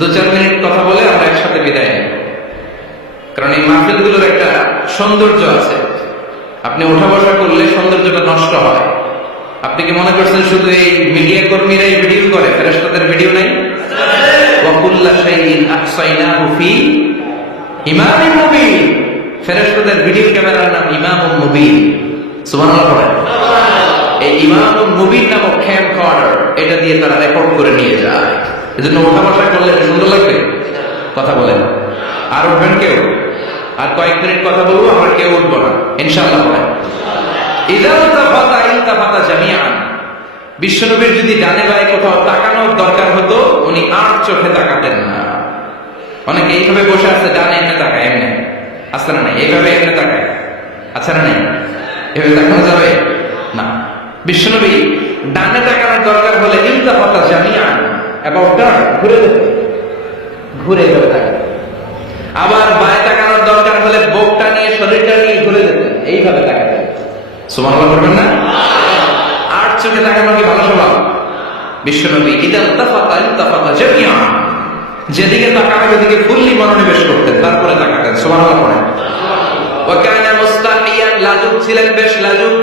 2-4 মিনিট কথা বলে আমরা একসাথে বিদায় নেব। কারণ এই মাহফিলগুলোর একটা সৌন্দর্য আছে, আপনি ওঠা বসা করলে সৌন্দর্যটা নষ্ট হয়। আপনি কি মনে করছেন শুধু এই মিডিয়া কর্মীরাই ভিডিও করে? ফেরেশতাদের ভিডিও নাই? ওয়া কুল্লা শাইইন আহসাইনাহু ফি ইমামিন মুবিন। ফেরেশতাদের ভিডিও ক্যামেরার নাম ইমামুন মুবিন। সুবহানাল্লাহ পড়েন। এই ইমামুন মুবিন নামক ক্যামকর্ডার, এটা দিয়ে তারা রেকর্ড করে নিয়ে যায়। এজন্য ওঠা বসা করলে সুন্দর লাগবে। কথা বলেন। আর উঠবেন কেউ? আর কয়েক মিনিট কথা বলবো, আমরা কেউ উঠবো না ইনশাআল্লাহ। বলেন ইযা ইলতাফাতা ইলতাফাতা জামিআন। বিশ্বনবীর যদি ডানে বাঁয়ে কোথাও তাকানোর দরকার হতো, উনি আর চোখে তাকাতেন না। অনেকে এইভাবে বসে আছে, ডানে এমনি তাকায়, এমনি আছে না নাই? এইভাবে এমনি তাকায়, আছে না নাই? এভাবে তাকানো যাবে না। বিশ্বনবী ডানে তাকানোর দরকার হলে ইলতাফাতা জামিআন, অ্যাবাউট টার্ন, ঘুরে যেত, ঘুরে যেতে থাকে। আবার বাঁয়ে তাকানোর দরকার শরীরটা নিয়ে ঘুরে যেতেন, এইভাবে তাকাতেন। সুবহানাল্লাহ করবেন না? আর চোখে তাকানো কি ভালো স্বভাব? বিশ্বনবী ইদা ইলতাফাতা ইলতাফাতা জামিআ, যেদিকে তাকাবে সেদিকে ফুললি মনোনিবেশ করতেন, তারপরে তাকাতেন। সুবহানাল্লাহ পড়েন। ওয়া কানা মুস্তাহিয়ান, লাজুক ছিলেন, বেশ লাজুক।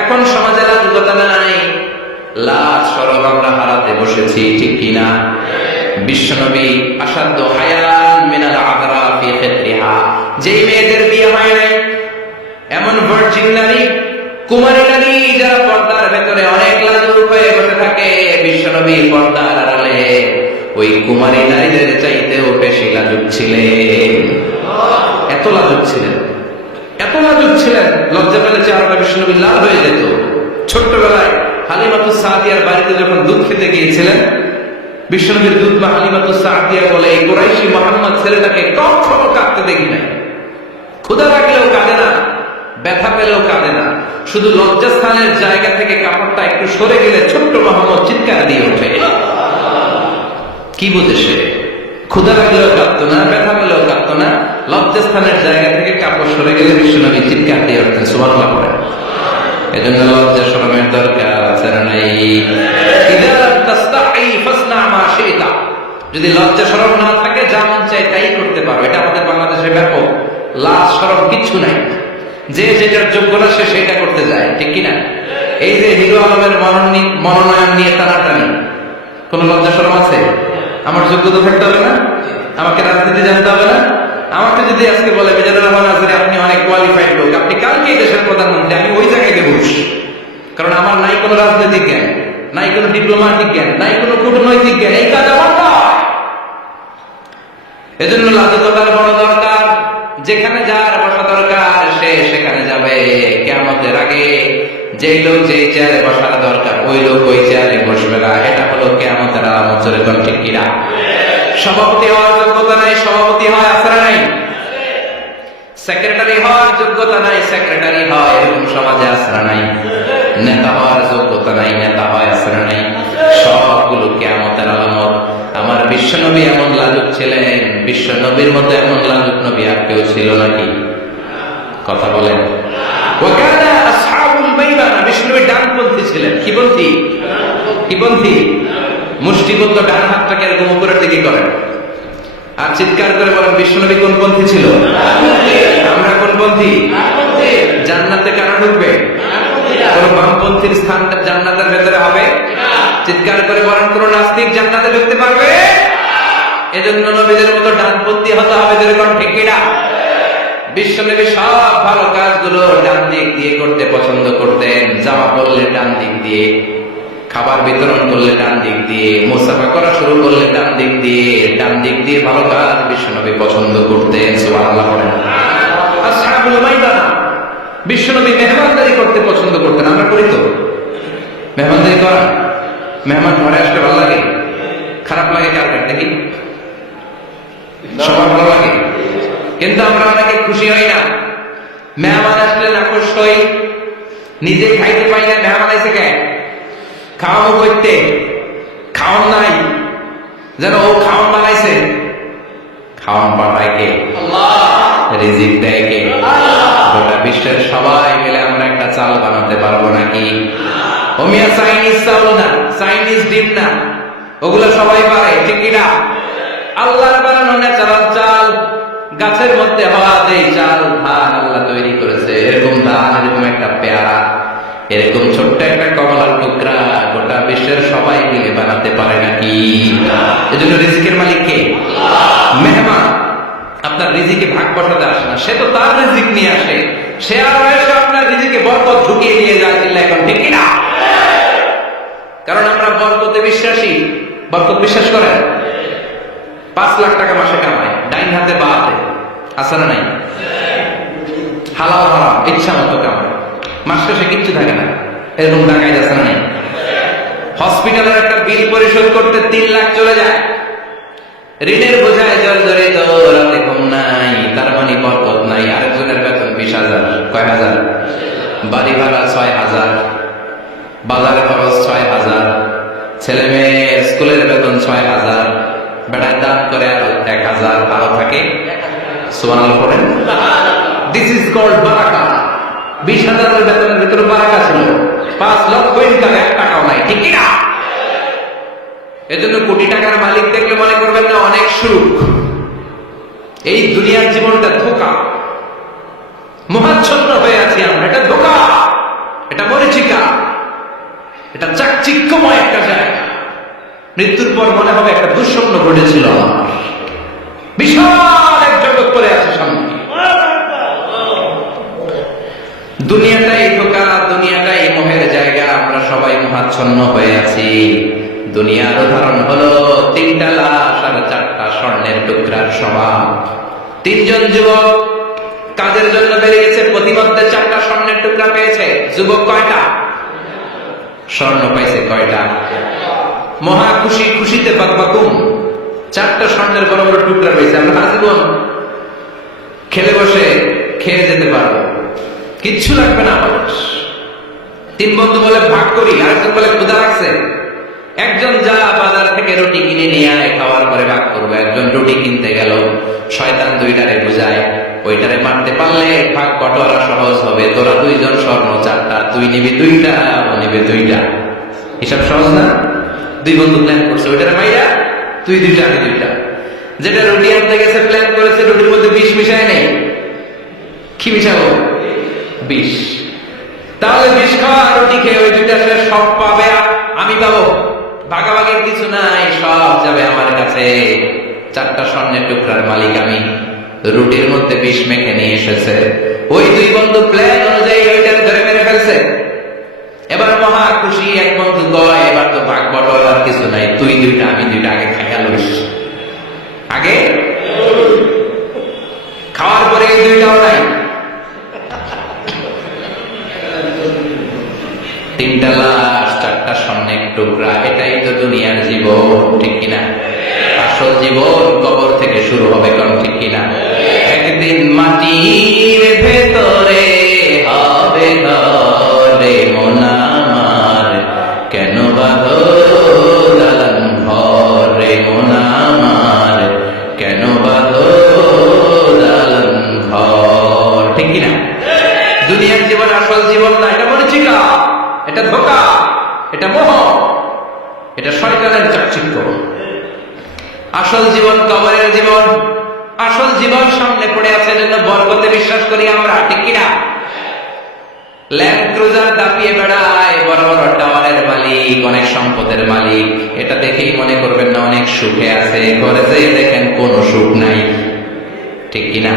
এখন সমাজে লাজুকতা নাই, লাজ শরম আমরা হারাতে বসেছি, ঠিক কিনা? বিশ্বনবী আসাদ্দু হায়ান মিনাল আযরা ফি খিতরিহা, যেই মেয়েদের বিয়ে হয় নাই, এমন ভার্জিন নারী, কুমারী নারী যারা পর্দার ভেতরে অনেক লাজুক হয়ে বসে থাকে, বিশ্বনবী পর্দার আড়ালে ওই কুমারী নারীদের চাইতেও বেশি লাজুক ছিলেন। এত লাজুক ছিলেন, এত লাজুক ছিলেন, লজ্জা পেলে চেহারাটা বিশ্বনবী লাল হয়ে যেত। ছোট্টবেলায় হালিমাতুস সাদিয়ার বাড়িতে যখন দুধ খেতে গিয়েছিলেন, বিশ্বনবীর দুধ মা হালিমাতুস সাদিয়া বলে, এই কুরাইশি মুহাম্মদ ছেলেটাকে কখনো কাঁদতে দেখি নাই। ক্ষুধা লাগলেও কাঁদে না, ব্যথা পেলেও কাঁদে না, শুধু লজ্জাস্থানের জায়গা থেকে কাপড়টা একটু সরে গেলে ছোট্ট মোহাম্মদ চিৎকার দিয়ে ওঠে। কি বুঝে সে? ক্ষুধা লাগলেও কাঁদতো না, ব্যথা পেলেও কাঁদতো না, লজ্জাস্থানের জায়গা থেকে কাপড় সরে গেলে বিশ্বনবী চিৎকার দিয়ে ওঠেন। সুবহানাল্লাহ পড়েন। এজন্য লজ্জা শরমের দরকার আছে না নাই? ইযা লাম তাস্তাহি ফাসনা মা শি'তা, যদি লজ্জা শরম না থাকে যা মন চায় তাই করতে পারো। এটা আমাদের বাংলাদেশে ব্যাপক। লাজ শরম কিচ্ছু নাই, যে যেটার যোগ্য না সে সেটা করতে যায়, ঠিক কিনা? এই যে হিরো আলমের মনোনয়ন নিয়ে টানাটানি, কোন লজ্জা শরম আছে? আমার যোগ্যতা থাকতে হবে না? আমাকে রাজনীতি জানতে হবে না? আমাকে যদি আজকে বলে মিজানুর রহমান আজহারী আপনি অনেক কোয়ালিফাইড লোক, আপনি কালকেই দেশের প্রধানমন্ত্রী, আমি ওই জায়গায় গিয়ে বসি, কারণ আমার নাই কোনো রাজনৈতিক জ্ঞান, নাই কোনো ডিপ্লোম্যাটিক জ্ঞান, নাই কোনো কূটনৈতিক জ্ঞান, এই কাজ আমার নয়। এজন্য লাজুকতার বড় দরকার। যেখানে যার বসা দরকার সে সেখানে যাবে। কিয়ামতের আগে যেই লোক যেই চেয়ারে বসার দরকার ওই লোক ওই চেয়ারে বসবে না। এটা হলো কিয়ামতের আলামত। জোরে কোন ঠিক কিনা? সভাপতি হওয়ার যোগ্যতা নাই, সভাপতি হয় আসরা নাই। সেক্রেটারি হওয়ার যোগ্যতা নাই, সেক্রেটারি হয়, এরকম সমাজে আসরা নাই। নেতা হওয়ার যোগ্যতা নাই, নেতা হয় আসরা নাই। সবগুলো কিয়ামতের আলামত। আমার বিশ্বনবী এমন লাজুক ছিলেন, বিশ্বনবীর মতো এমন লাজুক নবী আর কেউ ছিল নাকি? কথা বলেন। ওয়াকানা আসহাবুল মাইমানা, বিশ্বনবী ডানপন্থী ছিলেন। কি পন্থী? কি পন্থী? মুষ্টিবদ্ধ ডান হাতটাকে এরকম উপরের দিকে করেন আর চিৎকার করে বলেন, বিশ্বনবী কোন পন্থী ছিল? আমরা কোন পন্থী? জান্নাতে কারা ঢুকবে? কোন বামপন্থীর স্থানটা জান্নাতের ভেতরে হবে? চিৎকার করে বলেন, কোন নাস্তিক জান্নাতে ঢুকতে পারবে? এজন্য নবীদের মতো ডানপন্থী হতে হবে। যেরকম ঠিক কিনা? বিশ্বনবী সব ভালো কাজগুলো ডান দিক দিয়ে করতে পছন্দ করতেন। জামা পরলে ডান দিক দিয়ে, খাবার বিতরণ করলে ডান দিক দিয়ে, মুসাফা করা শুরু করলে ডান দিক দিয়ে, ডান দিক দিয়ে ভালো কাজ বিশ্বনবী পছন্দ করতেন। সুবহানাল্লাহ পড়েন। আসহাবুল মাইদানা, বিশ্বনবী মেহমানদারি করতে পছন্দ করতেন। আমরা করি তো মেহমানদারি করা? মেহমান ঘরে আসলে ভালো লাগে? খারাপ লাগে কার কার? দেখি সবার ভালো লাগে, কিন্তু আমরা অনেকে খুশি হই না। মেহমান আসলে নাখোশ হই, নিজে খাইতে পাই না। মেহমান আইসে কে? খাওয়ানো করতে, খাওয়ান নাই, যেন ও খাওয়ান বানাইছে। খাওয়ান পাঠায় কে? রিজিক দেয় কে? গোটা বিশ্বের সবাই মিলে আমরা একটা চাল বানাতে পারবো নাকি? ওমিয়া চাইনিজ চাল না, চাইনিজ ডিম না, ওগুলো সবাই পারে, ঠিক কিনা? আল্লাহর বানানো ন্যাচারাল চাল, গাছের মধ্যে হওয়া যে চাল, ধান আল্লাহ তৈরি করেছে, এরকম ধান, এরকম একটা পেয়ারা, এরকম ছোট্ট একটা কমলার টুকরা গোটা বিশ্বের সবাই মিলে বানাতে পারে নাকি? এজন্য রিজিকের মালিক কে? মেহমান আপনার রিজিকে ভাগ বসাতে আসে না, সে তো তার রিজিক নিয়ে আসে। সে আর এসে আপনার রিজিকে বরকত ঢুকিয়ে নিয়ে যায়। এখন ঠিক কিনা? কারণ আমরা বরকতে বিশ্বাসী। বরকত বিশ্বাস করেন? 5 লাখ টাকা মাসে কামায়, ডাইন হাতে বা হাতে, আছে না নাই? হালাল হারাম ইচ্ছা মতো কামায়, মাস শেষে কিচ্ছু থাকে না, এরকম টাকাই আছে না নাই? হসপিটালের একটা বিল পরিশোধ করতে 3 লাখ চলে যায়, ঋণের বোঝায় জর্জরিত, রাতে ঘুম নাই, তার মানে বরকত নাই। আরেকজনের বেতন 20,000, কয় হাজার? বাড়ি ভাড়া 6,000, বাজারে খরচ 6,000, ছেলে মেয়ের স্কুলের বেতন 6,000, বেটায় দান করে আরো 1,000, আরো থাকে। সুবহানাল্লাহ পড়েন। দিস ইজ কল্ড বারাকা। 20,000 বেতনের ভিতরে বারাকা ছিল, 5 লক্ষ ইনকাম, 1 টাকাও নাই, ঠিক কিনা? এজন্য কোটি টাকার মালিক দেখলে মনে করবেন না অনেক সুখ। এই দুনিয়ার জীবনটা ধোঁকা, মহাচ্ছন্ন হয়ে আছি আমরা। এটা ধোঁকা, এটা মরীচিকা, এটা চাকচিক্যময় একটা জায়গা। মৃত্যুর পর মনে হবে একটা দুঃস্বপ্ন ঘটেছিল আমার, বিশাল এক জগৎ পড়ে আছে সামনে। দুনিয়াটাই ধোঁকা, দুনিয়াটাই মোহের জায়গা। আমরা সবাই মহাচ্ছন্ন হয়ে আছি। দুনিয়ার উদাহরণ হলো 3টা লাশ আর 4টা স্বর্ণের টুকরার সমান। 3 জন যুবক কাজের জন্য বেরিয়েছে, প্রতিমধ্যে 4টা স্বর্ণের টুকরা পেয়েছে। যুবক কয়টা? স্বর্ণ পাইছে কয়টা? মহা খুশি, খুশিতে বাকবাকুম। 4টা স্বর্ণের বড় বড় টুকরা পেয়েছে। আমরা আজীবন খেলে বসে খেয়ে যেতে পারবো, কিচ্ছু লাগবে না আমাদের। 3 বন্ধু বলে ভাগ করি, আরেকজন বলে ক্ষুধা লাগছে। একজন যা বাজার থেকে রুটি কিনে নিয়ে আয়, খাওয়ার পরে ভাগ করবো। একজন রুটি কিনতে গেল, শয়তান 2টারে বুঝায়, ওইটারে মারতে পারলে ভাগ বটোয়ারা সহজ হবে। তোরা 2 জন স্বর্ণ 4টা, তুই নিবি 2টা, ও নিবে 2টা। হিসাব সহজ না? 2 বন্ধু প্ল্যান করছে, ওইটারে মাইরা তুই 2টা, আমি 2টা। যেটা রুটি আনতে গেছে, প্ল্যান করেছে, রুটির মধ্যে বিষ মিশায় নেই। কি মিশাবো? বিষ। তাহলে বিষ খাওয়া রুটি খেয়ে ওই 2টা সব পাবে, আমি পাবো। ভাগাভাগির কিছু নাই, সব যাবে আমার কাছে। 4টা স্বর্ণের টুকরার মালিক আমি। রুটির মধ্যে বিষ মেখে নিয়ে এসেছে। ওই 2 বন্ধু প্ল্যান অনুযায়ী ওইটার ধরে মেরে ফেলছে। এবার মহা খুশি। এক বন্ধু কয়, এবার তো ভাগ বটোয়ারার কিছু নাই, তুই 2টা, আমি 2টা, আগে খাইয়া লইস। আগে খাওয়ার পরে 2টাও নাই। 3টা লাশ, 4টা স্বর্ণের টুকরা। এটাই তো দুনিয়ার জীবন, ঠিক কিনা? আসল জীবন কবর থেকে শুরু হবে, কারণ ঠিক কিনা? একদিন মাটির ভেতরে হবে ঘরে মন আমার, কেন বাঁধো দালান ঘরে মন আমার, কেন বাঁধো দালান ঘর, ঠিক কিনা? দুনিয়ার জীবন আসল জীবন না, এটা মরীচিকা, এটা ধোঁকা, এটা মোহ, এটা শয়তানের চাকচিক্য। আসল জীবন কবরের জীবন। আসল জীবন সামনে পড়ে আছে, জন্য বরকতে বিশ্বাস করি আমরা, ঠিক কিনা? ল্যান্ড ক্রুজার দাপিয়ে বেড়ায়, বড় বড় টাওয়ারের মালিক, অনেক সম্পদের মালিক। এটা দেখেই মনে করবেন না অনেক সুখে আছে, ঘরে যেয়ে দেখেন কোনো সুখ নাই, ঠিক কিনা?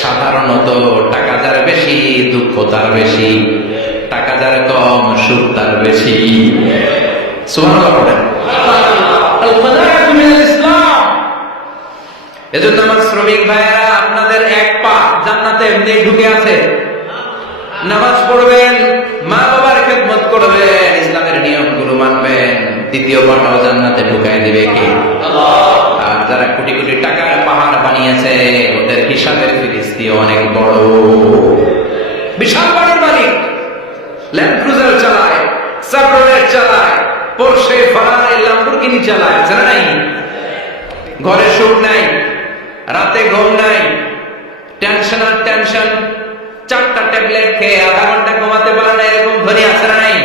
সাধারণত টাকা যার বেশি, দুঃখ তার বেশি। টাকা যার কম, সুখ তার বেশি। সুবহানাল্লাহ পড়েন। এজন্য আমার শ্রমিক ভাইয়েরা, আপনাদের এক পা জান্নাতে এমনি ঢুকে আছে। নামাজ পড়বেন, মা বাবার খেদমত করবেন, ইসলামের নিয়মগুলো মানবেন, 2য় পাটাও জান্নাতে ঢুকাই দিবে কে? আল্লাহ। আর যারা কোটি কোটি টাকার পাহাড় বানিয়েছে, ওদের হিসাবের ফিরিস্তি অনেক বড়। বিশাল বাড়ির মালিক, ল্যান্ড ক্রুজার চালায়, সাবরোলেট চালায়, পোরশে, ফারারি, ল্যাম্বরগিনি চালায়, জানা নাই? ঘরে সুখ নাই, রাতে ঘুম নাই, টেনশন আর টেনশন। 4টা ট্যাবলেট খেয়ে আধা ঘন্টা ঘুমাতে পারে না, এরকম ধনী আছে না নাই?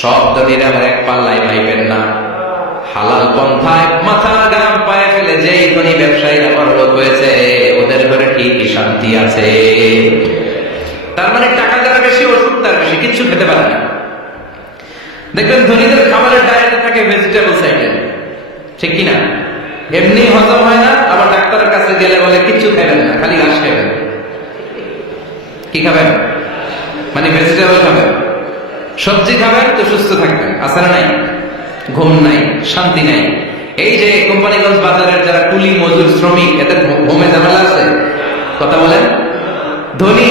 সব ধনীর আবার এক পাল্লায় পাইবেন না। হালাল পন্থায় মাথা গাম পায়ে ফেলে যেই ধনী ব্যবসায়ীরা বড়লোক হয়েছে, ওদের ঘরে ঠিকই শান্তি আছে। তার মানে টাকা যারা বেশি, ওষুধ তার বেশি, কিচ্ছু খেতে পারে না। দেখবেন ধনীদের খাবারের ডায়েটে থাকে ভেজিটেবল আইটেম, ঠিক কিনা? এমনি হজম হয় না, আবার ডাক্তারের কাছে গেলে বলে কিচ্ছু খাবেন না, খালি ঘাস খাবেন। কি খাবেন? মানে ভেজিটেবল খাবেন, সবজি খাবেন, তো সুস্থ থাকবেন। আছে না নাই? ঘুম নাই, শান্তি নাই। এই যে কোম্পানিগঞ্জ বাজারের যারা কুলি মজুর শ্রমিক, এদের ঘুমে ঝামেলা আছে? কথা বলেন। ধনী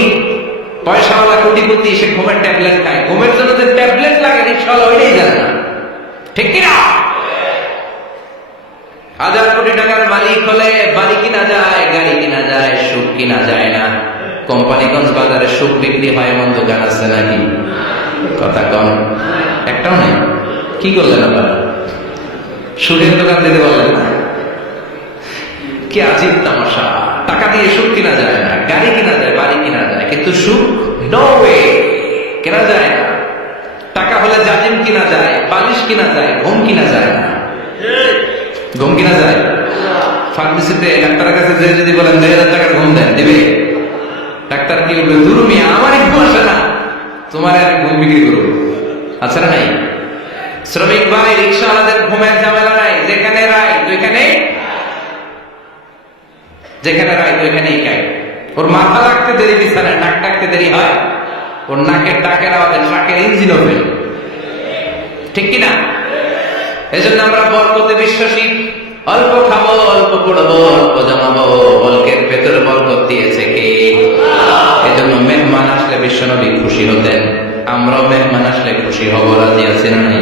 পয়সাওয়ালা কোটিপতি, সে ঘুমের ট্যাবলেট খায়। ঘুমের জন্য যে ট্যাবলেট লাগে, রিক্সাওয়ালা ওইটাই জানে না, ঠিক কিনা? 1000 কোটি টাকার মালিক হলে বাড়ি কিনা যায়, গাড়ি কিনা যায়, সুখ কিনা যায় না। কোম্পানিগঞ্জ বাজারে সুখ বিক্রি হয় এমন দোকান আছে নাকি? কথা কম, একটাও নেই। কি করলেন আপনারা? সুখের দোকান দিতে বললেন না? কি আজীব তামাশা। টাকা দিয়ে সুখ কিনা যায় না, গাড়ি কিনা যায়, বাড়ি কিনা যায়, কিন্তু সুখ নো ওয়ে, কেনা যায় না। টাকা হলে জাজিম কিনা যায়, বালিশ কিনা যায়, ঘুম কিনা যায় না। ঘুম কিনা যায়? ফার্মেসিতে ডাক্তারের কাছে যে যদি বলেন 2,000 টাকার ঘুম দেন, দিবে? ডাক্তার কি বলবে, দুরুমি আমারই ঘুম আসে না, তোমার আমি ঘুম বিক্রি করবো। আচ্ছা না নাই? শ্রমিক ভাই, রিক্সাওয়ালাদের ঘুমের ঝামেলা নাই, যেখানে রায় ওইখানে, যেখানে রায় ওইখানেই খায়। ওর মাথা রাখতে দেরি বিছানায়, নাক ডাকতে দেরি হয়, ওর নাকের ডাকের আওয়াজে ট্রাকের ইঞ্জিনও ফেল। ঠিক কিনা? এই জন্য আমরা বরকতে বিশ্বাসী। অল্প খাবো, অল্প পড়বো, অল্প জমাবো, বলকের ভেতরে বরকত দিয়েছে কে? এই জন্য মেহমান আসলে বিশ্বনবী খুশি হতেন, আমরাও মেহমান আসলে খুশি হব। রাজি আছি না নাই?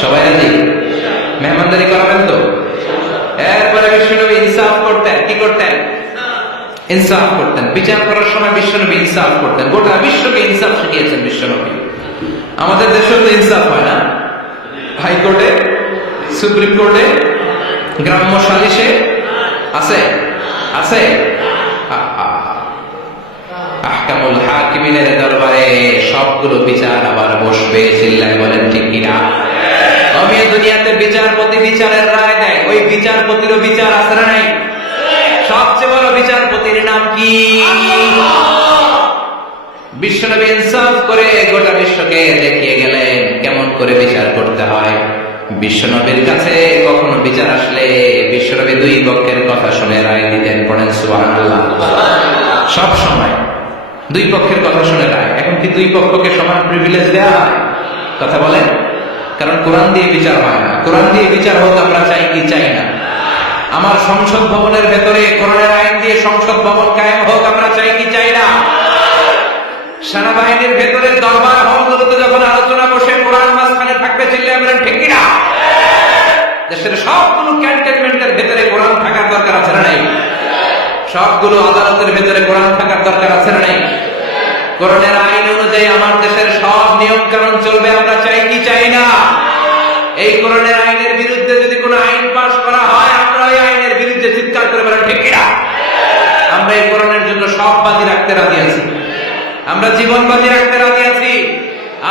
সবাই রাজি? মেহমানদারি করাবেন তো? এরপরে বিশ্বনবী ইনসাফ করতেন। কি করতেন? ইনসাফ করতেন। বিচার করার সময় বিশ্বনবী ইনসাফ করতেন। গোটা বিশ্বকে ইনসাফ শিখিয়েছেন বিশ্বনবী। আমাদের দেশেও তো ইনসাফ হয় না? হাইকোর্টে, সুপ্রিম কোর্টে, গ্রাম্য সালিশে আছে? আছে? আহকামুল হাকিমিনের দরবারে সবগুলো বিচার আবার বসবে। চিল্লায় বলেন ঠিক কিনা? আমি দুনিয়াতে বিচারপতি বিচারের রায় দেয়, ওই বিচারপতিরও বিচার আছে না নাই? সবচেয়ে বড় বিচারপতির নাম কি? বিশ্বনবী ইনসাফ করে গোটা বিশ্বকে দেখিয়ে গেলেন কেমন করে বিচার করতে হয়। বিশ্বনবীর কাছে কখনো বিচার আসলে বিশ্বনবী দুই পক্ষের কথা শুনে রায় দিতেন। পড়েন সুবহানাল্লাহ। সব সময় দুই পক্ষের কথা শুনে রায়। এখন কি দুই পক্ষকে সমান প্রিভিলেজ দেওয়া হয়? কথা বলেন। কারণ কোরআন দিয়ে বিচার হয় না। কোরআন দিয়ে বিচার হোক আমরা চাই কি চাই না? আমার সংসদ ভবনের ভেতরে কোরআনের আইন দিয়ে সংসদ ভবন কায়েম হোক আমরা চাই কি চাই না? সেনাবাহিনীর ভেতরে দরবার হলগুলোতে যখন আলোচনা বসে কোরআন মাঝখানে থাকবে, চিল্লায় বলেন ঠিক কিনা? দেশের সবগুলো ক্যান্টনমেন্টের ভেতরে কোরআন থাকার দরকার আছে না নাই? সবগুলো আদালতের ভেতরে কোরআন থাকার দরকার আছে না নাই? কোরআনের আইন অনুযায়ী আমার দেশের সব নিয়ম কানুন চলবে আমরা চাই কি চাই না? এই কোরআনের আইনের বিরুদ্ধে যদি কোনো আইন পাস করা হয় আমরা ওই আইনের বিরুদ্ধে চিৎকার করে বলেন ঠিক কিনা? আমরা এই কোরআনের জন্য সব বাজি রাখতে রাজি আছি, আমরা জীবন বাজি রাখতে রাজি আছি,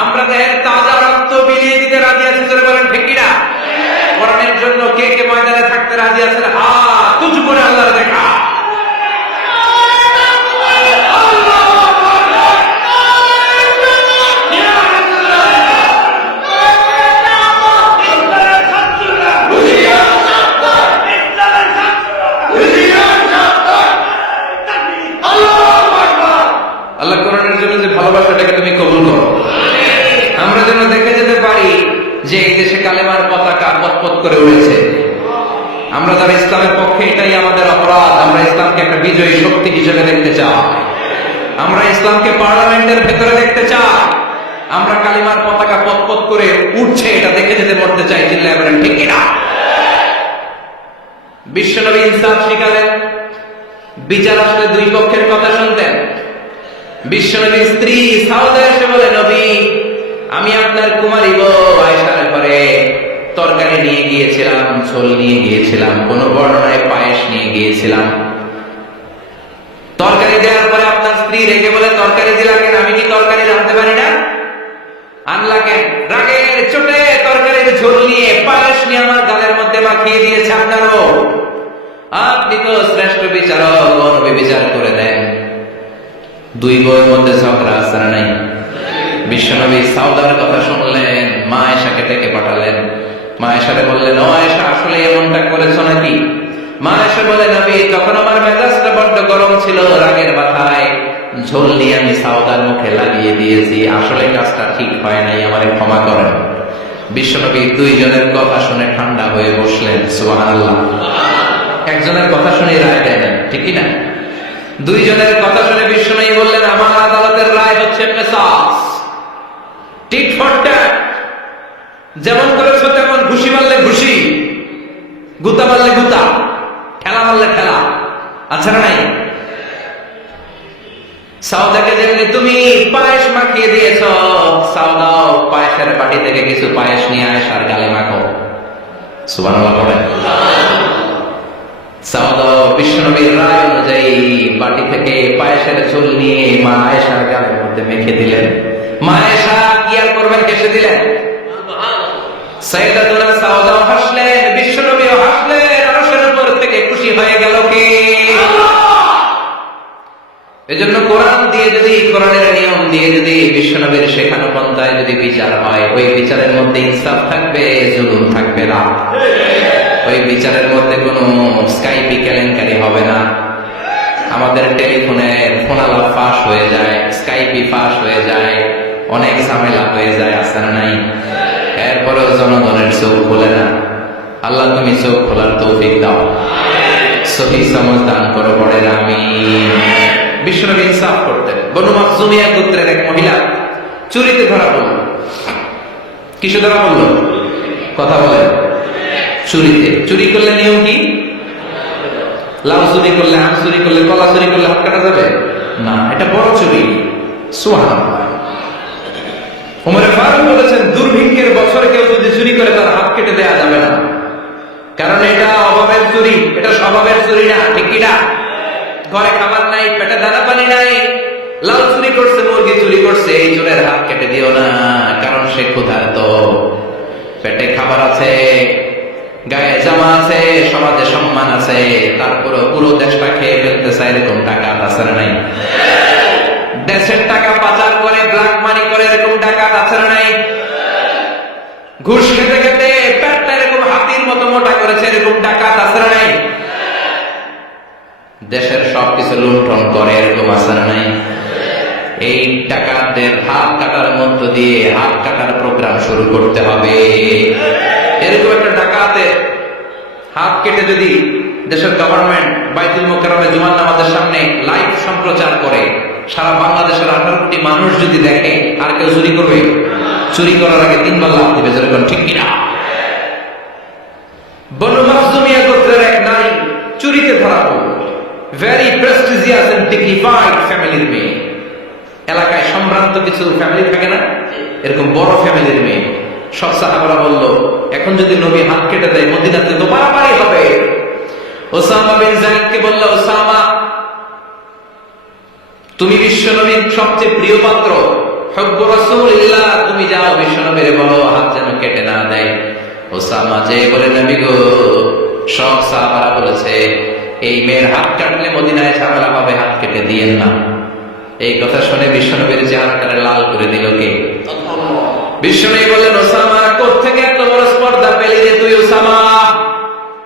আমরা দেহের তাজা রক্ত বিলিয়ে দিতে রাজি আছি। বলেন ঠিক কিনা? কোরআনের জন্য কে কে ময়দানে থাকতে রাজি আছেন? হাত উঁচু করে আল্লাহর দেখা। আল্লাহ কোরআনের জন্য যে ভালোবাসাটাকে তুমি কবুল করো। আমরা যেন দেখে যেতে পারি যে এই দেশে কালেমার পতাকা পতপত করে উঠেছে। আমরা যারা ইসলামের পক্ষে, এটাই আমাদের অপরাধ। আমরা ইসলামকে একটা বিজয়ী শক্তি হিসেবে দেখতে চাই। আমরা ইসলামকে পার্লামেন্টের ভেতরে দেখতে চাই। আমরা কালিমার পতাকা পতপত করে উঠছে এটা দেখে যেতে মরতে চাই। চিল্লায় বলেন ঠিক কিনা? বিশ্বনবী ইনসাফ শিখালেন। বিচার আসলে দুই পক্ষের কথা শুনতেন। বিশ্বনবীর স্ত্রী সাউদা এসে বলে, নবী আমি আপনার কুমারী বউ আয়েশার ঘরে তরকারি নিয়ে গিয়েছিলাম, ঝোল নিয়ে গিয়েছিলাম, কোন বর্ণনায় পায়েস নিয়ে গিয়েছিলাম। তরকারি দেওয়ার পরে আপনার স্ত্রী রেগে বলে, তরকারি দিলা কেন? আমি কি তরকারি রাঁধতে পারি না? আনলা কেন? রাগের চোটে তরকারির ঝোল নিয়ে পায়েস নিয়ে আমার গালের মধ্যে মাখিয়ে দিয়েছে আপনারও। আপনি তো শ্রেষ্ঠ বিচারক, নবী বিচার করে দেন। দুই বউয়ের মধ্যে ঝগড়া আছে না নাই? বিশ্বনবী সাউদার কথা শুনলেন, মা আয়েশাকে ডেকে পাঠালেন। মা আয়েশারে বললেন, ও আয়েশা আসলে এমনটা করেছো নাকি? মা আয়েশা বলে, নবী তখন আমার মেজাজটা বড্ড গরম ছিল, রাগের মাথায় ঝোল নিয়ে আমি সাউদার মুখে লাগিয়ে দিয়েছি, আসলে কাজটা ঠিক হয় নাই, আমারে ক্ষমা করেন। বিশ্বনবী দুইজনের কথা শুনে ঠান্ডা হয়ে বসলেন। সুবহানাল্লাহ। একজনের কথা শুনে রায় দেয় না, ঠিক কিনা? দুইজনের কথা শুনে বিশ্বনবী বললেন, আমার আদালতের রায় হচ্ছে কিসাস, টিট ফর ট্যাট। যেমন করেছো তেমন, ঘুষি মারলে ঘুষি, গুতা মারলে গুতা, ঠেলা মারলে ঠেলা। আচ্ছা না নাই? সাউদাকে যেমনি তুমি পায়েস মাখিয়ে দিয়েছ, সাউদাও পায়েসের বাটি থেকে কিছু পায়েস নিয়ে আয়েশার গালে মাখো। সুবহানাল্লাহ পড়েন। সাওদা বিশ্বনবীর রায় অনুযায়ী বাটি থেকে পায়েসের ঝোল নিয়ে মা আয়েশার গালের মধ্যে মেখে দিলেন। মা আয়েশা কি আর করবেন, হেসে দিলেন। সাইয়েদাতুনা সাওদা হাসলেন, বিশ্বনবীও হাসলেন। আরশের উপর থেকে খুশি হয়ে গেল কে? এজন্য কোরআন দিয়ে যদি, কোরআনের নিয়ম দিয়ে যদি, বিশ্বনবীর শেখানো পন্থায় যদি বিচার হয়, ওই বিচারের মধ্যে ইনসাফ থাকবে, জুলুম থাকবে না। ওই বিচারের মধ্যে কোনো স্কাইপি কেলেঙ্কারি হবে না। আমাদের টেলিফোনের ফোনালাপ ফাঁস হয়ে যায়, স্কাইপি ফাঁস হয়ে যায়, অনেক ঝামেলা হয়ে যায়, আছে না নাই? এরপরেও জনগণের চোখ খোলে না। আল্লাহ তুমি চোখ খোলার তৌফিক দাও, সহি সমঝ দান করো, পড়েন আমিন। বিশ্বনবী ইনসাফ করতেন। বনু মাখজুমিয়া গোত্রের এক মহিলা চুরিতে ধরা পড়ল। কিসে ধরা পড়ল? কথা বলেন। চুরিতে। চুরি করলে নিয়ম কি? লাউ চুরি করলে, আম চুরি করলে, কলা চুরি করলে হাত কাটা যাবে না, এটা বড় চুরি। সুবহানাল্লাহ। ওমর ফারুক বলেছেন, দুর্ভিক্ষের বছরে কেউ যদি চুরি করে তার হাত কেটে দেওয়া যাবে না, কারণ এটা অভাবের চুরি, এটা স্বভাবের চুরি না। ঠিক কিনা? ঘরে খাবার নাই, পেটে দানা পানি নাই, লাউ চুরি করছে, মুরগি চুরি করছে, এই চোরের হাত কেটে দিও না, কারণ সে ক্ষুধার্ত। পেটে খাবার আছে, গায়ে জামা আছে, সমাজে সম্মান আছে, তারপরে পুরো দেশটা খেয়ে ফেলতে চায়, এরকম ডাকাত আছে না নাই? দেশের টাকা পাচার করে, ব্ল্যাক মানি করে, এরকম ডাকাত আছে না নাই? ঘুষ খেতে খেতে পেটটা এরকম হাতির মতো মোটা করেছে, এরকম ডাকাত আছে না নাই? দেশের সবকিছু লুণ্ঠন করে, এরকম আছে না নাই? এই ডাকাতদের হাত কাটার মধ্য দিয়ে হাত কাটার প্রোগ্রাম শুরু করতে হবে। এরকম একটা ডাকাতের হাত কেটে যদি দেশের গভর্নমেন্ট বাইতুল মুকাররমে জুমার নামাজের সামনে লাইভ সম্প্রচার করে, সারা বাংলাদেশের 18 কোটি মানুষ যদি দেখে, আর কেউ চুরি করবে? চুরি করার আগে 3 বার লাফ দিবে, যেরকম। ঠিক কিনা? বনু মাখজুমিয়া গোত্রের এক নারী চুরিতে ধরা পড়ল। ভেরি প্রেস্টিজিয়াস এন্ড ডিগনিফাইড ফ্যামিলির মেয়ে। এলাকায় সম্ভ্রান্ত কিছু ফ্যামিলি থাকে না, এরকম বড় ফ্যামিলির মেয়ে। সব সাহাবারা বলল, এখন যদি নবী হাত কেটে দেয় মদিনাতে তো পারাপারি হবে। ওসামা বিন যায়েদকে বলল, ওসামা তুমি বিশ্ব নবীর সবচেয়ে প্রিয় পাত্র, হুব্বু রাসূলিল্লাহ, তুমি যাও বিশ্ব নবীরে বলো হাত যেন কেটে না দেয়। ওসামা যে বলে, নবী গো, সব সাহাবারা বলেছে এই মেয়ের হাত কাটলে মদিনায় ঝামেলা পাবে, হাত কেটে দিয়েন না। এই কথা শুনে বিশ্বনবীর চেহারাটারে লাল করে দিল কে? বিশ্বনবী বললেন, ওসামা কোত্থেকে এত বড় স্পর্ধা পেলি রে তুই ওসামা?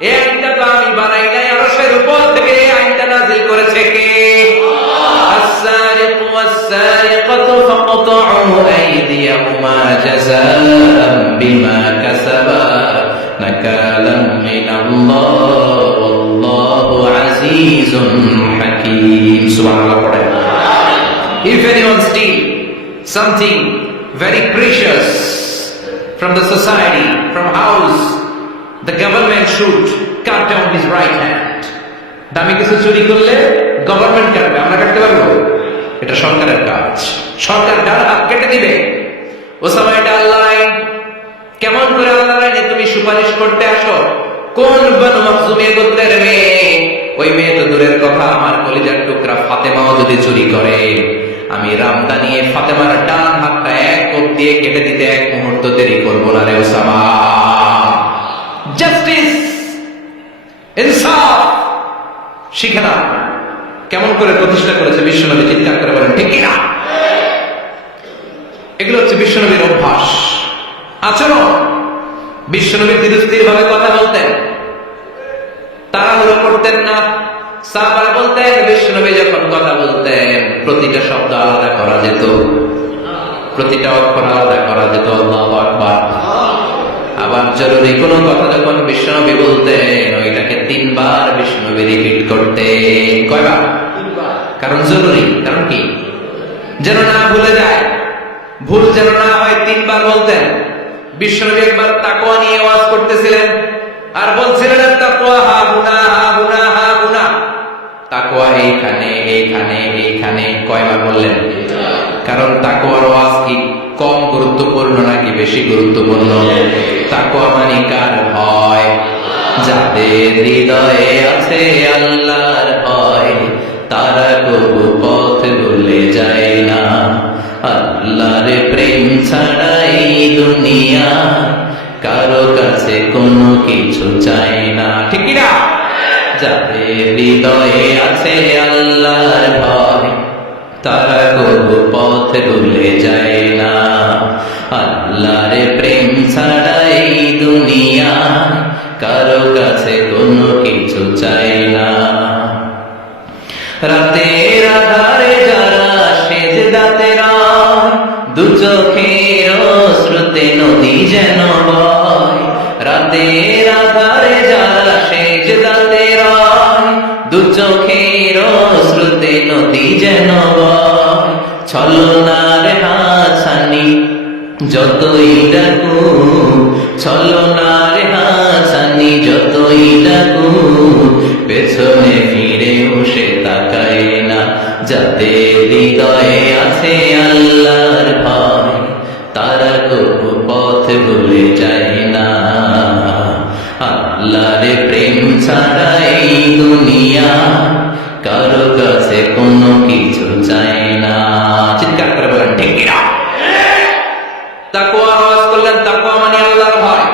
এই আইনটা তো আমি বানাই নাই, আরশের উপর থেকে এই আইনটা নাযিল করেছে কে? আস-সারিকু ওয়াস-সারিকাতু ফাকতাউ আইদিয়াহুমা জাযাআন বিমা কাসাবা নাকালাম মিনাল্লাহ ওয়াল্লাহু আজিজুন হাকীম। সুবহানাল্লাহ। পড়ে, if anyone steal something very precious from the society, from house, the government should cut down his right hand. দামি কিছু চুরি করলে গভর্নমেন্ট কাটবে, আমরা কাটতে পারবো? এটা সরকারের কাজ, সরকার ডান হাত কেটে দিবে। ওসামা, এটা আল্লাহর আইন। কেমন করে আল্লাহর আইনে তুমি সুপারিশ করতে আসো? কোন বনু মাখজুমিয়া গোত্রের মেয়ে? ওই মেয়ে তো দূরের কথা, আমার কলিজার টুকরা ফাতেমাও যদি চুরি করে, আমি রামদা নিয়ে ফাতেমার ডান হাতটা এক কোপ দিয়ে কেটে দিতে এক মুহূর্ত দেরি করব না রে ওসামা। জাস্টিস, ইনসাফ শিখে না। কেমন করে প্রতিষ্ঠা করেছে বিশ্বনবী? চিৎকার করে বলেন ঠিক কিনা? এগুলো হচ্ছে বিশ্বনবীর অভ্যাস, আচরণ। বিশ্বনবী ধীরস্থির ভাবে কথা বলতেন, তাড়াহুড়ো করতেন না। সাহাবারা বলতেন, বিশ্বনবী যখন কথা বলতেন প্রতিটা শব্দ আলাদা করা যেত, প্রতিটা অক্ষর আলাদা করা যেত। আল্লাহু আকবার। আবার জরুরি কোনো কথা যখন বিশ্বনবী বলতেন, ওইটাকে 3 বার বিশ্বনবী রিপিট করতেন। কয়বার? 3 বার। কারণ জরুরি। কারণ কি? যেন না ভুলে যায়, ভুল যেন না হয়, 3 বার বলতেন। বিশ্বনবী একবার তাকওয়া নিয়ে ওয়াজ করতেছিলেন, আর বলছিলেন, তাকওয়া হা হুনা, হা হুনা, হা হুনা। তাকওয়া এইখানে, এইখানে, এইখানে। কয়বার বললেন? কারণ তাকওয়ার ওয়াজ কি কম গুরুত্বপূর্ণ নাকি বেশি গুরুত্বপূর্ণ? তাকওয়া মানে কার ভয়? যাদের হৃদয়ে আছে আল্লাহর ভয় তারা কবু পথ ভুলে যায় না। আল্লাহর প্রেম ছাড়া এই দুনিয়া কারো কাছে কোনো কিছু চায় না, ঠিক না? যাদের হৃদয়ে আছে আল্লাহর ভয় তারা কবু পথ ভুলে যায় না। আল্লাহর প্রেম ছাড়া এই দুনিয়া কারো কাছে কোনো কিছু চাই না। রাতের আধারে যারা সেজদাতে রয় দু চোখের স্রোতে নদী যেন বয়। রাতের আধারে যারা সেজদাতে রয় দু চোখের স্রোতে নদী যেন বয়। ছলনার হাসানি যতই ডাকু, ছলনার হাসানি যতই ডাকু, পেছনে ফিরেও সে তাকায় না। যাদের হৃদয়ে আছে আল্লাহর ভয় তারা কবু পথ ভুলে যায় না। আল্লাহর প্রেম ছাড়া এই দুনিয়া কারো কাছে কোনো কিছু চায় না। চিৎকার করে বলেন ঠিক কিনা? তাকওয়া আওয়াজ করলেন, তাকওয়া মানে আল্লাহর ভয়।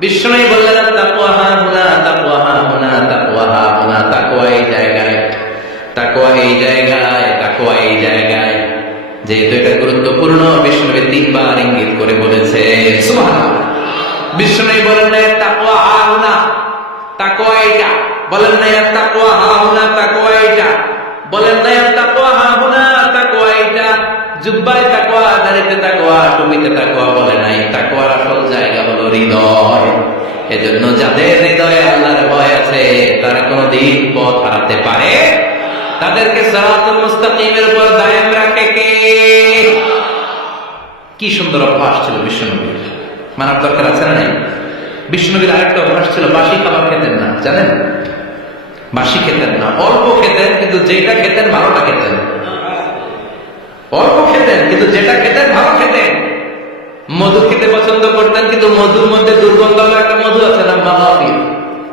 বিষ্ণু বললেন তাকওয়া হা হুনা, তাকওয়া হা হুনা, তাকওয়া হা হুনা। তাকওয়া এই জায়গায়, তাকওয়া এই জায়গায়, তাকওয়া এই জায়গায়। যেহেতু এটা গুরুত্বপূর্ণ বিষ্ণু 3বার ইঙ্গিত করে বলেছে। সুবহানাল্লাহ। বিষ্ণু বলেন না তাকওয়া হা হুনা, তাকওয়া এইটা। বলেন না তাকওয়া হা হুনা, তাকওয়া এইটা। বলেন না তাকওয়া হা হুনা, তাকওয়া এইটা। জুব্বায় তাকওয়া, দাড়িতে তাকওয়া, টুপিতে তাকওয়া বলে নাই। তাকওয়ার আসল জায়গা হলো হৃদয়। এজন্য যাদের হৃদয়ে আল্লাহর ভয় আছে তারা কোনদিন পথ হারাতে পারে। তাদেরকে সিরাতুল মুস্তাকিমের উপর দায়েম রাখে কে? কি সুন্দর অভ্যাস ছিল বিশ্বনবীর, মানার দরকার আছে না নাই? বিশ্বনবীর আরেকটা অভ্যাস ছিল, বাসি খাবার খেতেন না, জানেন? বাসি খেতেন না, অল্প খেতেন, কিন্তু যেটা খেতেন ভালোটা খেতেন। অল্প খেতেন কিন্তু যেটা খেতেন ভালো খেতেন। মধু খেতে পছন্দ করতেন, কিন্তু মধুর মধ্যে দুর্গন্ধ একটা মধু আছে না, মাগাফির।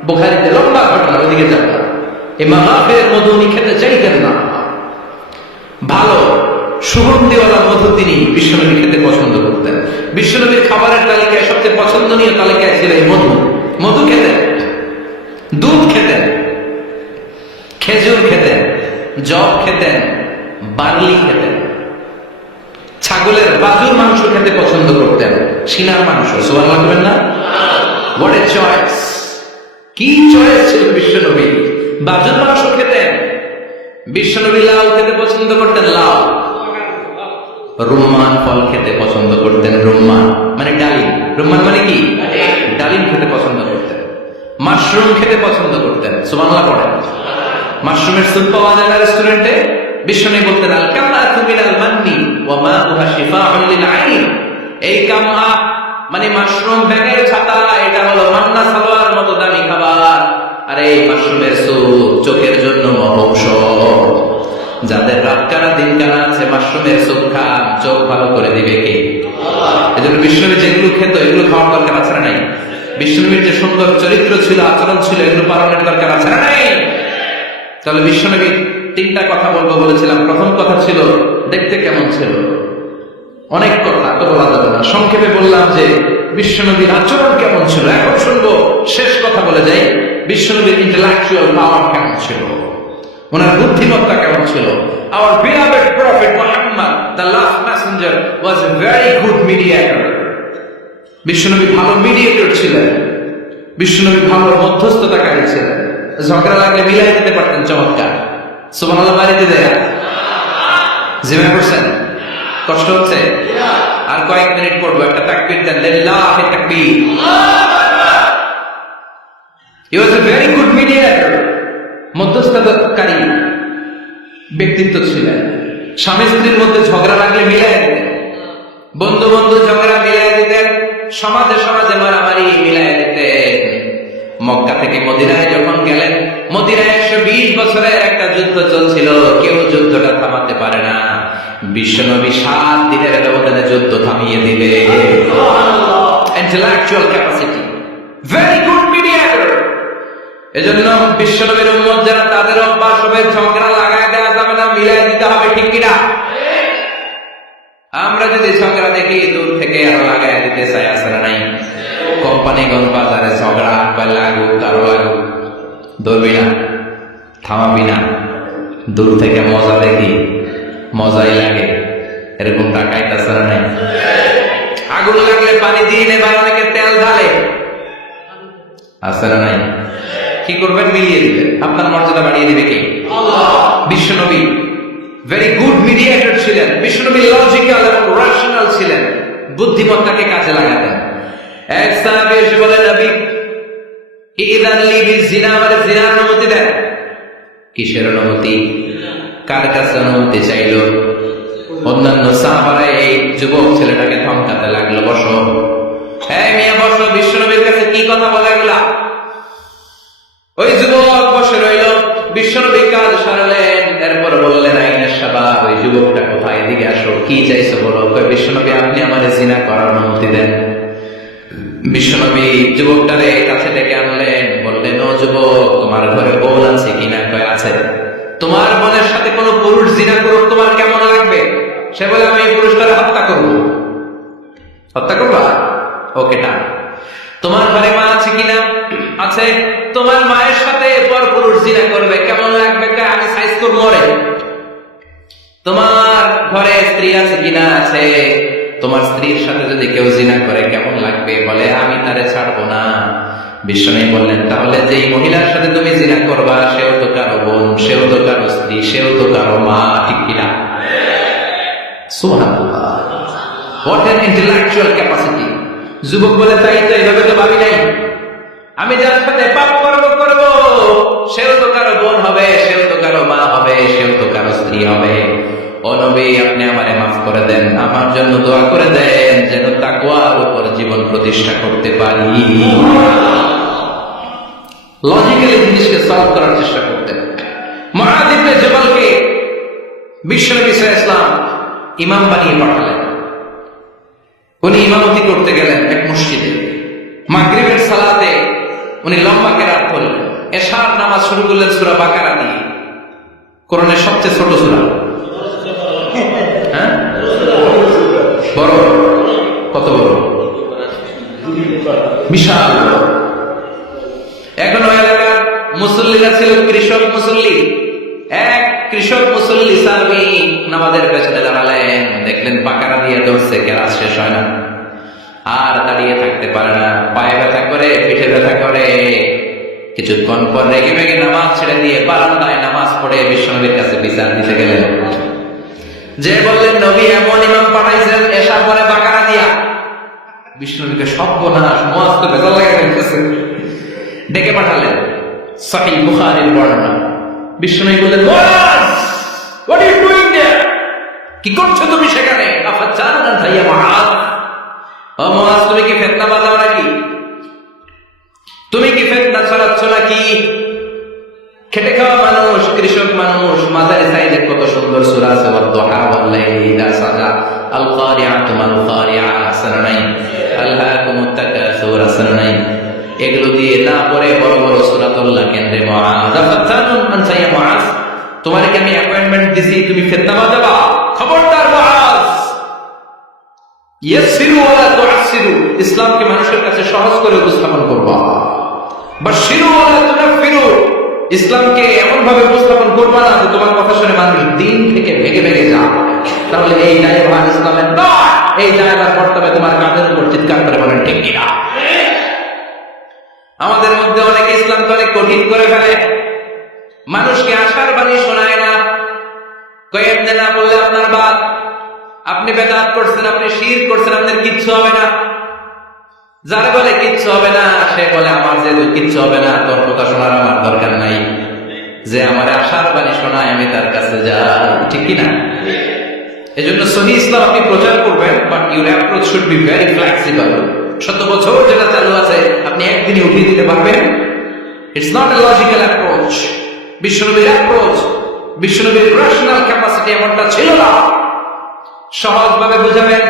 বুখারীতে লম্বা ঘটনা, ওইদিকে যাবেন। এই মাগাফিরের মধু উনি খেতে চাইতেন না। ভালো সুগন্ধিওয়ালা মধু তিনি বিশ্বনবী খেতে পছন্দ করতেন। বিশ্বনবীর খাবারের তালিকায় সবচেয়ে পছন্দনীয় তালিকায় ছিল এই মধু। মধু খেতেন, দুধ খেতেন, খেজুর খেতেন, জব খেতেন, বার্লি খেতেন, ছাগলের বাজুর মাংস খেতে পছন্দ করতেন, সিনার মাংস। সুবহানাল্লাহ বলেন না? What a choice! কি চয়েস ছিল বিশ্বনবী! বাজুর মাংস খেতেন। বিশ্বনবী লাউ খেতে পছন্দ করতেন, লাউ। রুম্মান ফল খেতে পছন্দ করতেন, রুম্মান মানে ডালিম। রুম্মান মানে কি? ডালিম খেতে পছন্দ করতেন। মাশরুম খেতে পছন্দ করতেন। সুবহানাল্লাহ পড়েন। মাশরুমের স্যুপ পাওয়া যায় না রেস্টুরেন্টে? বিশ্বনবী বলতেন আল কামআতু মিনাল মান্নি ওয়া মাউহা শিফাউন লিল আইন। এই কামআ মানে মাশরুম ব্যাগের ছাতা, এটা হলো মান্না সালোয়ার মতো দামি খাবার। আর এই মাশরুমের স্যুপ চোখের জন্য ঔষধ। যাদের রাত কানা দিন কানা আছে, মাশরুমের স্যুপ খান, চোখ ভালো করে দিবে কে? আল্লাহ। এজন্য বিশ্বনবী যেগুলো খেত এগুলো খাওয়ার দরকার আছে না নাই? বিশ্বনবীর যে সুন্দর চরিত্র ছিল, আচরণ ছিল, এগুলো পালনের দরকার আছে না নাই? তাহলে বিশ্বনবীর 3টা কথা বলবো বলেছিলাম। প্রথম কথা ছিল দেখতে কেমন ছিল। অনেক কথা তো বলা যাবে না, সংক্ষেপে বললাম যে বিশ্বনবীর আচরণ কেমন ছিল। এখন শুনবো, শেষ কথা বলে যাই, বিশ্বনবীর ইন্টেলেকচুয়াল পাওয়ার কেমন ছিল, ওনার বুদ্ধিমত্তা কেমন ছিল। Our beloved Prophet Muhammad, the last messenger, was a very good mediator. বিশ্বনবী ভালো মিডিয়েটর ছিলেন। বিশ্বনবী ভালো মধ্যস্থতাকারী ছিলেন। ঝগড়া লাগলে মিলাই দিতে পারতেন, চমৎকার। সুবহানাল্লাহ বাড়িতে দেয়া জিমা করছেন? কষ্ট হচ্ছে? আর কয়েক মিনিট পড়বো, একটা তাকবীর দেন, লিল্লাহি তাকবীর। He was a very good mediator. মধ্যস্থতাকারী ব্যক্তিত্ব ছিলেন। স্বামী স্ত্রীর মধ্যে ঝগড়া লাগলে মিলাই দিতেন, বন্ধু বন্ধু ঝগড়া মিলাই দিতেন, সমাজে সমাজে মারামারি মিলাই দিতেন। মক্কা থেকে মদিনায় যখন গেলেন, মদিনায় 120 বছরের একটা যুদ্ধ চলছিল, কেউ যুদ্ধটা থামাতে পারে না। বিশ্বনবী 7 দিনের ব্যবধানে যুদ্ধ থামিয়ে দিলে। Intellectual capacity, very good mediator. এজন্য বিশ্বনবীর উম্মত যারা তাদের অভ্যাস হবে ঝগড়া লাগায় দেওয়া যাবে না, মিলাই দিতে হবে, ঠিক কিনা? আমরা যদি ঝগড়া দেখি দূর থেকে আরো লাগায় দিতে চাই, আছে না নাই? কোম্পানিগঞ্জ বাজারে ঝগড়া লাগুক আরো লাগুক, ধরবি না, থামাবি না, দূর থেকে মজা দেখি, মজাই লাগে, এরকম টাকাইতেছে না নাই? আগুন লাগলে পানি দিয়ে নেবা, অনেকে তেল ঢালে, আছে না নাই? কি করবেন? মিলিয়ে দিবেন। আপনার মর্যাদা বাড়িয়ে দিবে কে? বিশ্বনবী ভেরি গুড মিডিয়েটর ছিলেন। বিশ্বনবী লজিক্যাল এবং রাশনাল ছিলেন, বুদ্ধিমত্তাকে কাজে লাগাতেন। এক সাহাবী এসে বলেন, নবী ইযান লি বিজিনা, আমারে জিনার অনুমতি দেন। কিসের অনুমতি? কার কাছে অনুমতি চাইল? অন্যান্য সাহাবারা এই যুবক ছেলেটাকে ধমকাতে লাগলো, বসো, এই মিয়া বসো, বিশ্বনবীর কাছে কি কথা বলে এগুলা? ওই যুবক বসে রইল, বিশ্বনবী কাজ সারলেন, এরপর বললেন, আইনা শাবাব, ওই যুবকটা কোথায়, এদিকে আসো, কি চাইছো বলো। বিশ্বনবী, আপনি আমাদের জিনা করার অনুমতি দেন। বিশ্বনবী যুবকটারে কাছে ডেকে আনলেন, বললেন, ও যুবক, তোমার ঘরে বোন আছে কিনা? কয় আছে। তোমার বোনের সাথে কোন পুরুষ জিনা করুক, তোমার কেমন লাগবে? সে বলে, আমি এই পুরুষটারে হত্যা করবো। হত্যা করবা? ওকে না। তোমার ঘরে মা আছে কিনা? আছে। তোমার মায়ের সাথে পর পুরুষ জিনা করবে, কেমন লাগবে? আমি সাইজ করবো মরে। তোমার ঘরে স্ত্রী আছে কিনা? আছে। তোমার স্ত্রীর সাথে যদি কেউ জিনা করে কেমন লাগবে? বলে, আমি তারে ছাড়বো না। বিশ্বনবী বললেন, তাহলে যেই মহিলার সাথে তুমি জিনা করবা সেও তো কারো বোন, সেও তো কারো স্ত্রী, সেও তো কারো মা, ঠিক কিনা? সুবহানাল্লাহ, হোয়াট এন ইন্টেলেকচুয়াল ক্যাপাসিটি। যুবক বলে, তাই তো, এইভাবে তো ভাবি নাই। আমি যার সাথে পাপ করবো সেও তো কারো বোন হবে, সেও তো কারো মা হবে, সেও তো কারো স্ত্রী হবে। ও নবী, আপনি আমারে মাফ করে দেন, আমার জন্য দোয়া করে দেন যেন তাকওয়ার উপর জীবন প্রতিষ্ঠা করতে পারি। লজিক্যালি জিনিসকে সলভ করার চেষ্টা করতেন। মুআয ইবনে জাবালকে বিশ্বনবী সাল্লাল্লাহু আলাইহি ওয়াসাল্লাম ইমাম বানিয়ে পাঠালেন। উনি ইমামতি করতে গেলেন এক মসজিদে। মাগরিবের সালাতে উনি লম্বা কেরাত করলেন। এশার নামাজ শুরু করলেন সূরা বাকারা দিয়ে, কোরআনের সবচেয়ে ছোট সূরা। হ্যাঁ, বড়? কত বড়? বিশাল। এখন ওই এলাকার মুসল্লিরা ছিল কৃষক মুসল্লি। এক কৃষক মুসল্লি সাহাবী নামাজের পেছনে দাঁড়ালেন, দেখলেন বাকারা দিয়ে ধরছে, কেরাত শেষ হয় না, আর দাঁড়িয়ে থাকতে পারে না, পায়ে ব্যথা করে, পিঠে ব্যথা করে। কিছুক্ষণ পর রেগে মেগে নামাজ ছেড়ে দিয়ে বারান্দায় নামাজ পড়ে বিশ্বনবীর কাছে বিচার দিতে গেলেন। যে বললেন, নবী এমন ইমাম পাঠাইছেন এশার পরে বাকারা দিয়া। বিশ্বনবীকে সর্বনাশ, মস্ত বেজাল লাগে ফেলতেছে, ডেকে পাঠালেন। সহিহ বুখারীর বর্ণনা। বিশ্বনবী বললেন, হোয়াট আর ইউ ডুইং দেয়ার? কি করছো তুমি সেখানে? আফাজানা তাইয়া মুআয, ও মুআয, তুমি কি ফিতনা বাজাও নাকি? তুমি কি ফিতনা ছড়াচ্ছ নাকি? খেটে খাওয়া মানুষ, কৃষক মানুষ, মাঝারি সাইজের কত সুন্দর সূরা আছে, ওয়াদ-দুহা ওয়াল-লাইলি ইযা সাজা, আল কারিআতু মাল কারিআ, আসনানাই, আলহাকুমুত তাকাসুর, আসনানাই, এগুলো দিয়ে না পড়ে বড় বড় সূরাতুল্লাহ কেন্দ্রে মুআয, আফাজানুন আনতা ইয়া মুআয, তোমারে কি আমি অ্যাপয়েন্টমেন্ট দিছি তুমি ফিতনা বাজাবা? খবরদার মুআয, ইয়াসসিরু ওয়ালা তুআসসিরু, ইসলামকে মানুষের কাছে সহজ করে উপস্থাপন করবা। বাশশিরু ওয়ালা তুনাফিরু, ইসলামকে এমন ভাবে উপস্থাপন করবা না যে তোমার কথা শুনে মানুষ দিন থেকে ভেগে ভেগে যায়। তাহলে এই দায়ভার ইসলামের নয়, এই দায়ভার কর্তব্য তোমার কাঁধের উপর চিৎকার করে বলেন, ঠিক কিনা? আমাদের মধ্যে অনেকে ইসলামকে অনেক কঠিন করে ফেলে, মানুষকে আশার বাণী শোনায় না, কই এমনি না বললে আপনার বাদ, আপনি বেদাত করছেন, আপনি শিরক করছেন, আপনার কিচ্ছু হবে না। যারা বলে কিচ্ছু হবে না, সে বলে আমার যেহেতু কিচ্ছু হবে না, তোর কথা শোনার আমার দরকার নাই। যে আমার আশার বাণী শোনায় আমি তার কাছে যাই, ঠিক কিনা? এই জন্য সহিহ ইসলাম আপনি প্রচার করবেন, but your approach should be very flexible. 70 বছর যেটা চালু আছে আপনি একদিনে উঠিয়ে দিতে পারবেন? It's not a logical approach. বিশ্বনবীর অ্যাপ্রোচ, বিশ্বনবীর রাশনাল ক্যাপাসিটি এমনটা ছিল না। সহজভাবে বুঝাবেন,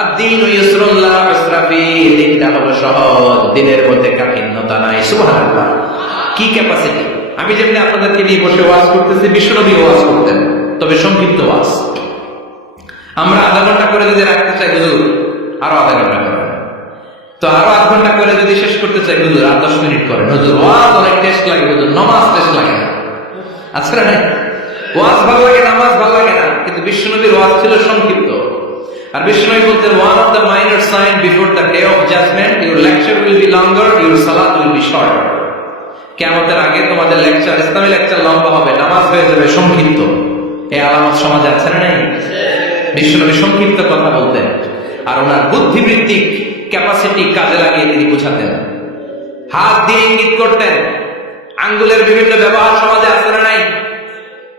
আদ-দীনু ইউসরুন লা উসরা ফীহি, দিনটা হলো সহজ, দিনের মধ্যে কাঠিন্যতা নাই। সুবহানাল্লাহ। কি ক্যাপাসিটি। আমি যেমনি আপনাদেরকে নিয়ে বসে ওয়াজ করতেছি, বিশ্বনবী ওয়াজ করতেন, তবে সংক্ষিপ্ত ওয়াজ। আমরা আধা ঘন্টা করে যদি রাখতে চাই হুজুর আরো আধা ঘন্টা করেন, তো আরো আধ ঘন্টা করে যদি শেষ করতে চাই হুজুর আর 10 মিনিট করেন। হুজুর ওয়াজ অনেক টেস্ট লাগে, হুজুর নামাজ টেস্ট লাগে না। আচ্ছা না, ওয়াজ ভালো লাগে, নামাজ ভালো লাগে না, কিন্তু বিশ্বনবীর ওয়াজ ছিল সংক্ষিপ্ত। আর বিশ্বনবী বলতেন, one of the minor sign before the day of judgement, your lecture will be longer, your সালাত উইল বি শর্ট। কিয়ামতের আগে তোমাদের লেকচার, ইসলামী লেকচার লম্বা হবে, নামাজ হয়ে যাবে সংক্ষিপ্ত। এই আলামত সমাজে আছে না নাই? বিশ্বনবী সংক্ষিপ্ত কথা বলতেন, আর ওনার বুদ্ধিবৃত্তিক ক্যাপাসিটি কাজে লাগিয়ে তিনি বুঝাতেন। হাত দিয়ে ইঙ্গিত করতেন, আঙ্গুলের বিভিন্ন ব্যবহার সমাজে আছে না নাই?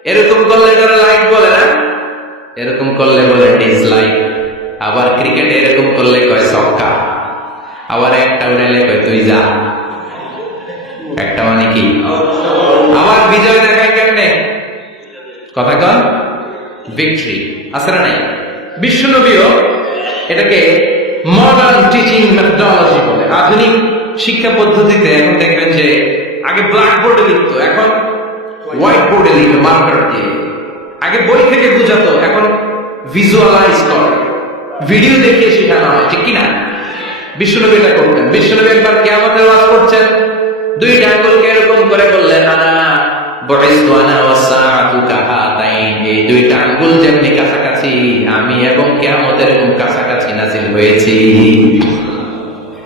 এরকম করলে যারা লাইক বলে না, এরকম করলে বলে ডিসলাইক। আবার ক্রিকেটে এরকম করলে কয় ছক্কা, আবার একটা উড়াইলে কয় তুই যা। একটা মানে কি? আবার বিজয় দেখায় কেমনে? কথা কন ভিক্টরি, আছে না নাই? বিশ্বনবীও এটাকে মডার্ন টিচিং মেথডোলজি বলে। আধুনিক শিক্ষা পদ্ধতিতে এখন দেখবেন যে আগে ব্ল্যাক বোর্ডে লিখতো, এখন হোয়াইট বোর্ডে লিখে মার্কার দিয়ে। আগে বই থেকে বুঝাতো, এখন ভিজুয়ালাইজ করে, ভিডিও দেখিয়ে শেখানো হয়, ঠিক কিনা? বিশ্বনবী এটা করতেন। বিশ্বনবী একবার কিয়ামতের ওয়াজ করছেন, দুইটা আঙ্গুলকে এরকম করে বললেন, আনা বুইসতু আনা ওয়াসসাআতু কাহাতাইন, এই দুইটা আঙ্গুল যেমনি কাছাকাছি, আমি এবং কিয়ামত এরকম কাছাকাছি নাযিল হয়েছি।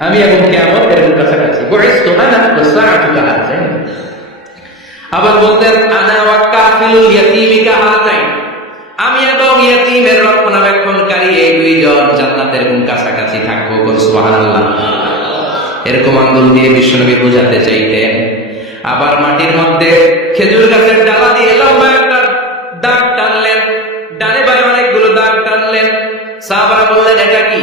আমি এবং কিয়ামত এরকম কাছাকাছি। বুইসতু আনা ওয়াসসাআতু কাহাতাইন। আবার বলতেন, আনা ওয়া কাফিলুল ইয়াতীমি কাহাতাইন, আমি এবং ইয়তীমের রক্ষণাবেক্ষণকারী এই দুইজন জান্নাতের এরকম কাছাকাছি থাকবো। কোন সুবহানাল্লাহ। এরকম আঙ্গুল দিয়ে বিশ্বনবী বোঝাতে চাইতেন। আবার মাটির মধ্যে খেজুর গাছের ডালা দিয়ে লম্বা একটা দাগ টানলেন, ডানে বায়ে অনেকগুলো দাগ টানলেন। সাহাবারা বললেন, এটা কি?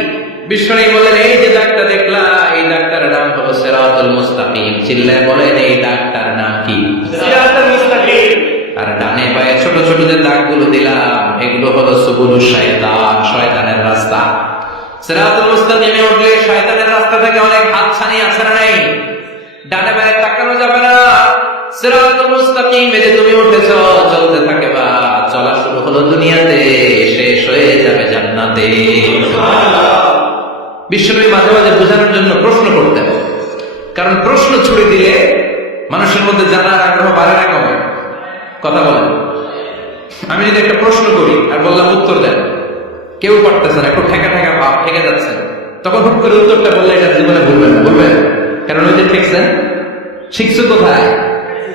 বিশ্বনবী বললেন, এই যে দাগটা দেখলা, এই দাগটার নাম হলো সিরাতুল মুস্তাকিম। চিল্লায় বলেন, এই দাগটার নাম কি? সিরাতুল মুস্তাকিম। আর ডানে বায়ে ছোট ছোট যে দাগগুলো দিলাম, এগুলো হলো সুবুলুশ শায়তান, শয়তানের রাস্তা। সিরাতুল মুস্তাকিমে উঠলে শয়তানের রাস্তা থেকে অনেক হাতছানি আছে না নাই? ডানে বায়ে তাকানো যাবে না। সিরাতুল মুস্তাকিমে যে তুমি উঠেছো, চলতে থাকবা, চলা শুরু হলো দুনিয়াতে, শেষ হয়ে যাবে জান্নাতে। সুবহানাল্লাহ। বিশ্বনবী মাঝে মাঝে বোঝানোর জন্য প্রশ্ন করতেন, কারণ প্রশ্ন ছুড়ে দিলে মানুষের মধ্যে জানার আগ্রহ বাড়ে না কমে? কথা বলেন। আমি যদি একটা প্রশ্ন করি আর বললাম উত্তর দেন, কেউ পারতেছে না, একটু ঠেকা ঠেকা ভাব, ঠেকে যাচ্ছে, তখন হুট করে উত্তরটা বললে এটা জীবনে বলবেন না, বলবেন? কারণ ওই যে ঠেকছেন, শিখছো কোথায়?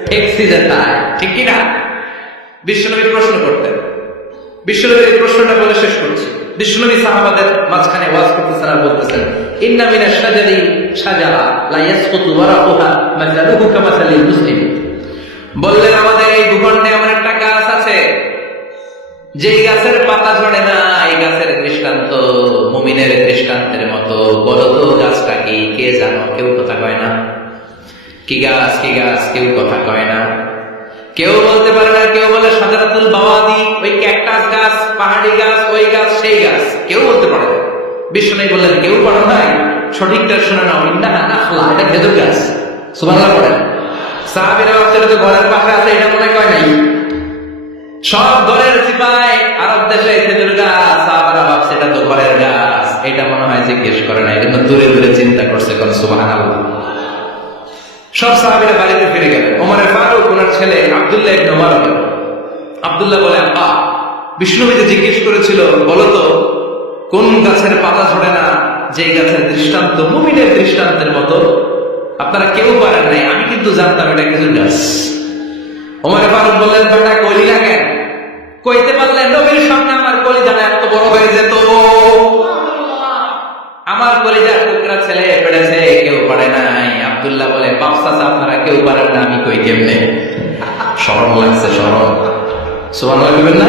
ঠেকছি যেটায়, ঠিক কিনা? বিশ্বনবী প্রশ্ন করতেন। বিশ্বনবীর এই প্রশ্নটা বলে শেষ করছি। বিশ্বনবী সাহাবাদের মাঝখানে ওয়াজ করতেছেন আর বলতেছেন, ইন্না মিনাশ শাজারি শাজারা লা ইয়াসকুতু ওয়ারাকুহা মাসালুহু কামাসালিল মুসলিম। বললেন, আমাদের এই ভূখণ্ডে এমন একটা গাছ আছে, যেই গাছের পাতা ঝরে না। এই গাছের দৃষ্টান্ত মুমিনের দৃষ্টান্তের মতো। বলো তো গাছটা কি? কে জানো? কেউ কথা কয় না। কি গাছ? কি গাছ? কেউ কথা কয় না, কেউ বলতে পারে না। কেউ বলে শাজারাতুল বাওয়াদি, ওই ক্যাকটাস গাছ, পাহাড়ি গাছ, ওই গাছ, সেই গাছ, কেউ বলতে পারে না। বিশ্বনবী বললেন, কেউ পড়ো নাই, সঠিকটা শুনে নাও, ইন্নাহা নাখলা, এটা খেজুর গাছ। সুবহানাল্লাহ পড়েন। সাহাবীরা ভাবছিল যে ঘরের পাশে আছে, এটা মনে কয় নাই। সব ঘরের সিপাই আরব দেশে খেজুর গাছ, সাহাবারা ভাবছে এটা তো ঘরের গাছ, এটা মনে হয় জিজ্ঞেস করে না, এজন্য দূরে দূরে চিন্তা করছে। কোন সুবহানাল্লাহ। সব সাহাবীরা বাড়িতে ফিরে গেলেন। ওমরে ফারুক ওনার ছেলে আব্দুল্লাহ ইবনে ওমর, আব্দুল্লাহ বলে, আব্বা, বিষ্ণুনবী যে জিজ্ঞেস করেছিল, বলো তো কোন গাছের পাতা ঝরে না, যে গাছের দৃষ্টান্ত মুমিনের দৃষ্টান্তের মতো, আপনারা কেউ পারেন নাই, আমি কিন্তু জানতাম এটা খেজুর গাছ। ওমরে ফারুক বললেন, বেটা কইলি না কেন? কইতে পারলেন, নবীর সামনে আমার কলিজাটা এত বড় হয়ে যেত। আমার কলিজার টুকরা ছেলে পেড়েছে, কেউ পারে নাই। আব্দুল্লাহ বলে, বাপ চাচা আপনারা কেউ পারেন না, আমি কই কেমনে? শরম লাগছে, শরম। সুবহানাল্লাহ বলবেন না?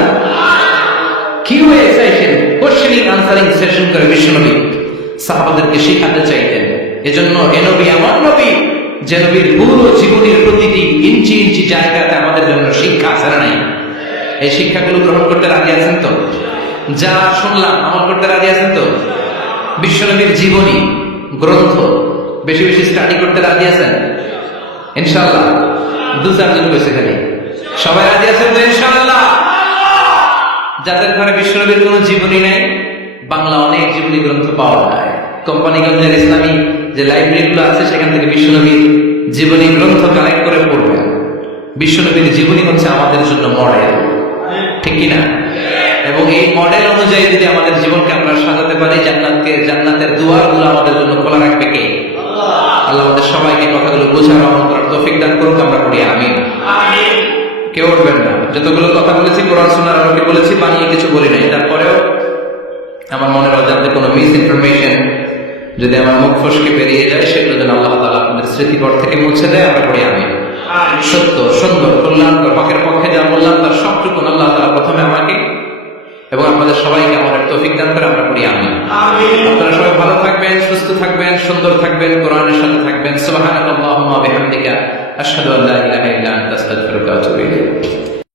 QA session, questioning answering session করে বিশ্বনবী সাহাবাদেরকে শিখাতে চাইতেন। এজন্য এ নবী আমার নবী, যে নবীর পুরো জীবনের প্রতিটি ইঞ্চি ইঞ্চি জায়গাতে আমাদের জন্য শিক্ষা আছে না নাই? এই শিক্ষাগুলো গ্রহণ করতে রাজি আছেন তো? যা শুনলাম আমল করতে রাজি আছেন তো? বিশ্বনবীর জীবনী গ্রন্থ বেশি বেশি স্টাডি করতে রাজি আছেন? ইনশাআল্লাহ। 2-4 জন কইছে খালি। সবাই রাজি আছেন তো ইনশাআল্লাহ? যাদের ঘরে বিশ্বনবীর কোনো জীবনী নাই, বাংলা অনেক জীবনী গ্রন্থ পাওয়া যায়। কোম্পানিগঞ্জের ইসলামী যে লাইব্রেরিগুলো আছে সেখান থেকে বিশ্বনবীর জীবনী গ্রন্থ কালেক্ট করে পড়বেন। বিশ্বনবীর জীবনী হচ্ছে আমাদের জন্য মডেল, ঠিক কিনা? এবং এই মডেল অনুযায়ী যদি আমাদের জীবনকে আমরা সাজাতে পারি, জান্নাতের দুয়ারগুলো আমাদের জন্য খোলা রাখবে কে? আল্লাহ আমাদের সবাইকে কথাগুলো বোঝার আমল করার তৌফিক দান করুক, আমরা পড়ি আমিন। কেউ উঠবেন না। যতগুলো কথা বলেছি কোরআন সুন্নাহর আলোকে বলেছি, বানিয়ে কিছু বলি নাই। তারপরেও আমার মনের অজান্তে কোনো মিস ইনফরমেশন যদি আমার মুখ ফসকে বেরিয়ে যায়, সেগুলো যেন আল্লাহ তাআলা আপনাদের স্মৃতিকর থেকে মুছে দেয়, আমরা পড়ি আমিন। সত্য, সুন্দর, কল্যাণকর, পাকের পক্ষে যা বললাম তার সবটুকু আল্লাহ তাআলা প্রথমে আমাকে এবং আপনাদের সবাইকে আমাদের তৌফিক দান করে, আমরা পড়ি আমিন। আপনারা সবাই ভালো থাকবেন, সুস্থ থাকবেন, সুন্দর থাকবেন, কোরআনের সাথে থাকবেন। সুবহানাকাল্লাহুম্মা ওয়া বিহামদিকা আশহাদু আল্লা ইলাহা ইল্লা আনতা আস্তাগফিরুকা ওয়া আতুবু ইলাইক।